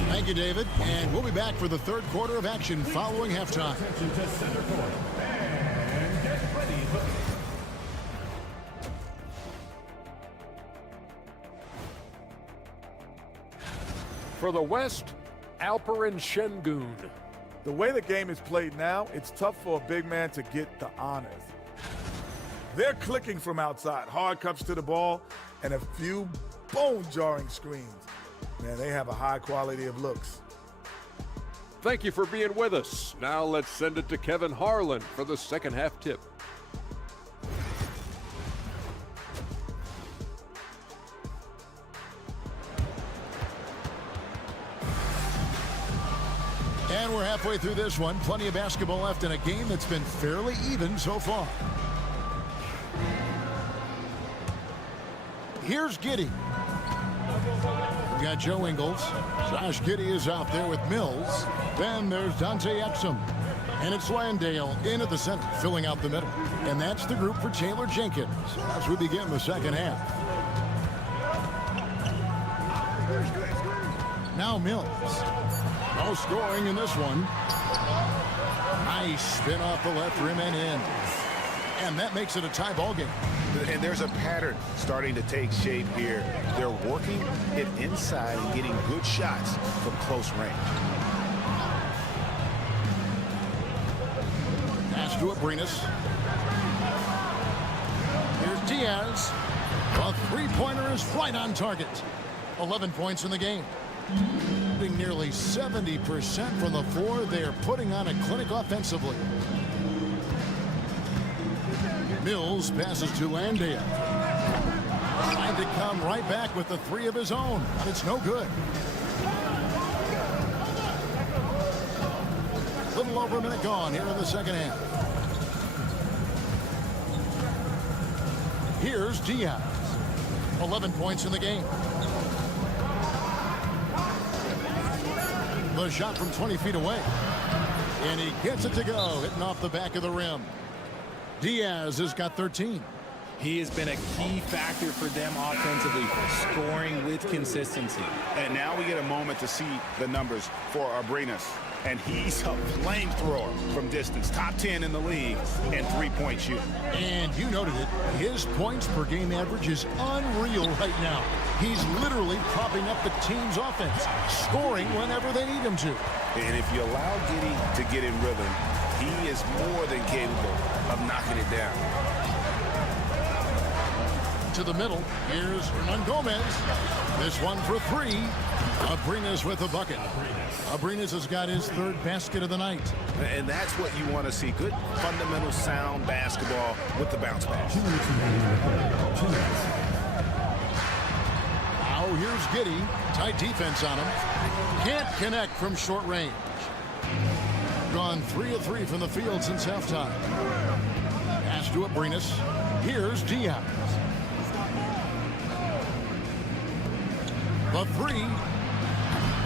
Thank you, David. And we'll be back for the third quarter of action following halftime. For the West, Alperen Şengün. The way the game is played now, it's tough for a big man to get the honors. They're clicking from outside, hard cuts to the ball, and a few bone-jarring screens. Man, they have a high quality of looks. Thank you for being with us. Now let's send it to Kevin Harlan for the second half tip. And we're halfway through this one. Plenty of basketball left in a game that's been fairly even so far. Here's Giddey. We've got Joe Ingles. Josh Giddey is out there with Mills. Then there's Dante Exum. And it's Landale in at the center, filling out the middle. And that's the group for Taylor Jenkins as we begin the second half. Now Mills. No scoring in this one. Nice spin off the left rim and in. And that makes it a tie ball game. And there's a pattern starting to take shape here. They're working it inside and getting good shots from close range. Pass to Abrinas. Here's Diaz. A three-pointer is right on target. 11 points in the game. Shooting nearly 70% from the floor. They are putting on a clinic offensively. Mills passes to Landale. Trying to come right back with the 3 of his own, but it's no good. Little over a minute gone here in the second half. Here's Diaz. 11 points in the game. The shot from 20 feet away. And he gets it to go, hitting off the back of the rim. Diaz has got 13. He has been a key factor for them offensively, scoring with consistency. And now we get a moment to see the numbers for Abrinas. And he's a flamethrower from distance. Top 10 in the league in three-point shooting. And you noted it. His points per game average is unreal right now. He's literally propping up the team's offense, scoring whenever they need him to. And if you allow Giddey to get in rhythm, he is more than capable of knocking it down. To the middle, here's Hernan Gomez. This one for 3. Abrinas with a bucket. Abrinas has got his 3rd basket of the night. And that's what you want to see. Good, fundamental, sound basketball with the bounce pass. Now here's Giddey. Tight defense on him. Can't connect from short range. Gone 3 of 3 from the field since halftime. Pass to Abrinas. Here's Diaz. The 3.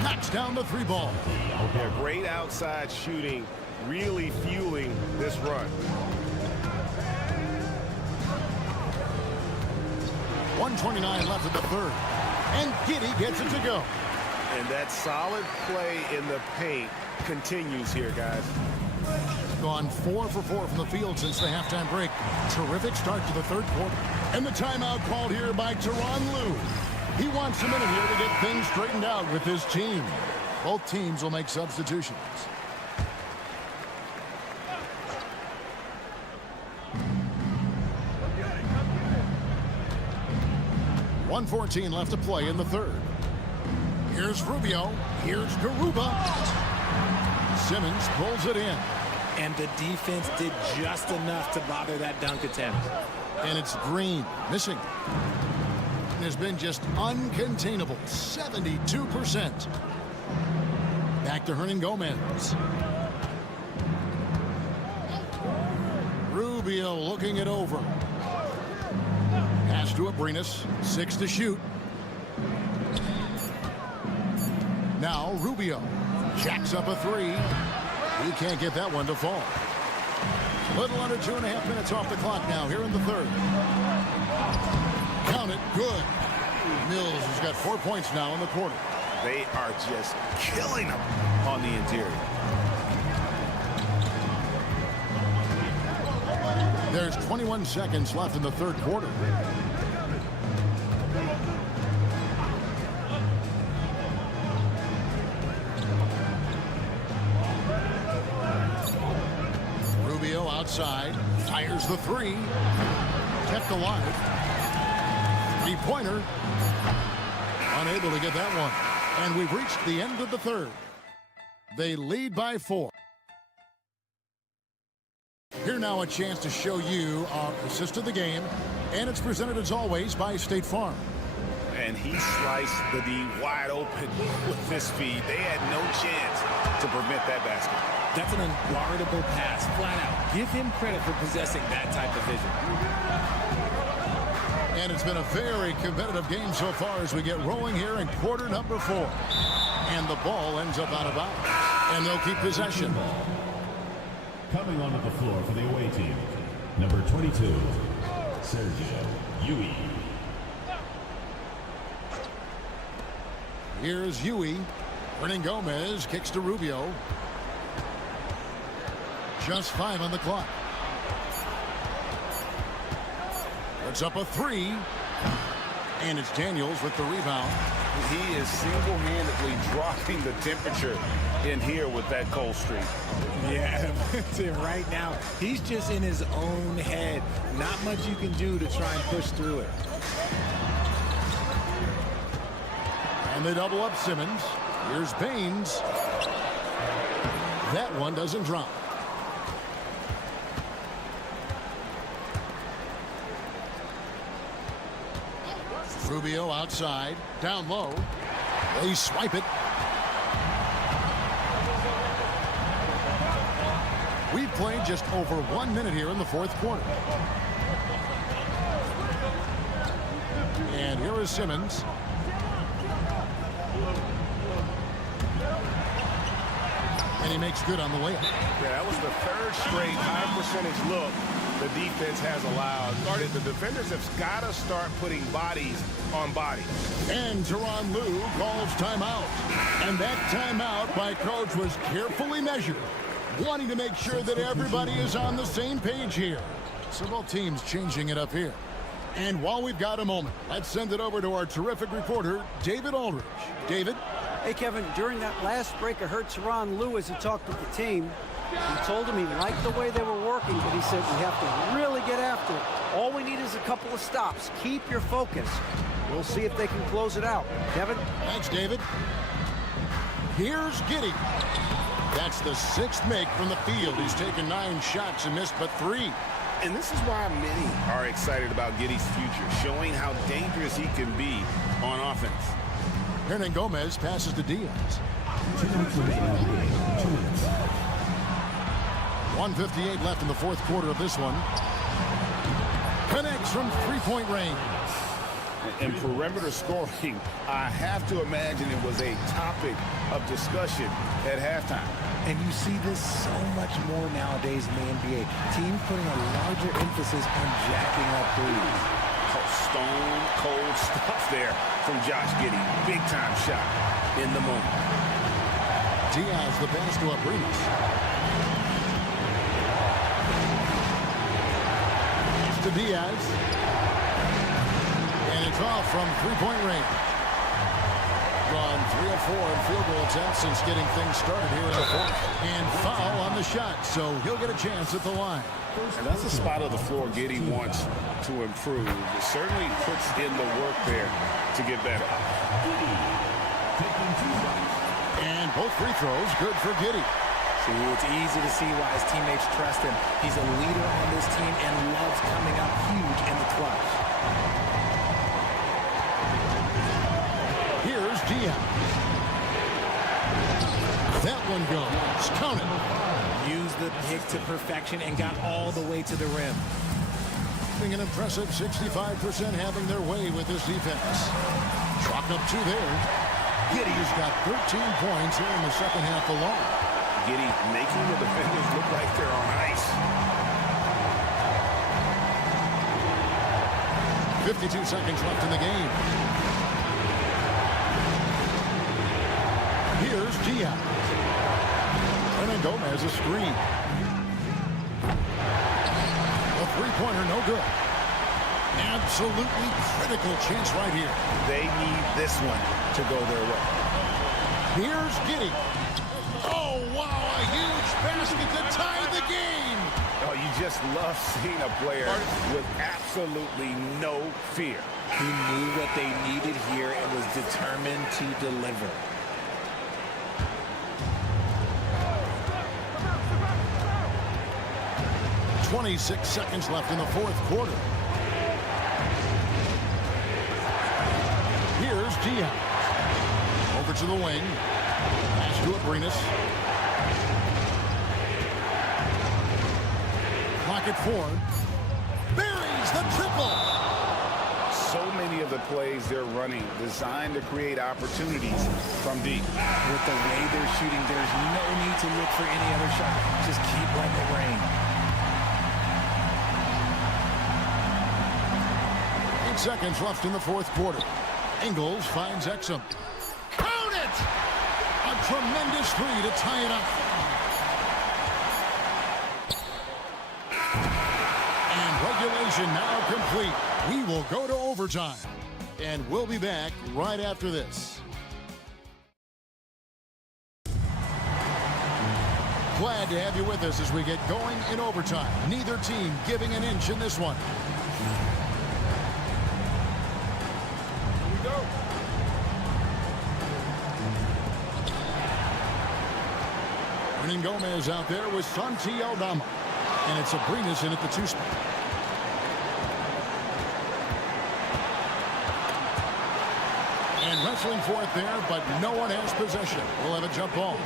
Knocks down the 3 ball. Yeah, great outside shooting, really fueling this run. 1:29 left in the 3rd. And Giddey gets it to go. And that solid play in the paint continues here, guys. Gone 4 for 4 from the field since the halftime break. Terrific start to the 3rd quarter. And the timeout called here by Tyronn Lue. He wants a minute here to get things straightened out with his team. Both teams will make substitutions. 1:14 left to play in the third. Here's Rubio. Here's Garuba. Simmons pulls it in. And the defense did just enough to bother that dunk attempt. And it's Green missing. It has been just uncontainable. 72%. Back to Hernangomez. Rubio looking it over. Pass to Abrinas. 6 to shoot. Now Rubio jacks up a 3. He can't get that one to fall. Little under 2.5 minutes off the clock now here in the third. Count it. Good. Mills has got 4 points now in the quarter. They are just killing them on the interior. There's 21 seconds left in the third quarter. Rubio outside, fires the 3. Kept alive. 3-pointer. Unable to get that one. And we've reached the end of the third. They lead by 4. Here now a chance to show you our assist of the game. And it's presented as always by State Farm. And he sliced the D wide open with this feed. They had no chance to prevent that basket. That's an unguardable pass, flat out. Give him credit for possessing that type of vision. And it's been a very competitive game so far as we get rolling here in quarter number 4. And the ball ends up out of bounds. And they'll keep possession. Coming onto the floor for the away team, number 22, Sergio Yui. Here's Yui. Hernangomez kicks to Rubio. Just 5 on the clock. Puts up a 3. And it's Daniels with the rebound. He is single-handedly dropping the temperature in here with that cold streak. Yeah, right now, he's just in his own head. Not much you can do to try and push through it. And they double up Simmons. Here's Baines. That one doesn't drop. Rubio outside, down low. They swipe it. We've played just over 1 minute here in the fourth quarter. And here is Simmons. And he makes good on the layup. Yeah, that was the third straight high percentage look the defense has allowed. The defenders have got to start putting bodies on bodies. And Tyronn Lue calls timeout. And that timeout by coach was carefully measured, wanting to make sure that everybody is on the same page here. So both teams changing it up here. And while we've got a moment, let's send it over to our terrific reporter, David Aldridge. David? Hey, Kevin, during that last break, I heard Tyronn Lue as he talked with the team. He told him he liked the way they were working, but he said we have to really get after it. All we need is a couple of stops. Keep your focus. We'll see if they can close it out. Kevin? Thanks, David. Here's Giddey. That's the 6th make from the field. He's taken 9 shots and missed but 3. And this is why many are excited about Giddey's future, showing how dangerous he can be on offense. Hernangomez passes to Diaz. 1:58 left in the fourth quarter of this one. Connects from three-point range. And perimeter scoring, I have to imagine it was a topic of discussion at halftime. And you see this so much more nowadays in the NBA. Teams putting a larger emphasis on jacking up threes. Stone cold stuff there from Josh Giddey. Big time shot in the moment. Diaz the pass to Abrinas. To Diaz. And it's off from three-point range. Gone 3 of 4 in field goal attempts since getting things started here in the fourth. And foul on the shot, so he'll get a chance at the line. And that's a spot of the floor Giddey wants to improve. It certainly puts in the work there to get better. And both free throws good for Giddey. See, it's easy to see why his teammates trust him. He's a leader on this team and loves coming up huge in the clutch. Here's Diaz. That one goes. Count it. Used the pick to perfection and got all the way to the rim. An impressive 65% having their way with this defense. Chalk up two there. Giddey's got 13 points here in the second half alone. Giddey making the defenders look like they're on ice. 52 seconds left in the game. Here's Diaz. And then Gomez a screen. A three-pointer, no good. Absolutely critical chance right here. They need this one to go their way. Here's Giddey. Oh, wow, a huge basket to tie the game. Oh, you just love seeing a player with absolutely no fear. He knew what they needed here and was determined to deliver. .26 seconds left in the fourth quarter. Here's Diaz. Over to the wing. Pass to Abrinas. Clock at 4. Buries the triple. So many of the plays they're running designed to create opportunities from deep. With the way they're shooting, there's no need to look for any other shot. Just keep letting it rain. 8 seconds left in the fourth quarter. Ingles finds Exum. Count it! A tremendous three to tie it up. And regulation now complete. We will go to overtime. And we'll be back right after this. Glad to have you with us as we get going in overtime. Neither team giving an inch in this one. Hernan Gomez out there with Santi Aldama. And it's Abrinas in at the 2 spot. And wrestling for it there, but no one has possession. We'll have a jump ball.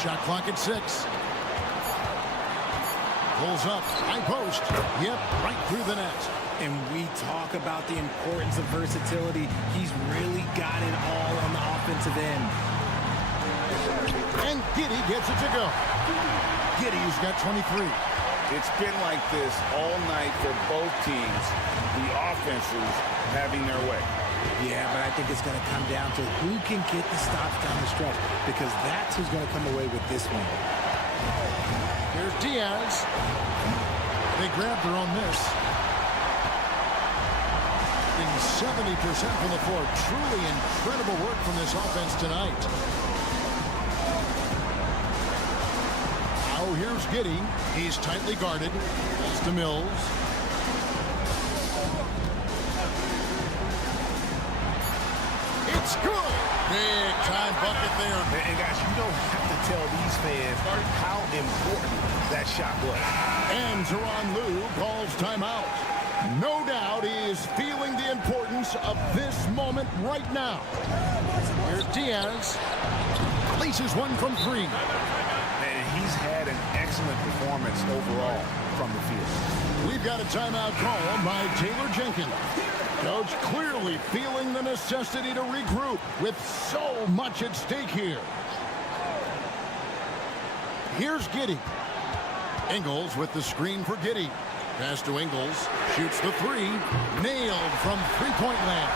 Shot clock at 6. Pulls up, high post. Yep, right through the net. And we talk about the importance of versatility. He's really got it all on the offensive end. And Giddey gets it to go. Giddey's got 23. It's been like this all night for both teams. The offenses having their way. Yeah, but I think it's going to come down to who can get the stops down the stretch, because that's who's going to come away with this one. Here's Diaz. They grabbed her on this. 70% from the floor. Truly incredible work from this offense tonight. Now here's Giddey. He's tightly guarded. Pass to Mills. It's good. Big time bucket there. And guys, you don't have to tell these fans how important that shot was. And Tyronn Lue calls timeout. No doubt he is feeling the importance of this moment right now. Here's Diaz. Places one from 3. And he's had an excellent performance overall from the field. We've got a timeout call by Taylor Jenkins. Coach clearly feeling the necessity to regroup with so much at stake here. Here's Giddey. Ingles with the screen for Giddey. Pass to Ingles. Shoots the 3. Nailed from three-point land.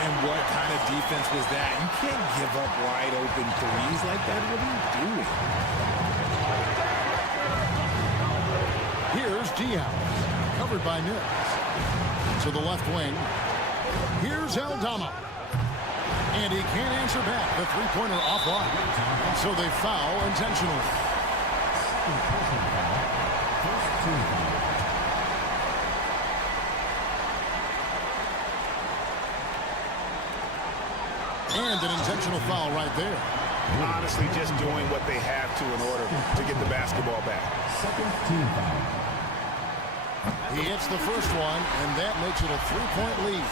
And what kind of defense was that? You can't give up wide open threes like that. What are you doing? Here's Diaz. covered by Nibs. To the left wing. Here's Aldama. And he can't answer back. The three-pointer offline. So they foul intentionally. And an intentional foul right there. Honestly, just doing what they have to in order to get the basketball back. Second team foul. He hits the first one, and that makes it a three-point lead.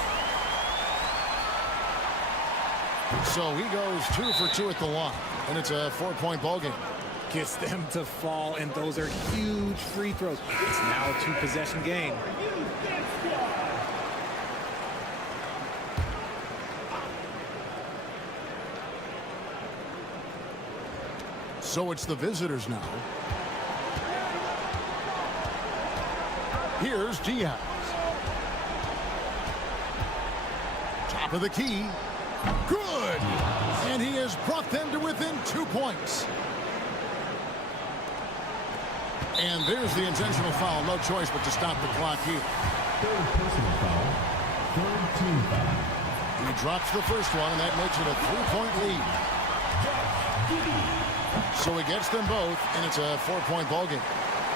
So he goes 2 for 2 at the line, and it's a 4-point ball game. Gets them to fall, and those are huge free throws. It's now a 2-possession game. So it's the visitors now. Here's Diaz. Top of the key. Good! And he has brought them to within 2 points. And there's the intentional foul. No choice but to stop the clock here. Third personal foul. Third team foul. He drops the first one, and that makes it a 3-point lead. So he gets them both, and it's a 4-point ball game.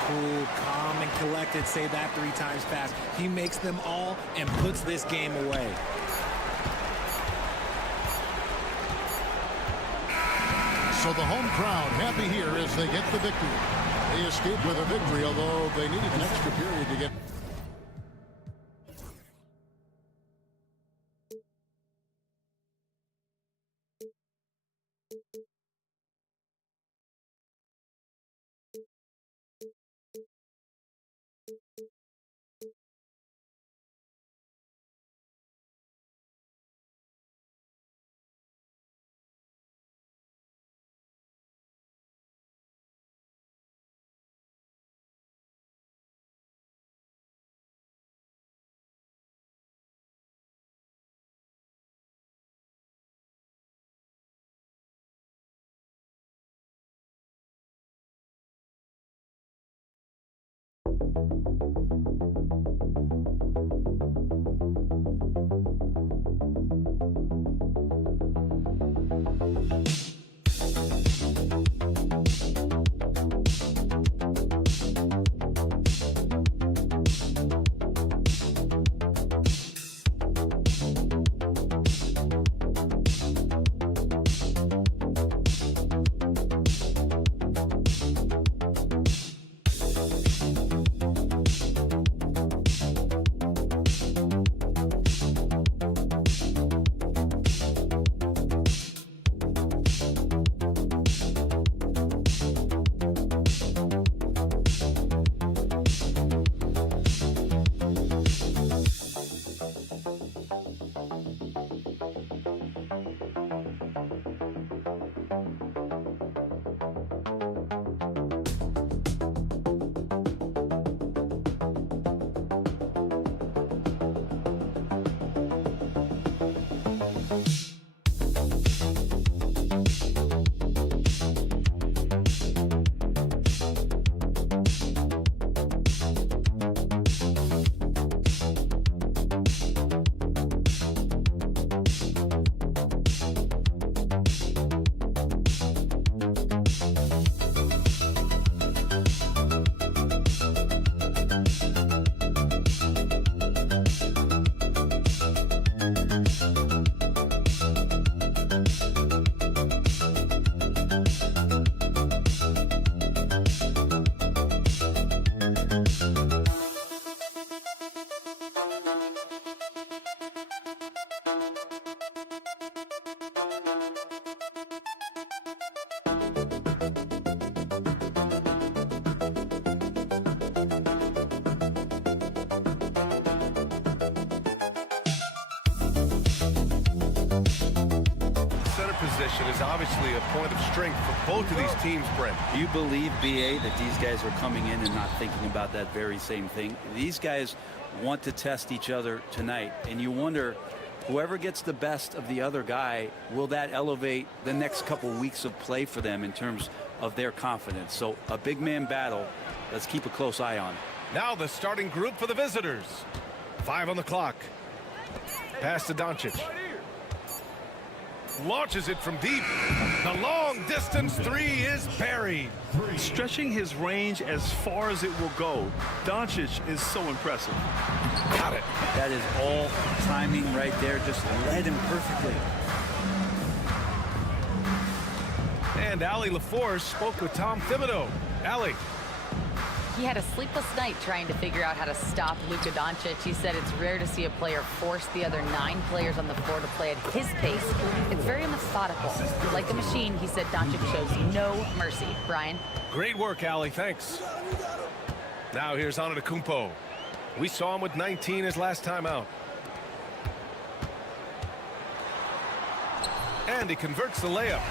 Cool, calm, and collected. Say that 3 times fast. He makes them all and puts this game away. So the home crowd happy here as they get the victory. They escaped with a victory, although they needed an extra period to get. Position is obviously a point of strength for both of these teams, Brent. Do you believe, BA, that these guys are coming in and not thinking about that very same thing? These guys want to test each other tonight, and you wonder, whoever gets the best of the other guy, will that elevate the next couple weeks of play for them in terms of their confidence? So a big man battle, let's keep a close eye on. Now the starting group for the visitors. 5 on the clock. Pass to Doncic. Launches it from deep. The long distance three is buried. Stretching his range as far as it will go, Doncic is so impressive. Got it. That is all timing right there. Just led him perfectly. And Allie LaForce spoke with Tom Thibodeau. Allie. He had a sleepless night trying to figure out how to stop Luka Doncic. He said it's rare to see a player force the other 9 players on the floor to play at his pace. It's very methodical. Like a machine, he said Doncic shows no mercy. Brian? Great work, Allie. Thanks. Now here's Antetokounmpo. We saw him with 19 his last time out. And he converts the layup.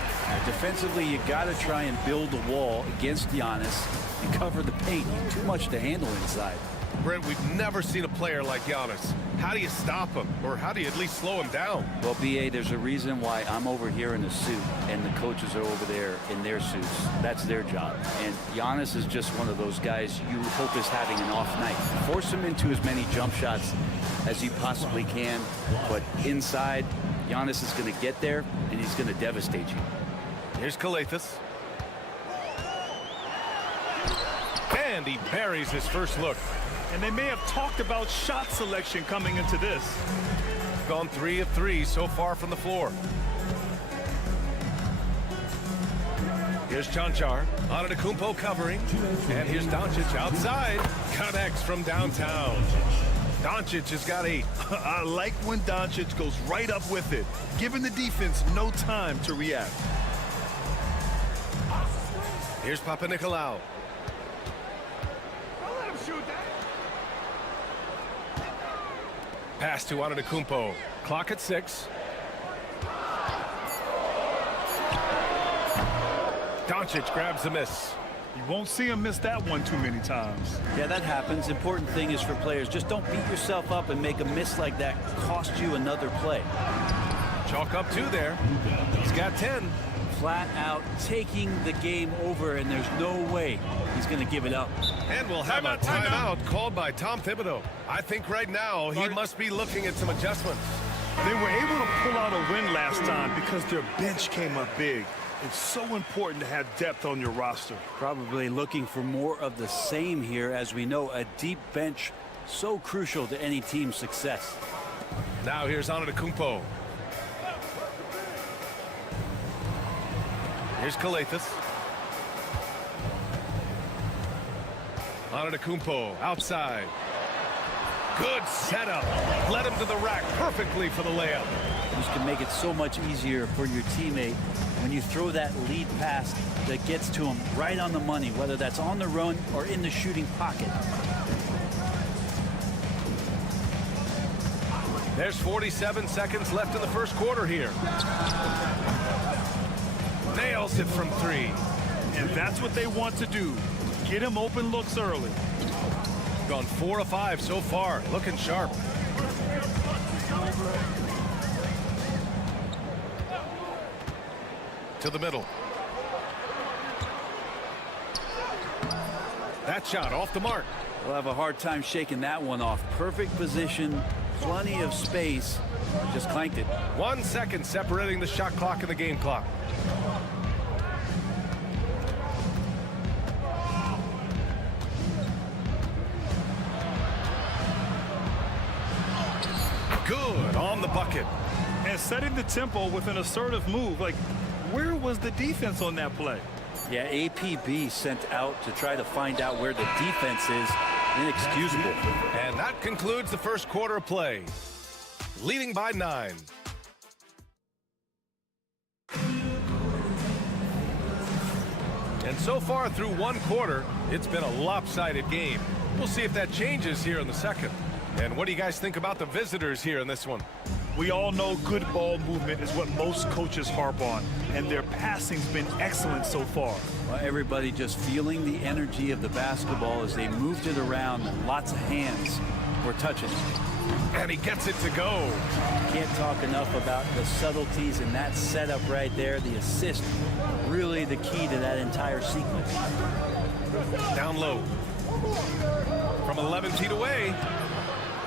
Defensively, you got to try and build a wall against Giannis and cover the paint. Too much to handle inside. Brent, we've never seen a player like Giannis. How do you stop him? Or how do you at least slow him down? Well, B.A., there's a reason why I'm over here in a suit and the coaches are over there in their suits. That's their job. And Giannis is just one of those guys you hope is having an off night. Force him into as many jump shots as you possibly can. But inside, Giannis is going to get there and he's going to devastate you. Here's Kalathis. And he buries his first look. And they may have talked about shot selection coming into this. Gone 3 of 3 so far from the floor. Here's Chanchar. Antetokounmpo covering. And here's Doncic outside. Connects from downtown. Doncic has got 8. I like when Doncic goes right up with it, giving the defense no time to react. Here's Papanikolaou. Pass to Antetokounmpo. Clock at 6. Doncic grabs the miss. You won't see him miss that one too many times. Yeah, that happens. Important thing is for players, just don't beat yourself up and make a miss like that cost you another play. Chalk up 2 there. He's got 10. Flat out taking the game over, and there's no way he's going to give it up. And we'll have a timeout called by Tom Thibodeau. I think right now he must be looking at some adjustments. They were able to pull out a win last time because their bench came up big. It's so important to have depth on your roster. Probably looking for more of the same here. As we know, a deep bench so crucial to any team's success. Now here's Antetokounmpo. Here's Kalathis. Antetokounmpo outside. Good setup. Led him to the rack perfectly for the layup. This can make it so much easier for your teammate when you throw that lead pass that gets to him right on the money, whether that's on the run or in the shooting pocket. There's 47 seconds left in the first quarter here. Nails it from 3. And that's what they want to do. Get him open looks early. Gone 4 of 5 so far. Looking sharp. To the middle. That shot off the mark. We'll have a hard time shaking that one off. Perfect position, plenty of space. Just clanked it. 1 second separating the shot clock and the game clock. Good on the bucket. And setting the tempo with an assertive move. Like, where was the defense on that play? Yeah, APB sent out to try to find out where the defense is. Inexcusable. And that concludes the first quarter of play. Leading by 9. And so far through 1 quarter, it's been a lopsided game. We'll see if that changes here in the second. And what do you guys think about the visitors here in this one? We all know good ball movement is what most coaches harp on, and their passing's been excellent so far. Well, everybody just feeling the energy of the basketball as they moved it around, and lots of hands were touching. And he gets it to go. Can't talk enough about the subtleties in that setup right there. The assist, really the key to that entire sequence. Down low. From 11 feet away.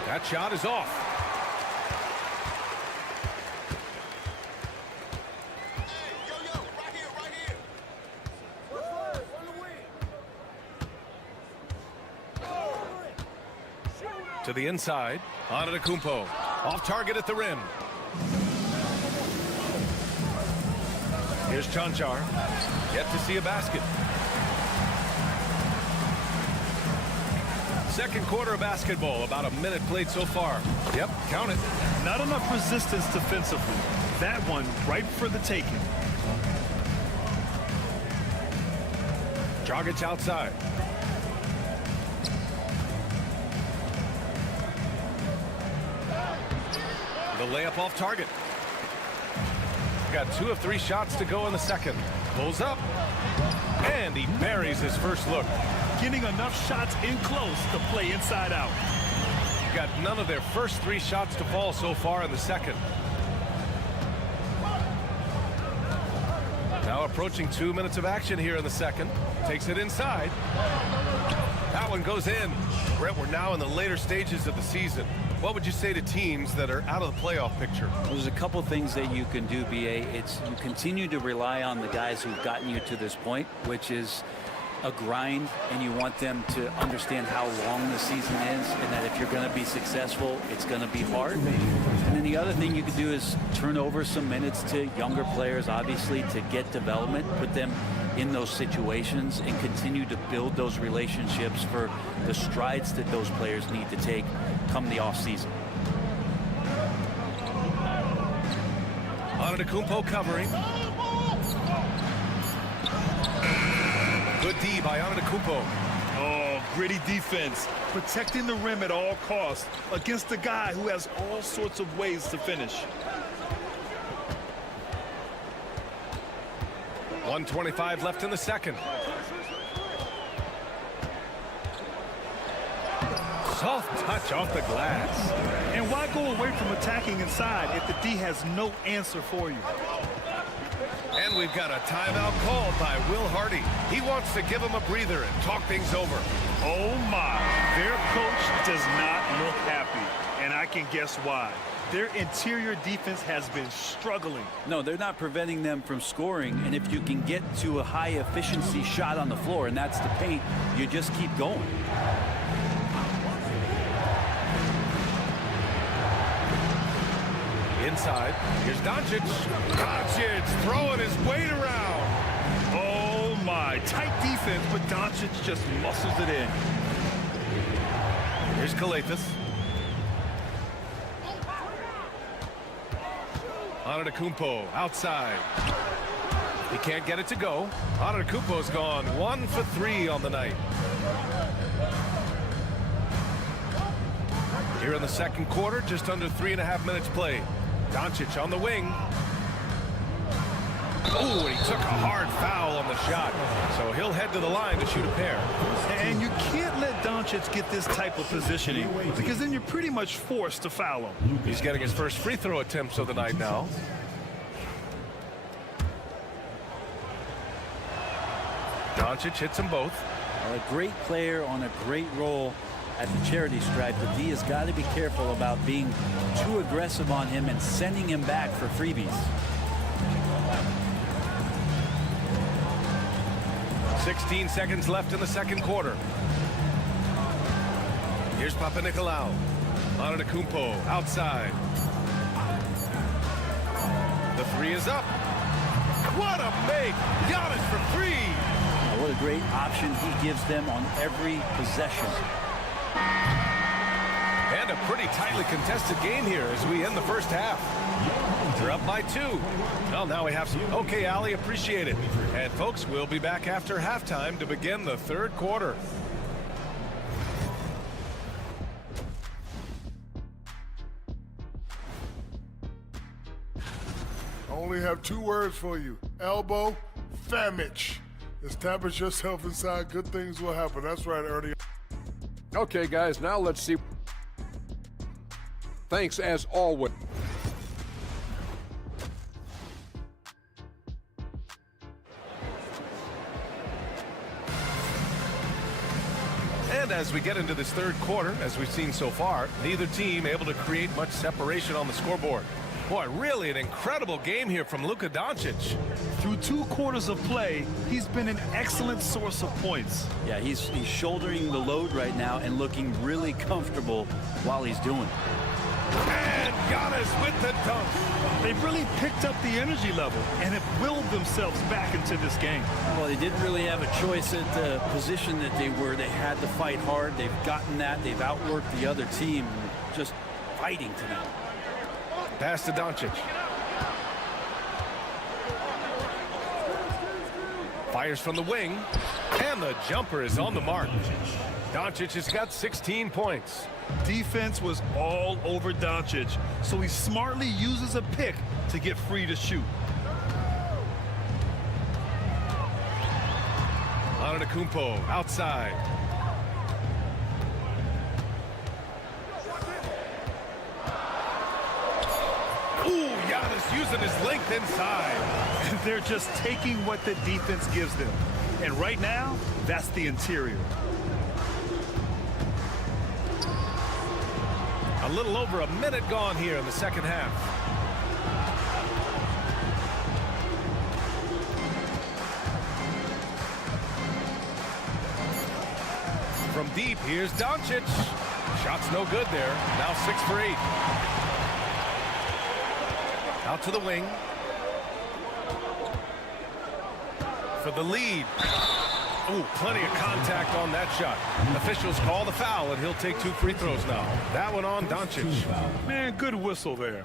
That shot is off. To the inside. Antetokounmpo. Off target at the rim. Here's Chanchar. Yet to see a basket. Second quarter of basketball. About a minute played so far. Yep, count it. Not enough resistance defensively. That one right for the taking. Dragic outside. The layup off target. Got 2 of 3 shots to go in the second. Pulls up. And he buries his first look. Getting enough shots in close to play inside out. Got none of their first 3 shots to fall so far in the second. Now approaching 2 minutes of action here in the second. Takes it inside. That one goes in. Brett, we're now in the later stages of the season. What would you say to teams that are out of the playoff picture? Well, there's a couple things that you can do, BA. It's you continue to rely on the guys who've gotten you to this point, which is a grind, and you want them to understand how long the season is, and that if you're going to be successful, it's going to be hard. And then the other thing you can do is turn over some minutes to younger players, obviously, to get development, put them in those situations, and continue to build those relationships for the strides that those players need to take come the offseason. Antetokounmpo covering. Good D by Antetokounmpo. Oh, gritty defense. Protecting the rim at all costs against a guy who has all sorts of ways to finish. 1:25 left in the second. Soft touch off the glass. And why go away from attacking inside if the D has no answer for you? And we've got a timeout called by Will Hardy. He wants to give him a breather and talk things over. Oh my, their coach does not look happy, and I can guess why. Their interior defense has been struggling. No, they're not preventing them from scoring, and if you can get to a high efficiency shot on the floor, and that's the paint, you just keep going. Inside, here's Doncic. Doncic throwing his weight around. Oh my, tight defense, but Doncic just muscles it in. Here's Kalathis. Antetokounmpo outside. He can't get it to go. Antetokounmpo's gone 1 for 3 on the night. Here in the second quarter, just under 3.5 minutes played. Doncic on the wing. Oh, and he took a hard foul on the shot. So he'll head to the line to shoot a pair. And you can't let Doncic get this type of positioning, because then you're pretty much forced to foul him. He's getting his first free throw attempts of the night now. Doncic hits them both. A great player on a great role at the charity stripe. The D has got to be careful about being too aggressive on him and sending him back for freebies. 16 seconds left in the second quarter. Here's Papanikolaou. Antetokounmpo outside. The three is up. What a make! Giannis for 3. What a great option he gives them on every possession. And a pretty tightly contested game here as we end the first half. We're up by 2. Well, now we have some. Okay, Ali, appreciate it. And folks, we'll be back after halftime to begin the third quarter. I only have 2 words for you. Elbow, famich. Establish yourself inside, good things will happen. That's right, Ernie. Okay, guys, now let's see. Thanks as always. And as we get into this third quarter, as we've seen so far, neither team able to create much separation on the scoreboard. Boy, really an incredible game here from Luka Doncic. Through 2 quarters of play, he's been an excellent source of points. Yeah, he's shouldering the load right now and looking really comfortable while he's doing it. And Giannis with the dunk. They've really picked up the energy level and have willed themselves back into this game. Well, they didn't really have a choice at the position that they were. They had to fight hard. They've gotten that. They've outworked the other team, just fighting tonight. Pass to Doncic. Fires from the wing, and the jumper is on the mark. Doncic has got 16 points. Defense was all over Doncic, so he smartly uses a pick to get free to shoot. Antetokounmpo outside. Ooh, Giannis using his length inside. They're just taking what the defense gives them. And right now, that's the interior. A little over a minute gone here in the second half. From deep, here's Doncic. Shot's no good there. Now 6 for 8. Out to the wing. For the lead. Ooh, plenty of contact on that shot. Officials call the foul, and he'll take 2 free throws now. That one on Doncic. Man, good whistle there.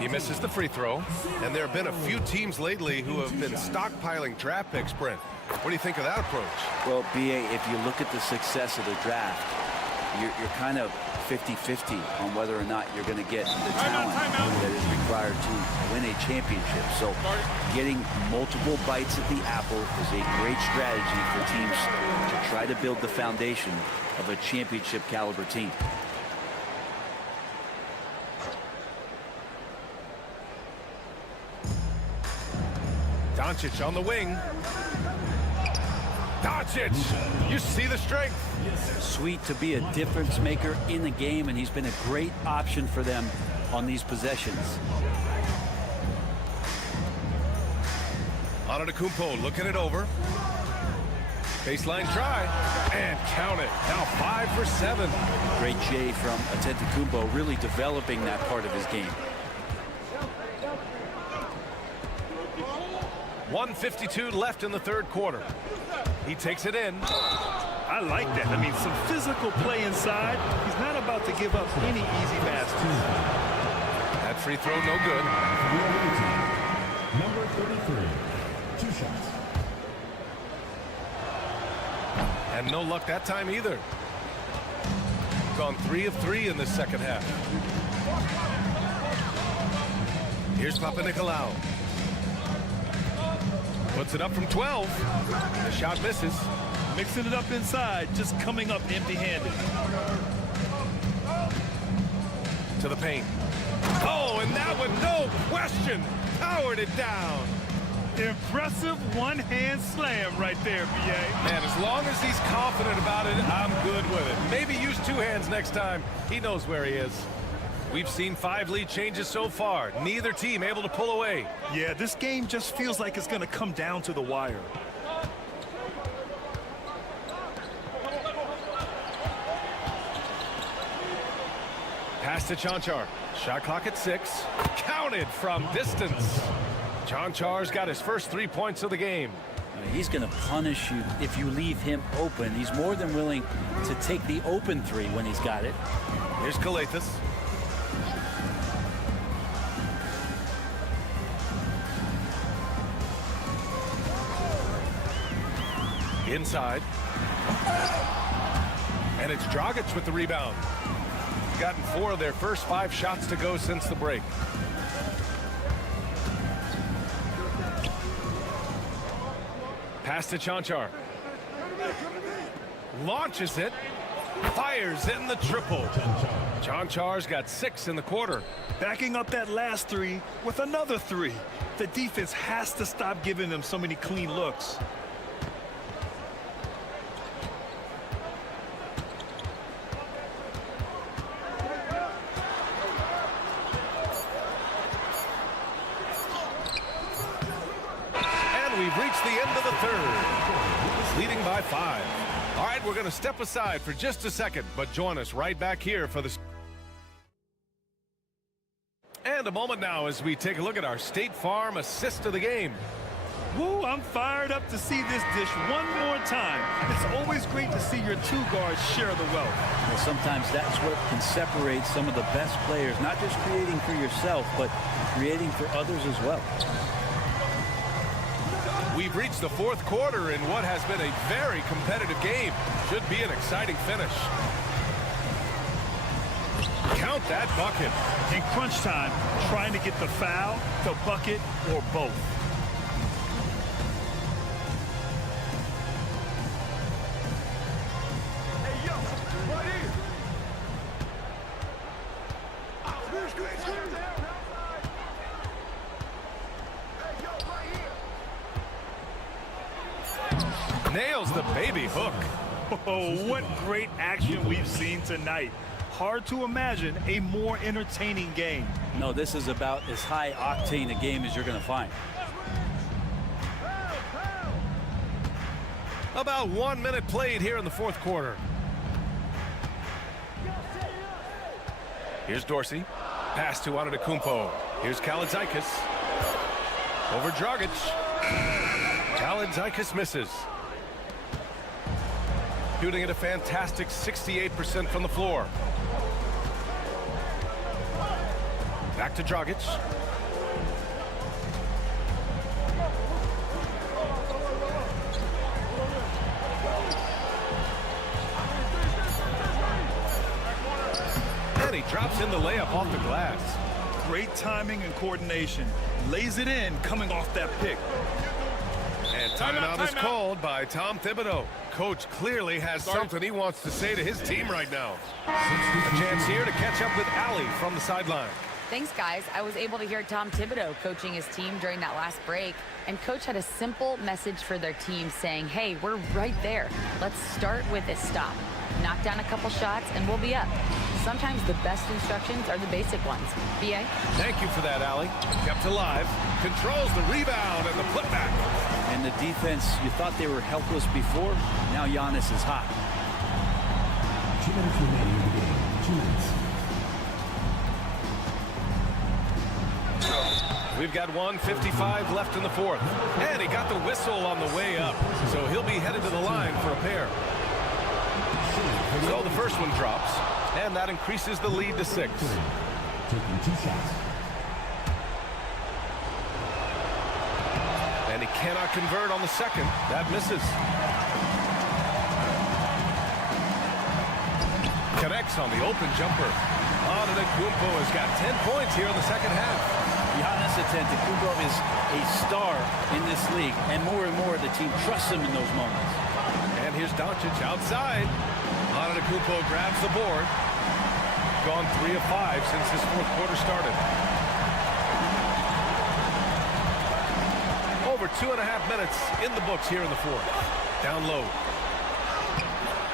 He misses the free throw, and there have been a few teams lately who have been stockpiling draft picks, Brent. What do you think of that approach? Well, B.A., if you look at the success of the draft, you're kind of 50-50 on whether or not you're going to get the talent that is required to win a championship. So getting multiple bites at the apple is a great strategy for teams to try to build the foundation of a championship caliber team. Doncic on the wing. Doncic, you see the strength. Sweet to be a difference maker in the game, and he's been a great option for them on these possessions. Antetokounmpo looking it over. Baseline try, and count it. Now 5 for 7. Great J from Antetokounmpo, really developing that part of his game. 1:52 left in the third quarter. He takes it in. I like that. I mean, some physical play inside. He's not about to give up any easy baskets. That free throw, no good. Number 33, 2 shots. And no luck that time either. Gone 3 of 3 in the second half. Here's Papanikolaou. Puts it up from 12. The shot misses. Mixing it up inside, just coming up empty-handed. To the paint. Oh, and that one, no question, powered it down. Impressive one-hand slam right there, B.A. Man, as long as he's confident about it, I'm good with it. Maybe use 2 hands next time. He knows where he is. We've seen 5 lead changes so far. Neither team able to pull away. Yeah, this game just feels like it's going to come down to the wire. Pass to Chanchar. Shot clock at 6. Counted from distance. Chanchar's got his first 3 points of the game. He's going to punish you if you leave him open. He's more than willing to take the open 3 when he's got it. Here's Kalathis. Inside. And it's Dragic with the rebound. Gotten 4 of their first 5 shots to go since the break. Pass to Chanchar. Launches it. Fires in the triple. Chanchar's got 6 in the quarter. Backing up that last 3 with another 3. The defense has to stop giving them so many clean looks. It's the end of the third. Leading by 5. All right, we're going to step aside for just a second, but join us right back here for the... And a moment now as we take a look at our State Farm assist of the game. Woo, I'm fired up to see this dish one more time. It's always great to see your two guards share the wealth. Well, sometimes that's what can separate some of the best players, not just creating for yourself, but creating for others as well. We've reached the fourth quarter in what has been a very competitive game. Should be an exciting finish. Count that bucket. In crunch time, trying to get the foul, the bucket, or both. Hey, yo, right here. Nails the baby hook. Oh, what great action we've seen tonight. Hard to imagine a more entertaining game. No, this is about as high octane a game as you're going to find. About 1 minute played here in the fourth quarter. Here's Dorsey. Pass to Antetokounmpo. Here's Kaladzikis. Over Dragic. Kaladzikis misses. Shooting at a fantastic 68% from the floor. Back to Dragic. And he drops in the layup off the glass. Great timing and coordination. Lays it in coming off that pick. And timeout is called by Tom Thibodeau. Coach clearly has something he wants to say to his team right now. A chance here to catch up with Allie from the sideline. Thanks, guys. I was able to hear Tom Thibodeau coaching his team during that last break, and Coach had a simple message for their team saying, hey, we're right there. Let's start with a stop. Knock down a couple shots, and we'll be up. Sometimes the best instructions are the basic ones. B.A.? Thank you for that, Allie. Kept alive. Controls the rebound and the putback. And the defense, you thought they were helpless before. Now Giannis is hot. 2 minutes remaining in the game. 2 minutes. We've got 1:55 left in the fourth. And he got the whistle on the way up. So he'll be headed to the line for a pair. So the first one drops. And that increases the lead to 6. Taking 2 shots. And he cannot convert on the second. That misses. Connects on the open jumper. Antetokounmpo has got 10 points here in the second half. Giannis Antetokounmpo is a star in this league, and more the team trusts him in those moments. And here's Doncic outside. Antetokounmpo grabs the board. Gone 3 of 5 since this fourth quarter started. Over 2.5 minutes in the books here in the fourth. Down low.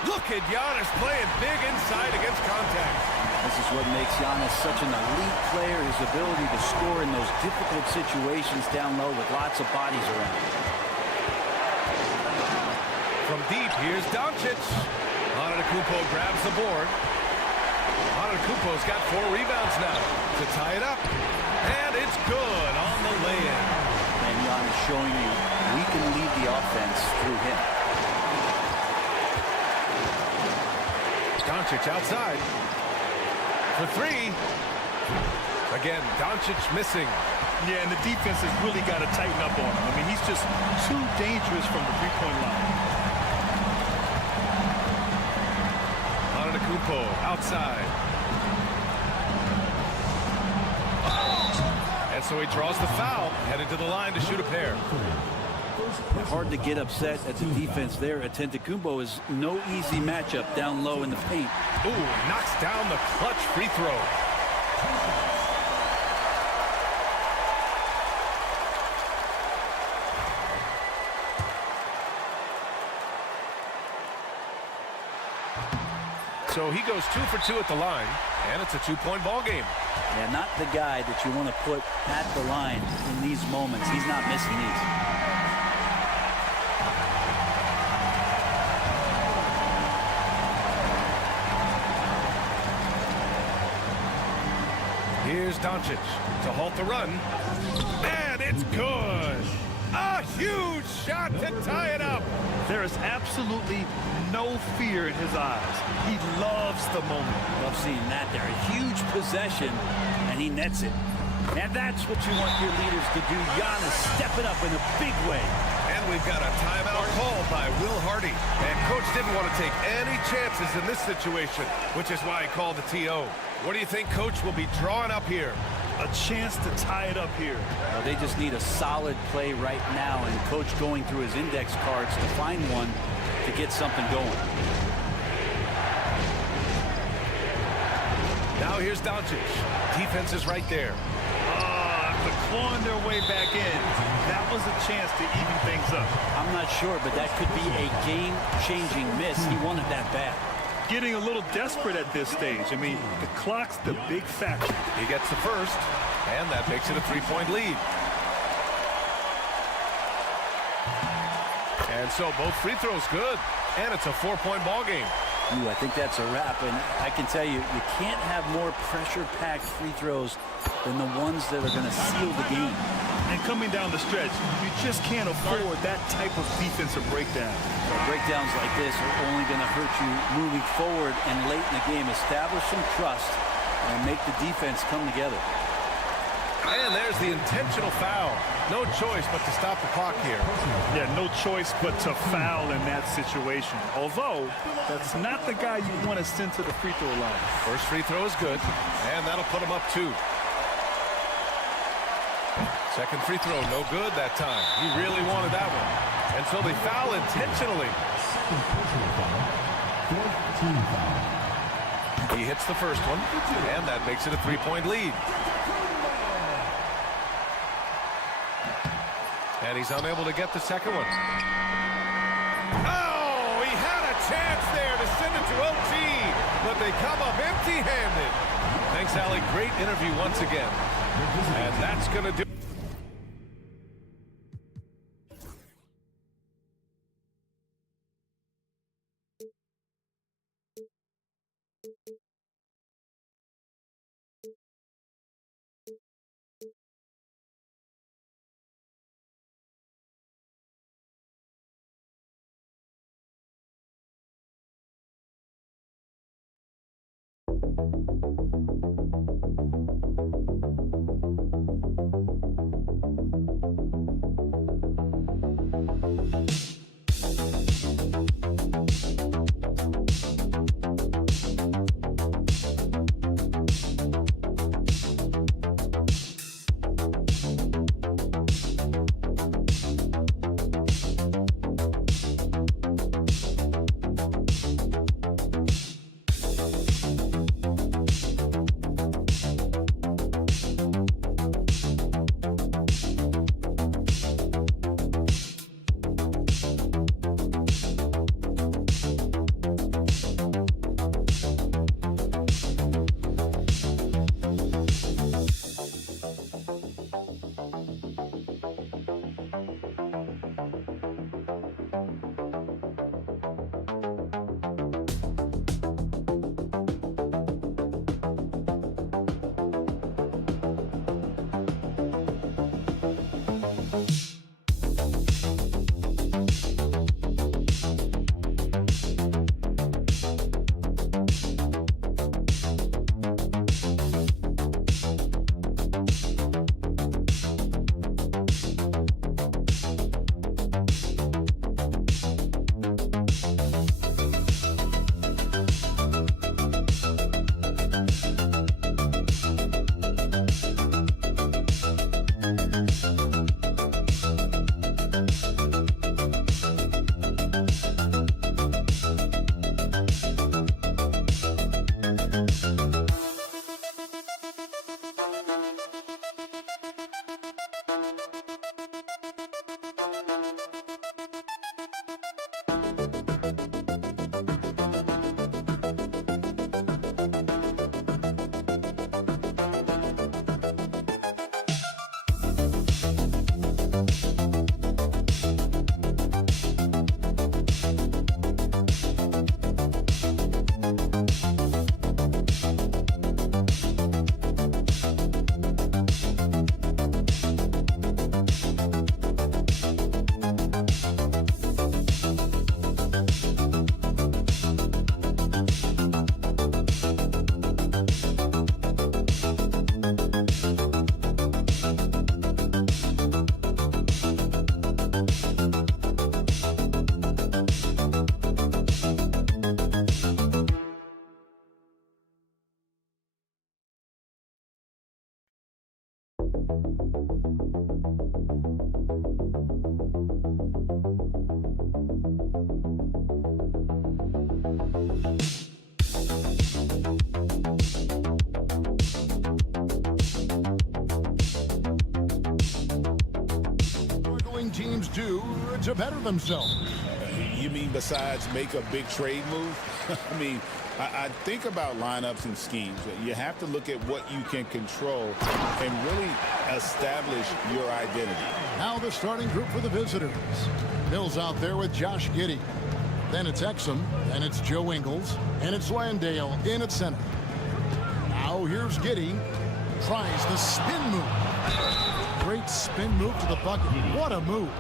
Look at Giannis playing big inside against contact. This is what makes Giannis such an elite player, his ability to score in those difficult situations down low with lots of bodies around. From deep, here's Doncic. Antetokounmpo grabs the board. Antetokounmpo's got 4 rebounds now to tie it up. And it's good on the lay-in. And Giannis showing you we can lead the offense through him. Doncic outside for 3. Again, Doncic missing. Yeah, and the defense has really got to tighten up on him. I mean, he's just too dangerous from the three-point line. Antetokounmpo outside. And so he draws the foul, headed to the line to shoot a pair. Hard to get upset at the defense there. Antetokounmpo is no easy matchup down low in the paint. Ooh, knocks down the clutch free throw. So he goes 2 for 2 at the line, and it's a 2-point ball game. Yeah, not the guy that you want to put at the line in these moments. He's not missing these. Here's Doncic to halt the run. And it's good. A huge shot to tie it up. There is absolutely no fear in his eyes. He loves the moment. Love seeing that there. A huge possession, and he nets it. And that's what you want your leaders to do. Giannis stepping up in a big way. And we've got a timeout called by Will Hardy. And coach didn't want to take any chances in this situation, which is why he called the TO. What do you think coach will be drawing up here? A chance to tie it up here. Well, they just need a solid play right now, and coach going through his index cards to find one to get something going. Now here's Doncic. Defense is right there. After clawing their way back in, that was a chance to even things up. I'm not sure, but that could be a game-changing miss. He wanted that bad. Getting a little desperate at this stage. I mean, the clock's the big factor. He gets the first, and that makes it a 3-point lead. And so both free throws good, and it's a 4-point ball game. Ooh, I think that's a wrap, and I can tell you, you can't have more pressure-packed free throws than the ones that are going to seal the game. And coming down the stretch, you just can't afford that type of defensive breakdown. Breakdowns like this are only going to hurt you moving forward and late in the game. Establish some trust and make the defense come together. And there's the intentional foul. No choice but to stop the clock here. Yeah, no choice but to foul in that situation. Although, that's not the guy you want to send to the free throw line. First free throw is good, and that'll put him up 2. Second free throw, no good that time. He really wanted that one. And so they foul intentionally. He hits the first one, and that makes it a 3-point lead. And he's unable to get the second one. Oh, he had a chance there to send it to OT, but they come up empty-handed. Thanks, Allie. Great interview once again. And that's going to do to better themselves. You mean besides make a big trade move? I mean, I think about lineups and schemes. You have to look at what you can control and really establish your identity. Now the starting group for the visitors. Mills out there with Josh Giddey. Then it's Exum, then it's Joe Ingles, and it's Landale in at center. Now here's Giddey. Tries the spin move. Great spin move to the bucket. What a move.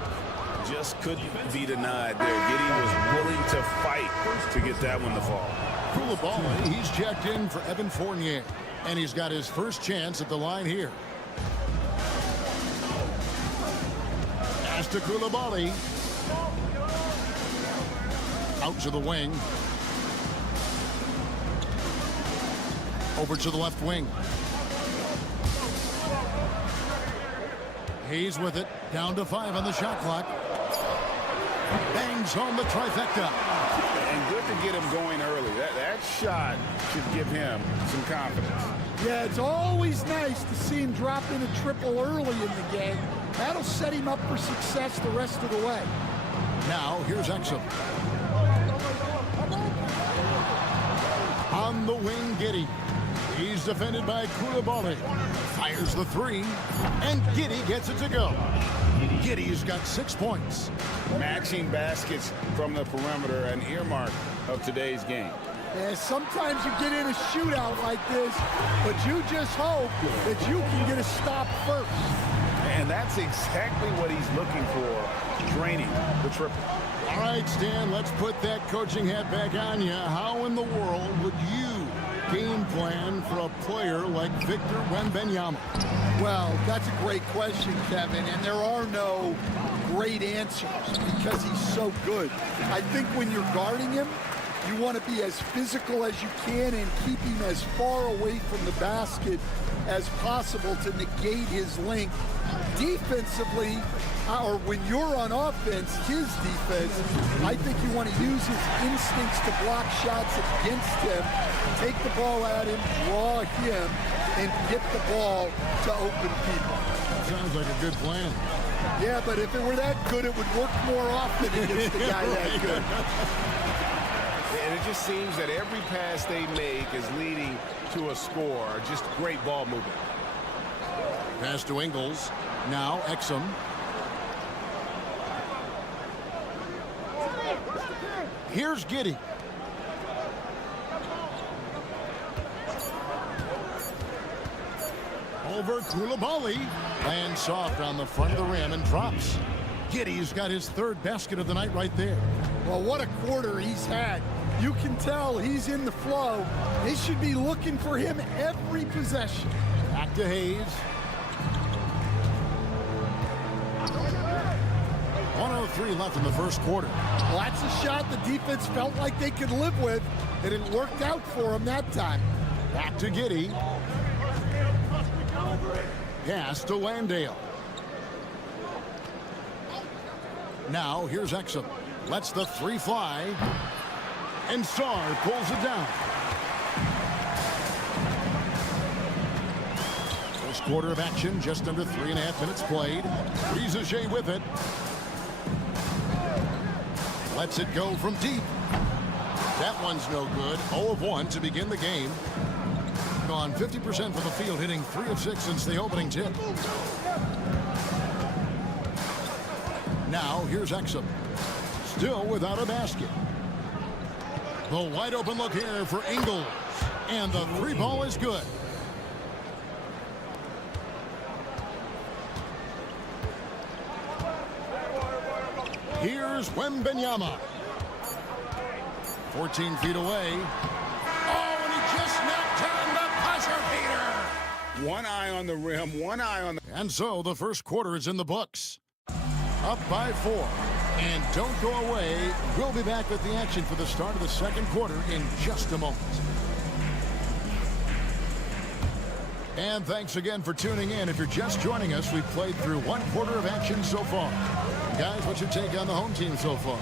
Just couldn't be denied there. Giddey was willing to fight to get that one to fall. Koulibaly, he's checked in for Evan Fournier, and he's got his first chance at the line here. Pass to Koulibaly. Out to the wing. Over to the left wing. Hayes with it. Down to 5 on the shot clock. Bangs home the trifecta. And good to get him going early. That shot should give him some confidence. Yeah, it's always nice to see him drop in a triple early in the game. That'll set him up for success the rest of the way. Now, here's Exum. On the wing, Giddey. He's defended by Koulibaly. Fires the 3, and Giddey gets it to go. Giddey's got 6 points. Matching baskets from the perimeter, an earmark of today's game. Yeah, sometimes you get in a shootout like this, but you just hope that you can get a stop first. And that's exactly what he's looking for, draining the triple. All right, Stan, let's put that coaching hat back on you. How in the world would you game plan for a player like Victor Wembanyama? Well, that's a great question, Kevin, and there are no great answers because he's so good. I think when you're guarding him, you want to be as physical as you can and keep him as far away from the basket as possible to negate his length. Defensively, or when you're on offense, his defense, I think you want to use his instincts to block shots against him, take the ball at him, draw him, and get the ball to open people. Sounds like a good plan. Yeah, but if it were that good, it would work more often against a guy that good. And it just seems that every pass they make is leading to a score. Just great ball movement. Pass to Ingles. Now Exum. Here's Giddey. Over Koulibaly. Lands soft on the front of the rim and drops. Giddey's got his 3rd basket of the night right there. Well, what a quarter he's had. You can tell he's in the flow. They should be looking for him every possession. Back to Hayes. 1:03 left in the first quarter. Well, that's a shot the defense felt like they could live with, and it worked out for him that time. Back to Giddey. Pass to Landale. Now here's Exum. Lets the 3 fly. And Sarr pulls it down. First quarter of action, just under 3.5 minutes played. Rizaje with it. Lets it go from deep. That one's no good. 0 of 1 to begin the game. Gone 50% from the field, hitting 3 of 6 since the opening tip. Now here's Exum. Still without a basket. The wide open look here for Ingles. And the 3 ball is good. Here's Wembanyama. 14 feet away. Oh, and he just knocked down the buzzer beater. One eye on the rim, one eye on the... And so the first quarter is in the books. Up by 4. And don't go away. We'll be back with the action for the start of the second quarter in just a moment. And thanks again for tuning in. If you're just joining us, we've played through 1 quarter of action so far. Guys, what's your take on the home team so far?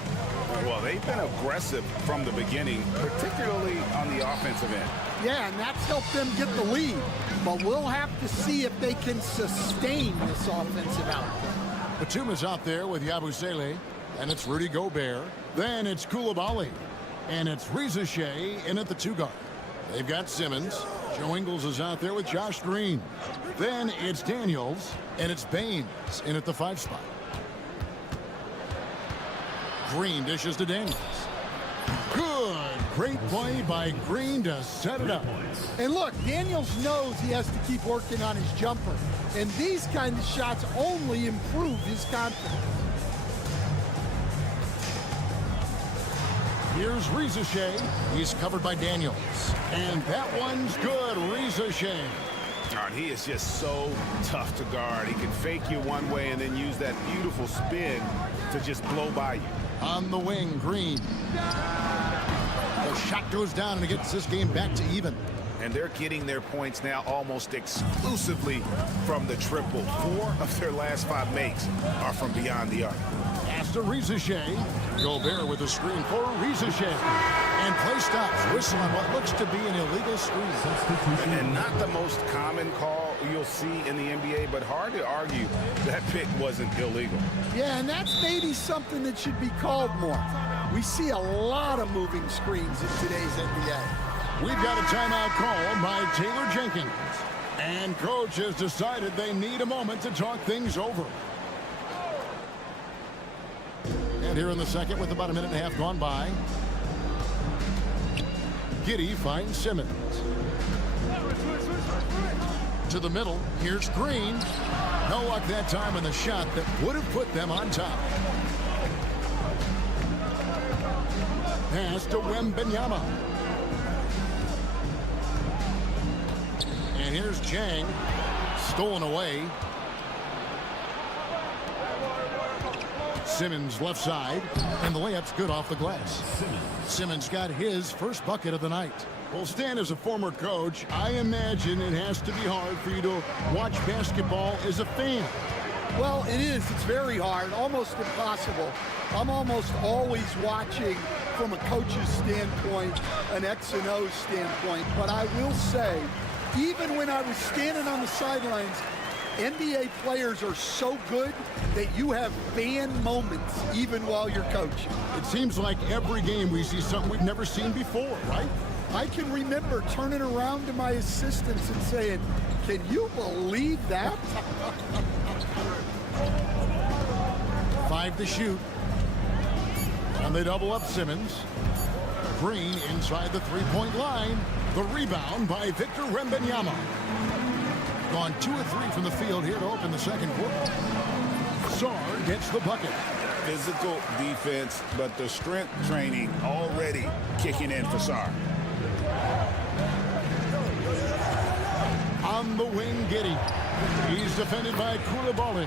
Well, they've been aggressive from the beginning, particularly on the offensive end. Yeah, and that's helped them get the lead. But we'll have to see if they can sustain this offensive output. Batum is out there with Yabusele. And it's Rudy Gobert. Then it's Koulibaly. And it's Reza Shea in at the 2 guard. They've got Simmons. Joe Ingles is out there with Josh Green. Then it's Daniels. And it's Baines in at the 5 spot. Green dishes to Daniels. Good. Great play by Green to set it up. And look, Daniels knows he has to keep working on his jumper. And these kind of shots only improve his confidence. Here's Reza Shea. He's covered by Daniels. And that one's good. Reza Shea. He is just so tough to guard. He can fake you one way and then use that beautiful spin to just blow by you. On the wing, Green. The shot goes down and it gets this game back to even. And they're getting their points now almost exclusively from the triple. 4 of their last 5 makes are from beyond the arc. Pass to Reza Shea. Gobert with a screen for Reza Shea. And play stops. Whistle on what looks to be an illegal screen. And not the most common call you'll see in the NBA, but hard to argue that pick wasn't illegal. Yeah, and that's maybe something that should be called more. We see a lot of moving screens in today's NBA. We've got a timeout call by Taylor Jenkins. And coach has decided they need a moment to talk things over. And here in the second with about a minute and a half gone by. Giddey finds Simmons. To the middle. Here's Green. No luck that time on the shot that would have put them on top. Pass to Wembanyama. And here's Jang. Stolen away. Simmons left side. And the layup's good off the glass. Simmons got his first bucket of the night. Well, Stan, as a former coach, I imagine it has to be hard for you to watch basketball as a fan. Well, it is. It's very hard, almost impossible. I'm almost always watching from a coach's standpoint, an X and O standpoint. But I will say, even when I was standing on the sidelines, NBA players are so good that you have fan moments even while you're coaching. It seems like every game we see something we've never seen before, right? I can remember turning around to my assistants and saying, can you believe that? 5 to shoot. And they double up Simmons. Green inside the 3-point line. The rebound by Victor Wembanyama. Gone 2 of 3 from the field here to open the second quarter. Sarr gets the bucket. Physical defense, but the strength training already kicking in for Sarr. On the wing, Giddey. He's defended by Koulibaly.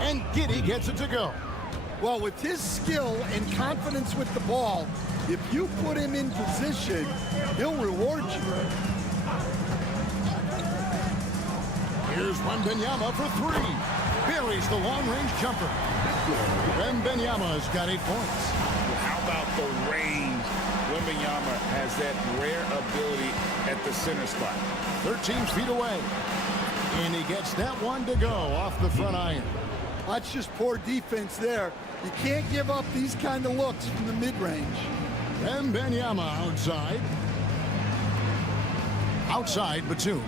And Giddey gets it to go. Well, with his skill and confidence with the ball, if you put him in position, he'll reward you. Here's Wembanyama for 3. Buries the long-range jumper. Wembanyama's got 8 points. How about the range? Wembanyama has that rare ability at the center spot. 13 feet away. And he gets that one to go off the front iron. That's just poor defense there. You can't give up these kind of looks from the mid-range. Wembanyama outside. Outside Batum.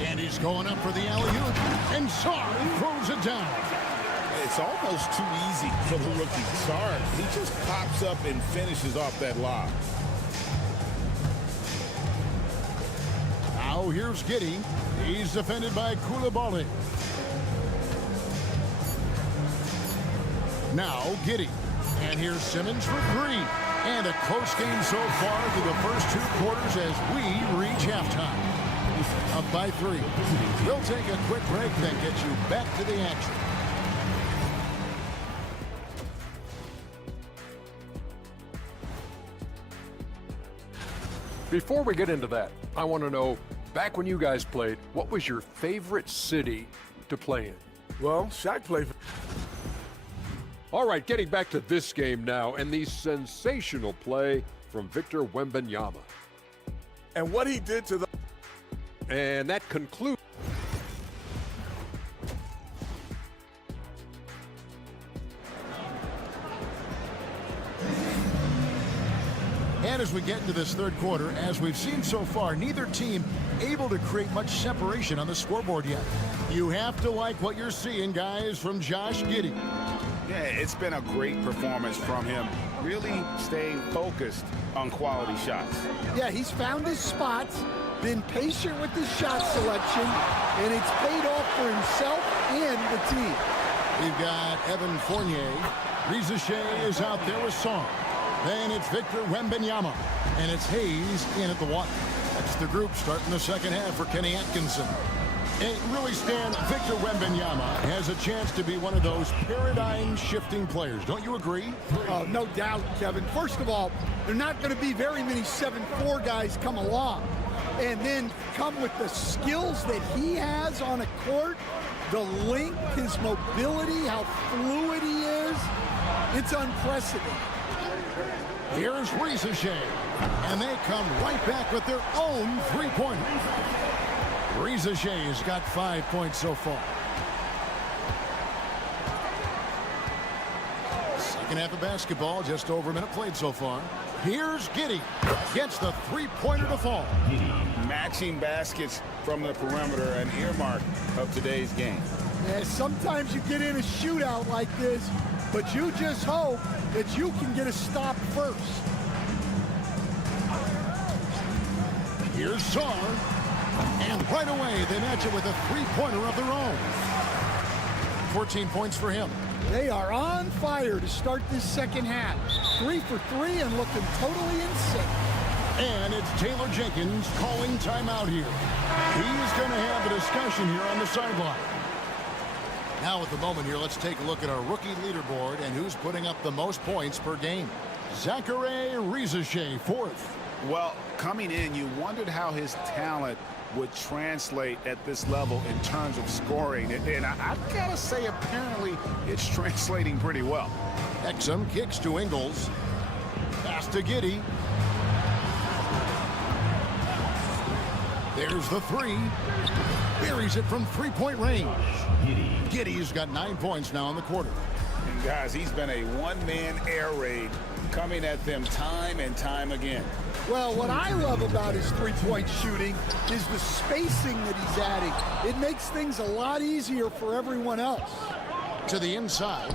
And he's going up for the alley-oop. And Sarr throws it down. It's almost too easy for the rookie. Sarr, he just pops up and finishes off that lob. Now here's Giddey. He's defended by Koulibaly. Now Giddey. And here's Simmons for 3. And a close game so far through the first 2 quarters as we reach halftime. Up by 3. We'll take a quick break, then get you back to the action. Before we get into that, I want to know, back when you guys played, what was your favorite city to play in? Well, Shaq played for... All right, getting back to this game now, and the sensational play from Victor Wembanyama. And what he did to the... And that concludes... we get into this third quarter, as we've seen so far, neither team able to create much separation on the scoreboard yet. You have to like what you're seeing, guys, from Josh Giddey. Yeah, it's been a great performance from him, really staying focused on quality shots. Yeah, he's found his spots, been patient with his shot selection, and it's paid off for himself and the team. We've got Evan Fournier. Riza Shea is out there with Song. Then it's Victor Wembanyama. And it's Hayes in at the one. That's the group starting the second half for Kenny Atkinson. And really, Stan, Victor Wembanyama has a chance to be one of those paradigm-shifting players. Don't you agree? Oh, no doubt, Kevin. First of all, there are not going to be very many 7'4" guys come along. And then come with the skills that he has on a court, the length, his mobility, how fluid he is. It's unprecedented. Here's Riza Shea. And they come right back with their own three-pointer. Riza Shea's got 5 points so far. Second half of basketball, just over a minute played so far. Here's Giddey. Gets the three-pointer to fall. Matching baskets from the perimeter, an earmark of today's game. Yeah, sometimes you get in a shootout like this, but you just hope that you can get a stop first. Here's Sarr. And right away, they match it with a three-pointer of their own. 14 points for him. They are on fire to start this second half. 3 for 3 and looking totally in sync. And it's Taylor Jenkins calling timeout here. He's going to have a discussion here on the sideline. Now at the moment here, let's take a look at our rookie leaderboard and who's putting up the most points per game. Zachary Riza Shea, fourth. Well, coming in, you wondered how his talent would translate at this level in terms of scoring. And I've got to say, apparently, it's translating pretty well. Exum kicks to Ingles. Pass to Giddey. There's the three. Buries it from three-point range. Giddey's got 9 points now in the quarter. And guys, he's been a one-man air raid coming at them time and time again. Well, what I love about his three-point shooting is the spacing that he's adding. It makes things a lot easier for everyone else. To the inside.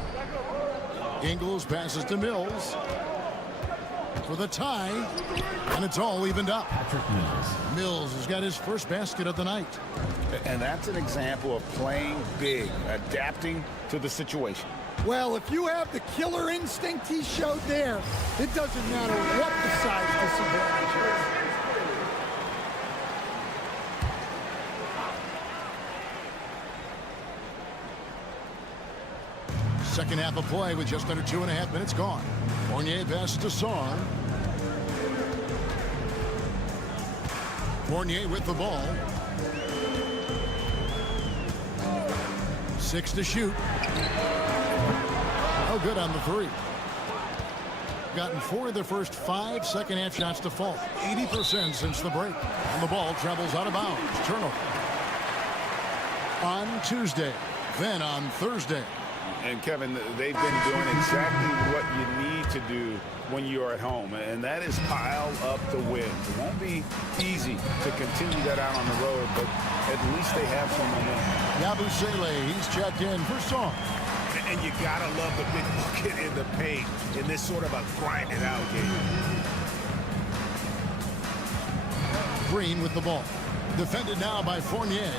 Ingles passes to Mills for the tie, and it's all evened up. Mills has got his first basket of the night. And that's an example of playing big, adapting to the situation. Well, if you have the killer instinct he showed there, it doesn't matter what the size disadvantage is. Second half of play with just under 2.5 minutes gone. Fournier passes to Sarr. Fournier with the ball. 6 to shoot. No good on the three. Gotten 4 of their first 5 second half shots to fall. 80% since the break. And the ball travels out of bounds. Turnover. On Tuesday. Then on Thursday. And Kevin, they've been doing exactly what you need to do when you're at home, and that is pile up the wins. It won't be easy to continue that out on the road, but at least they have some momentum. Yabusele, he's checked in for Song. And you gotta love the big bucket in the paint in this sort of a grinded out game. Green with the ball. Defended now by Fournier.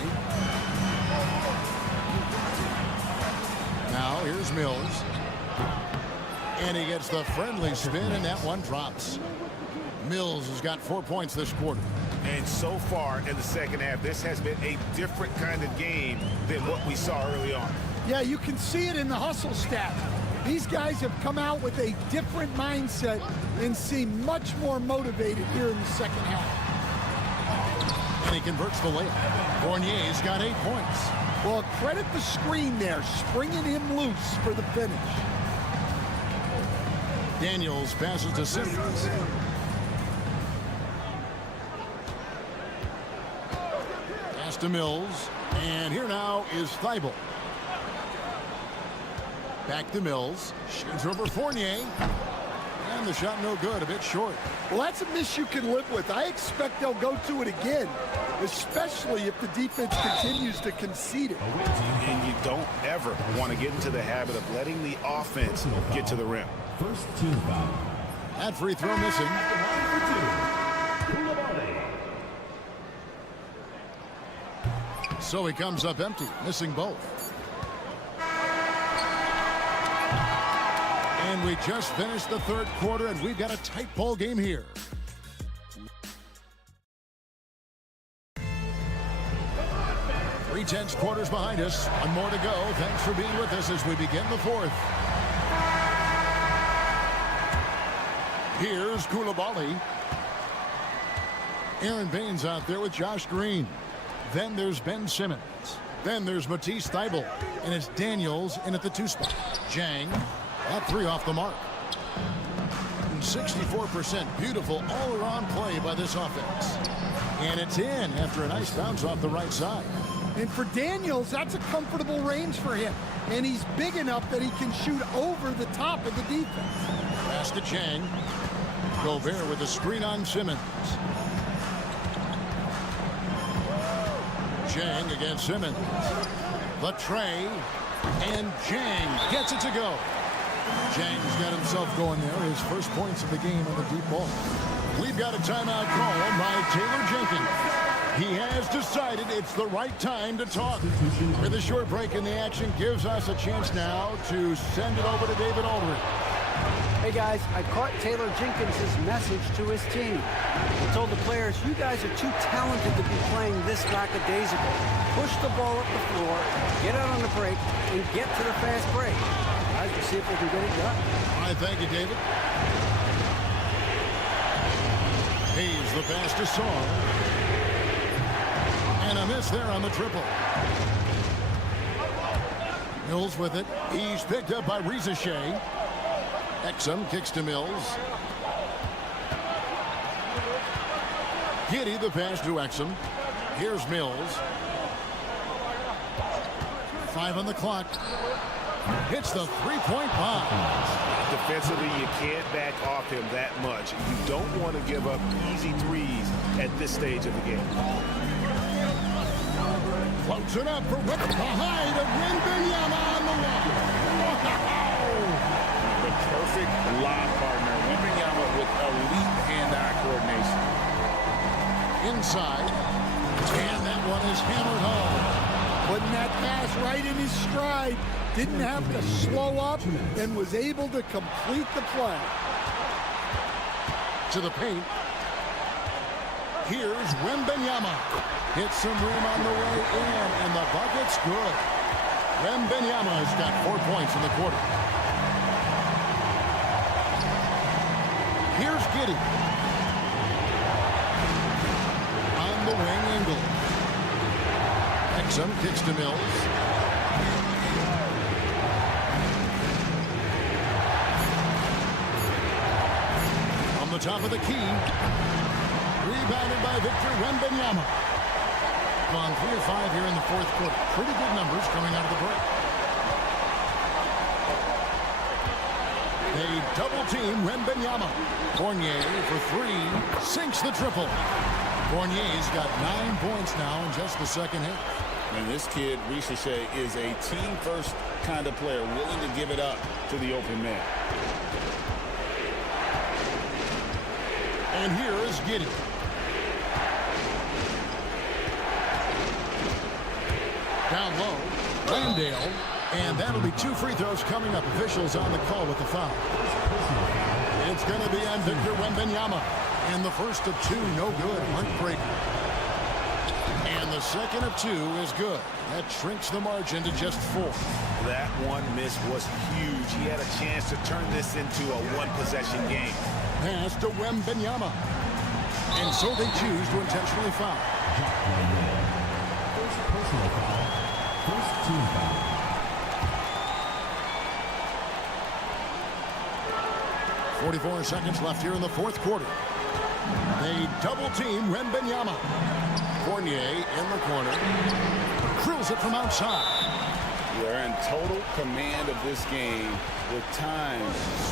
Now here's Mills. And he gets the friendly spin, and that one drops. Mills has got 4 points this quarter. And so far in the second half, this has been a different kind of game than what we saw early on. Yeah, you can see it in the hustle stat. These guys have come out with a different mindset and seem much more motivated here in the second half. And he converts the layup. Fournier's got 8 points. Well, credit the screen there, springing him loose for the finish. Daniels passes to Simmons. Pass to Mills. And here now is Thibault. Back to Mills. Shoots over Fournier. And the shot no good, a bit short. Well, that's a miss you can live with. I expect they'll go to it again, especially if the defense continues to concede it. And you don't ever want to get into the habit of letting the offense get to the rim. First team foul. That free throw missing. So he comes up empty, missing both. And we just finished the third quarter, and we've got a tight ball game here. Three-tenths quarters behind us. One more to go. Thanks for being with us as we begin the fourth. Here's Koulibaly. Aaron Baines out there with Josh Green. Then there's Ben Simmons. Then there's Matisse Thybulle. And it's Daniels in at the 2 spot. Jang. That 3 off the mark. 64% beautiful all-around play by this offense. And it's in after a nice bounce off the right side. And for Daniels, that's a comfortable range for him. And he's big enough that he can shoot over the top of the defense. Pass to Chang. Gobert with a screen on Simmons. Chang against Simmons. The tray. And Chang gets it to go. Chang's got himself going there. His first points of the game on the deep ball. We've got a timeout call by Taylor Jenkins. He has decided it's the right time to talk. With a short break in the action gives us a chance now to send it over to David Aldridge. Hey guys, I caught Taylor Jenkins' message to his team. He told the players, you guys are too talented to be playing this lackadaisical. Push the ball up the floor, get out on the break, and get to the fast break. Guys, we'll see if we can get it done. All right, thank you, David. He's the pass to Saul. And a miss there on the triple. Mills with it. He's picked up by Reza Shea. Exum kicks to Mills. Giddey the pass to Exum. Here's Mills. 5 on the clock. Hits the three-point bomb. Defensively, you can't back off him that much. You don't want to give up easy threes at this stage of the game. Floats it up for Whip behind of Wembanyama on the wall. The perfect lob partner. Wembanyama with elite hand-eye coordination. Inside. And that one is hammered home. Putting that pass right in his stride. Didn't have to slow up and was able to complete the play. To the paint. Here's Wembanyama. Hits some rim on the way in, and the bucket's good. Wembanyama's got 4 points in the quarter. Here's Giddey. On the wing angle. Exum kicks to Mills. On the top of the key. Rebounded by Victor Wembanyama. Gone 3 of 5 here in the fourth quarter. Pretty good numbers coming out of the break. They double team Wembanyama. Fournier for 3. Sinks the triple. Fournier's got 9 points now in just the second half. And this kid, Ricochet, is a team-first kind of player, willing to give it up to the open man. And here is Giddey. Down low, Landale, and that'll be 2 free throws coming up. Officials on the call with the foul. It's going to be on Victor Wembanyama, and the first of 2, no good. Heartbreaker. And the second of 2 is good. That shrinks the margin to just 4. That one miss was huge. He had a chance to turn this into a one-possession game. Pass to Wembanyama. And so they choose to intentionally foul. First personal foul. First team foul. .44 seconds left here in the fourth quarter. They double team Wembanyama. Fournier in the corner. Drills it from outside. They're in total command of this game with time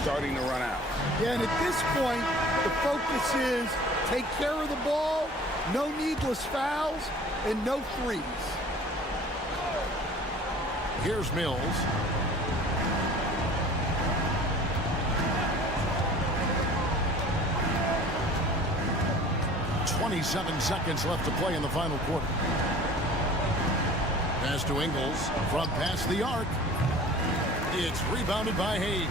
starting to run out. Yeah, and at this point, the focus is take care of the ball, no needless fouls, and no threes. Here's Mills. "27 seconds left to play in the final quarter. Pass to Ingles from past the arc. It's rebounded by Hayes.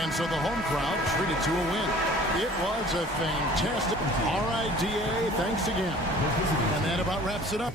And so the home crowd treated to a win. It was a fantastic. All right, DA, thanks again. And that about wraps it up.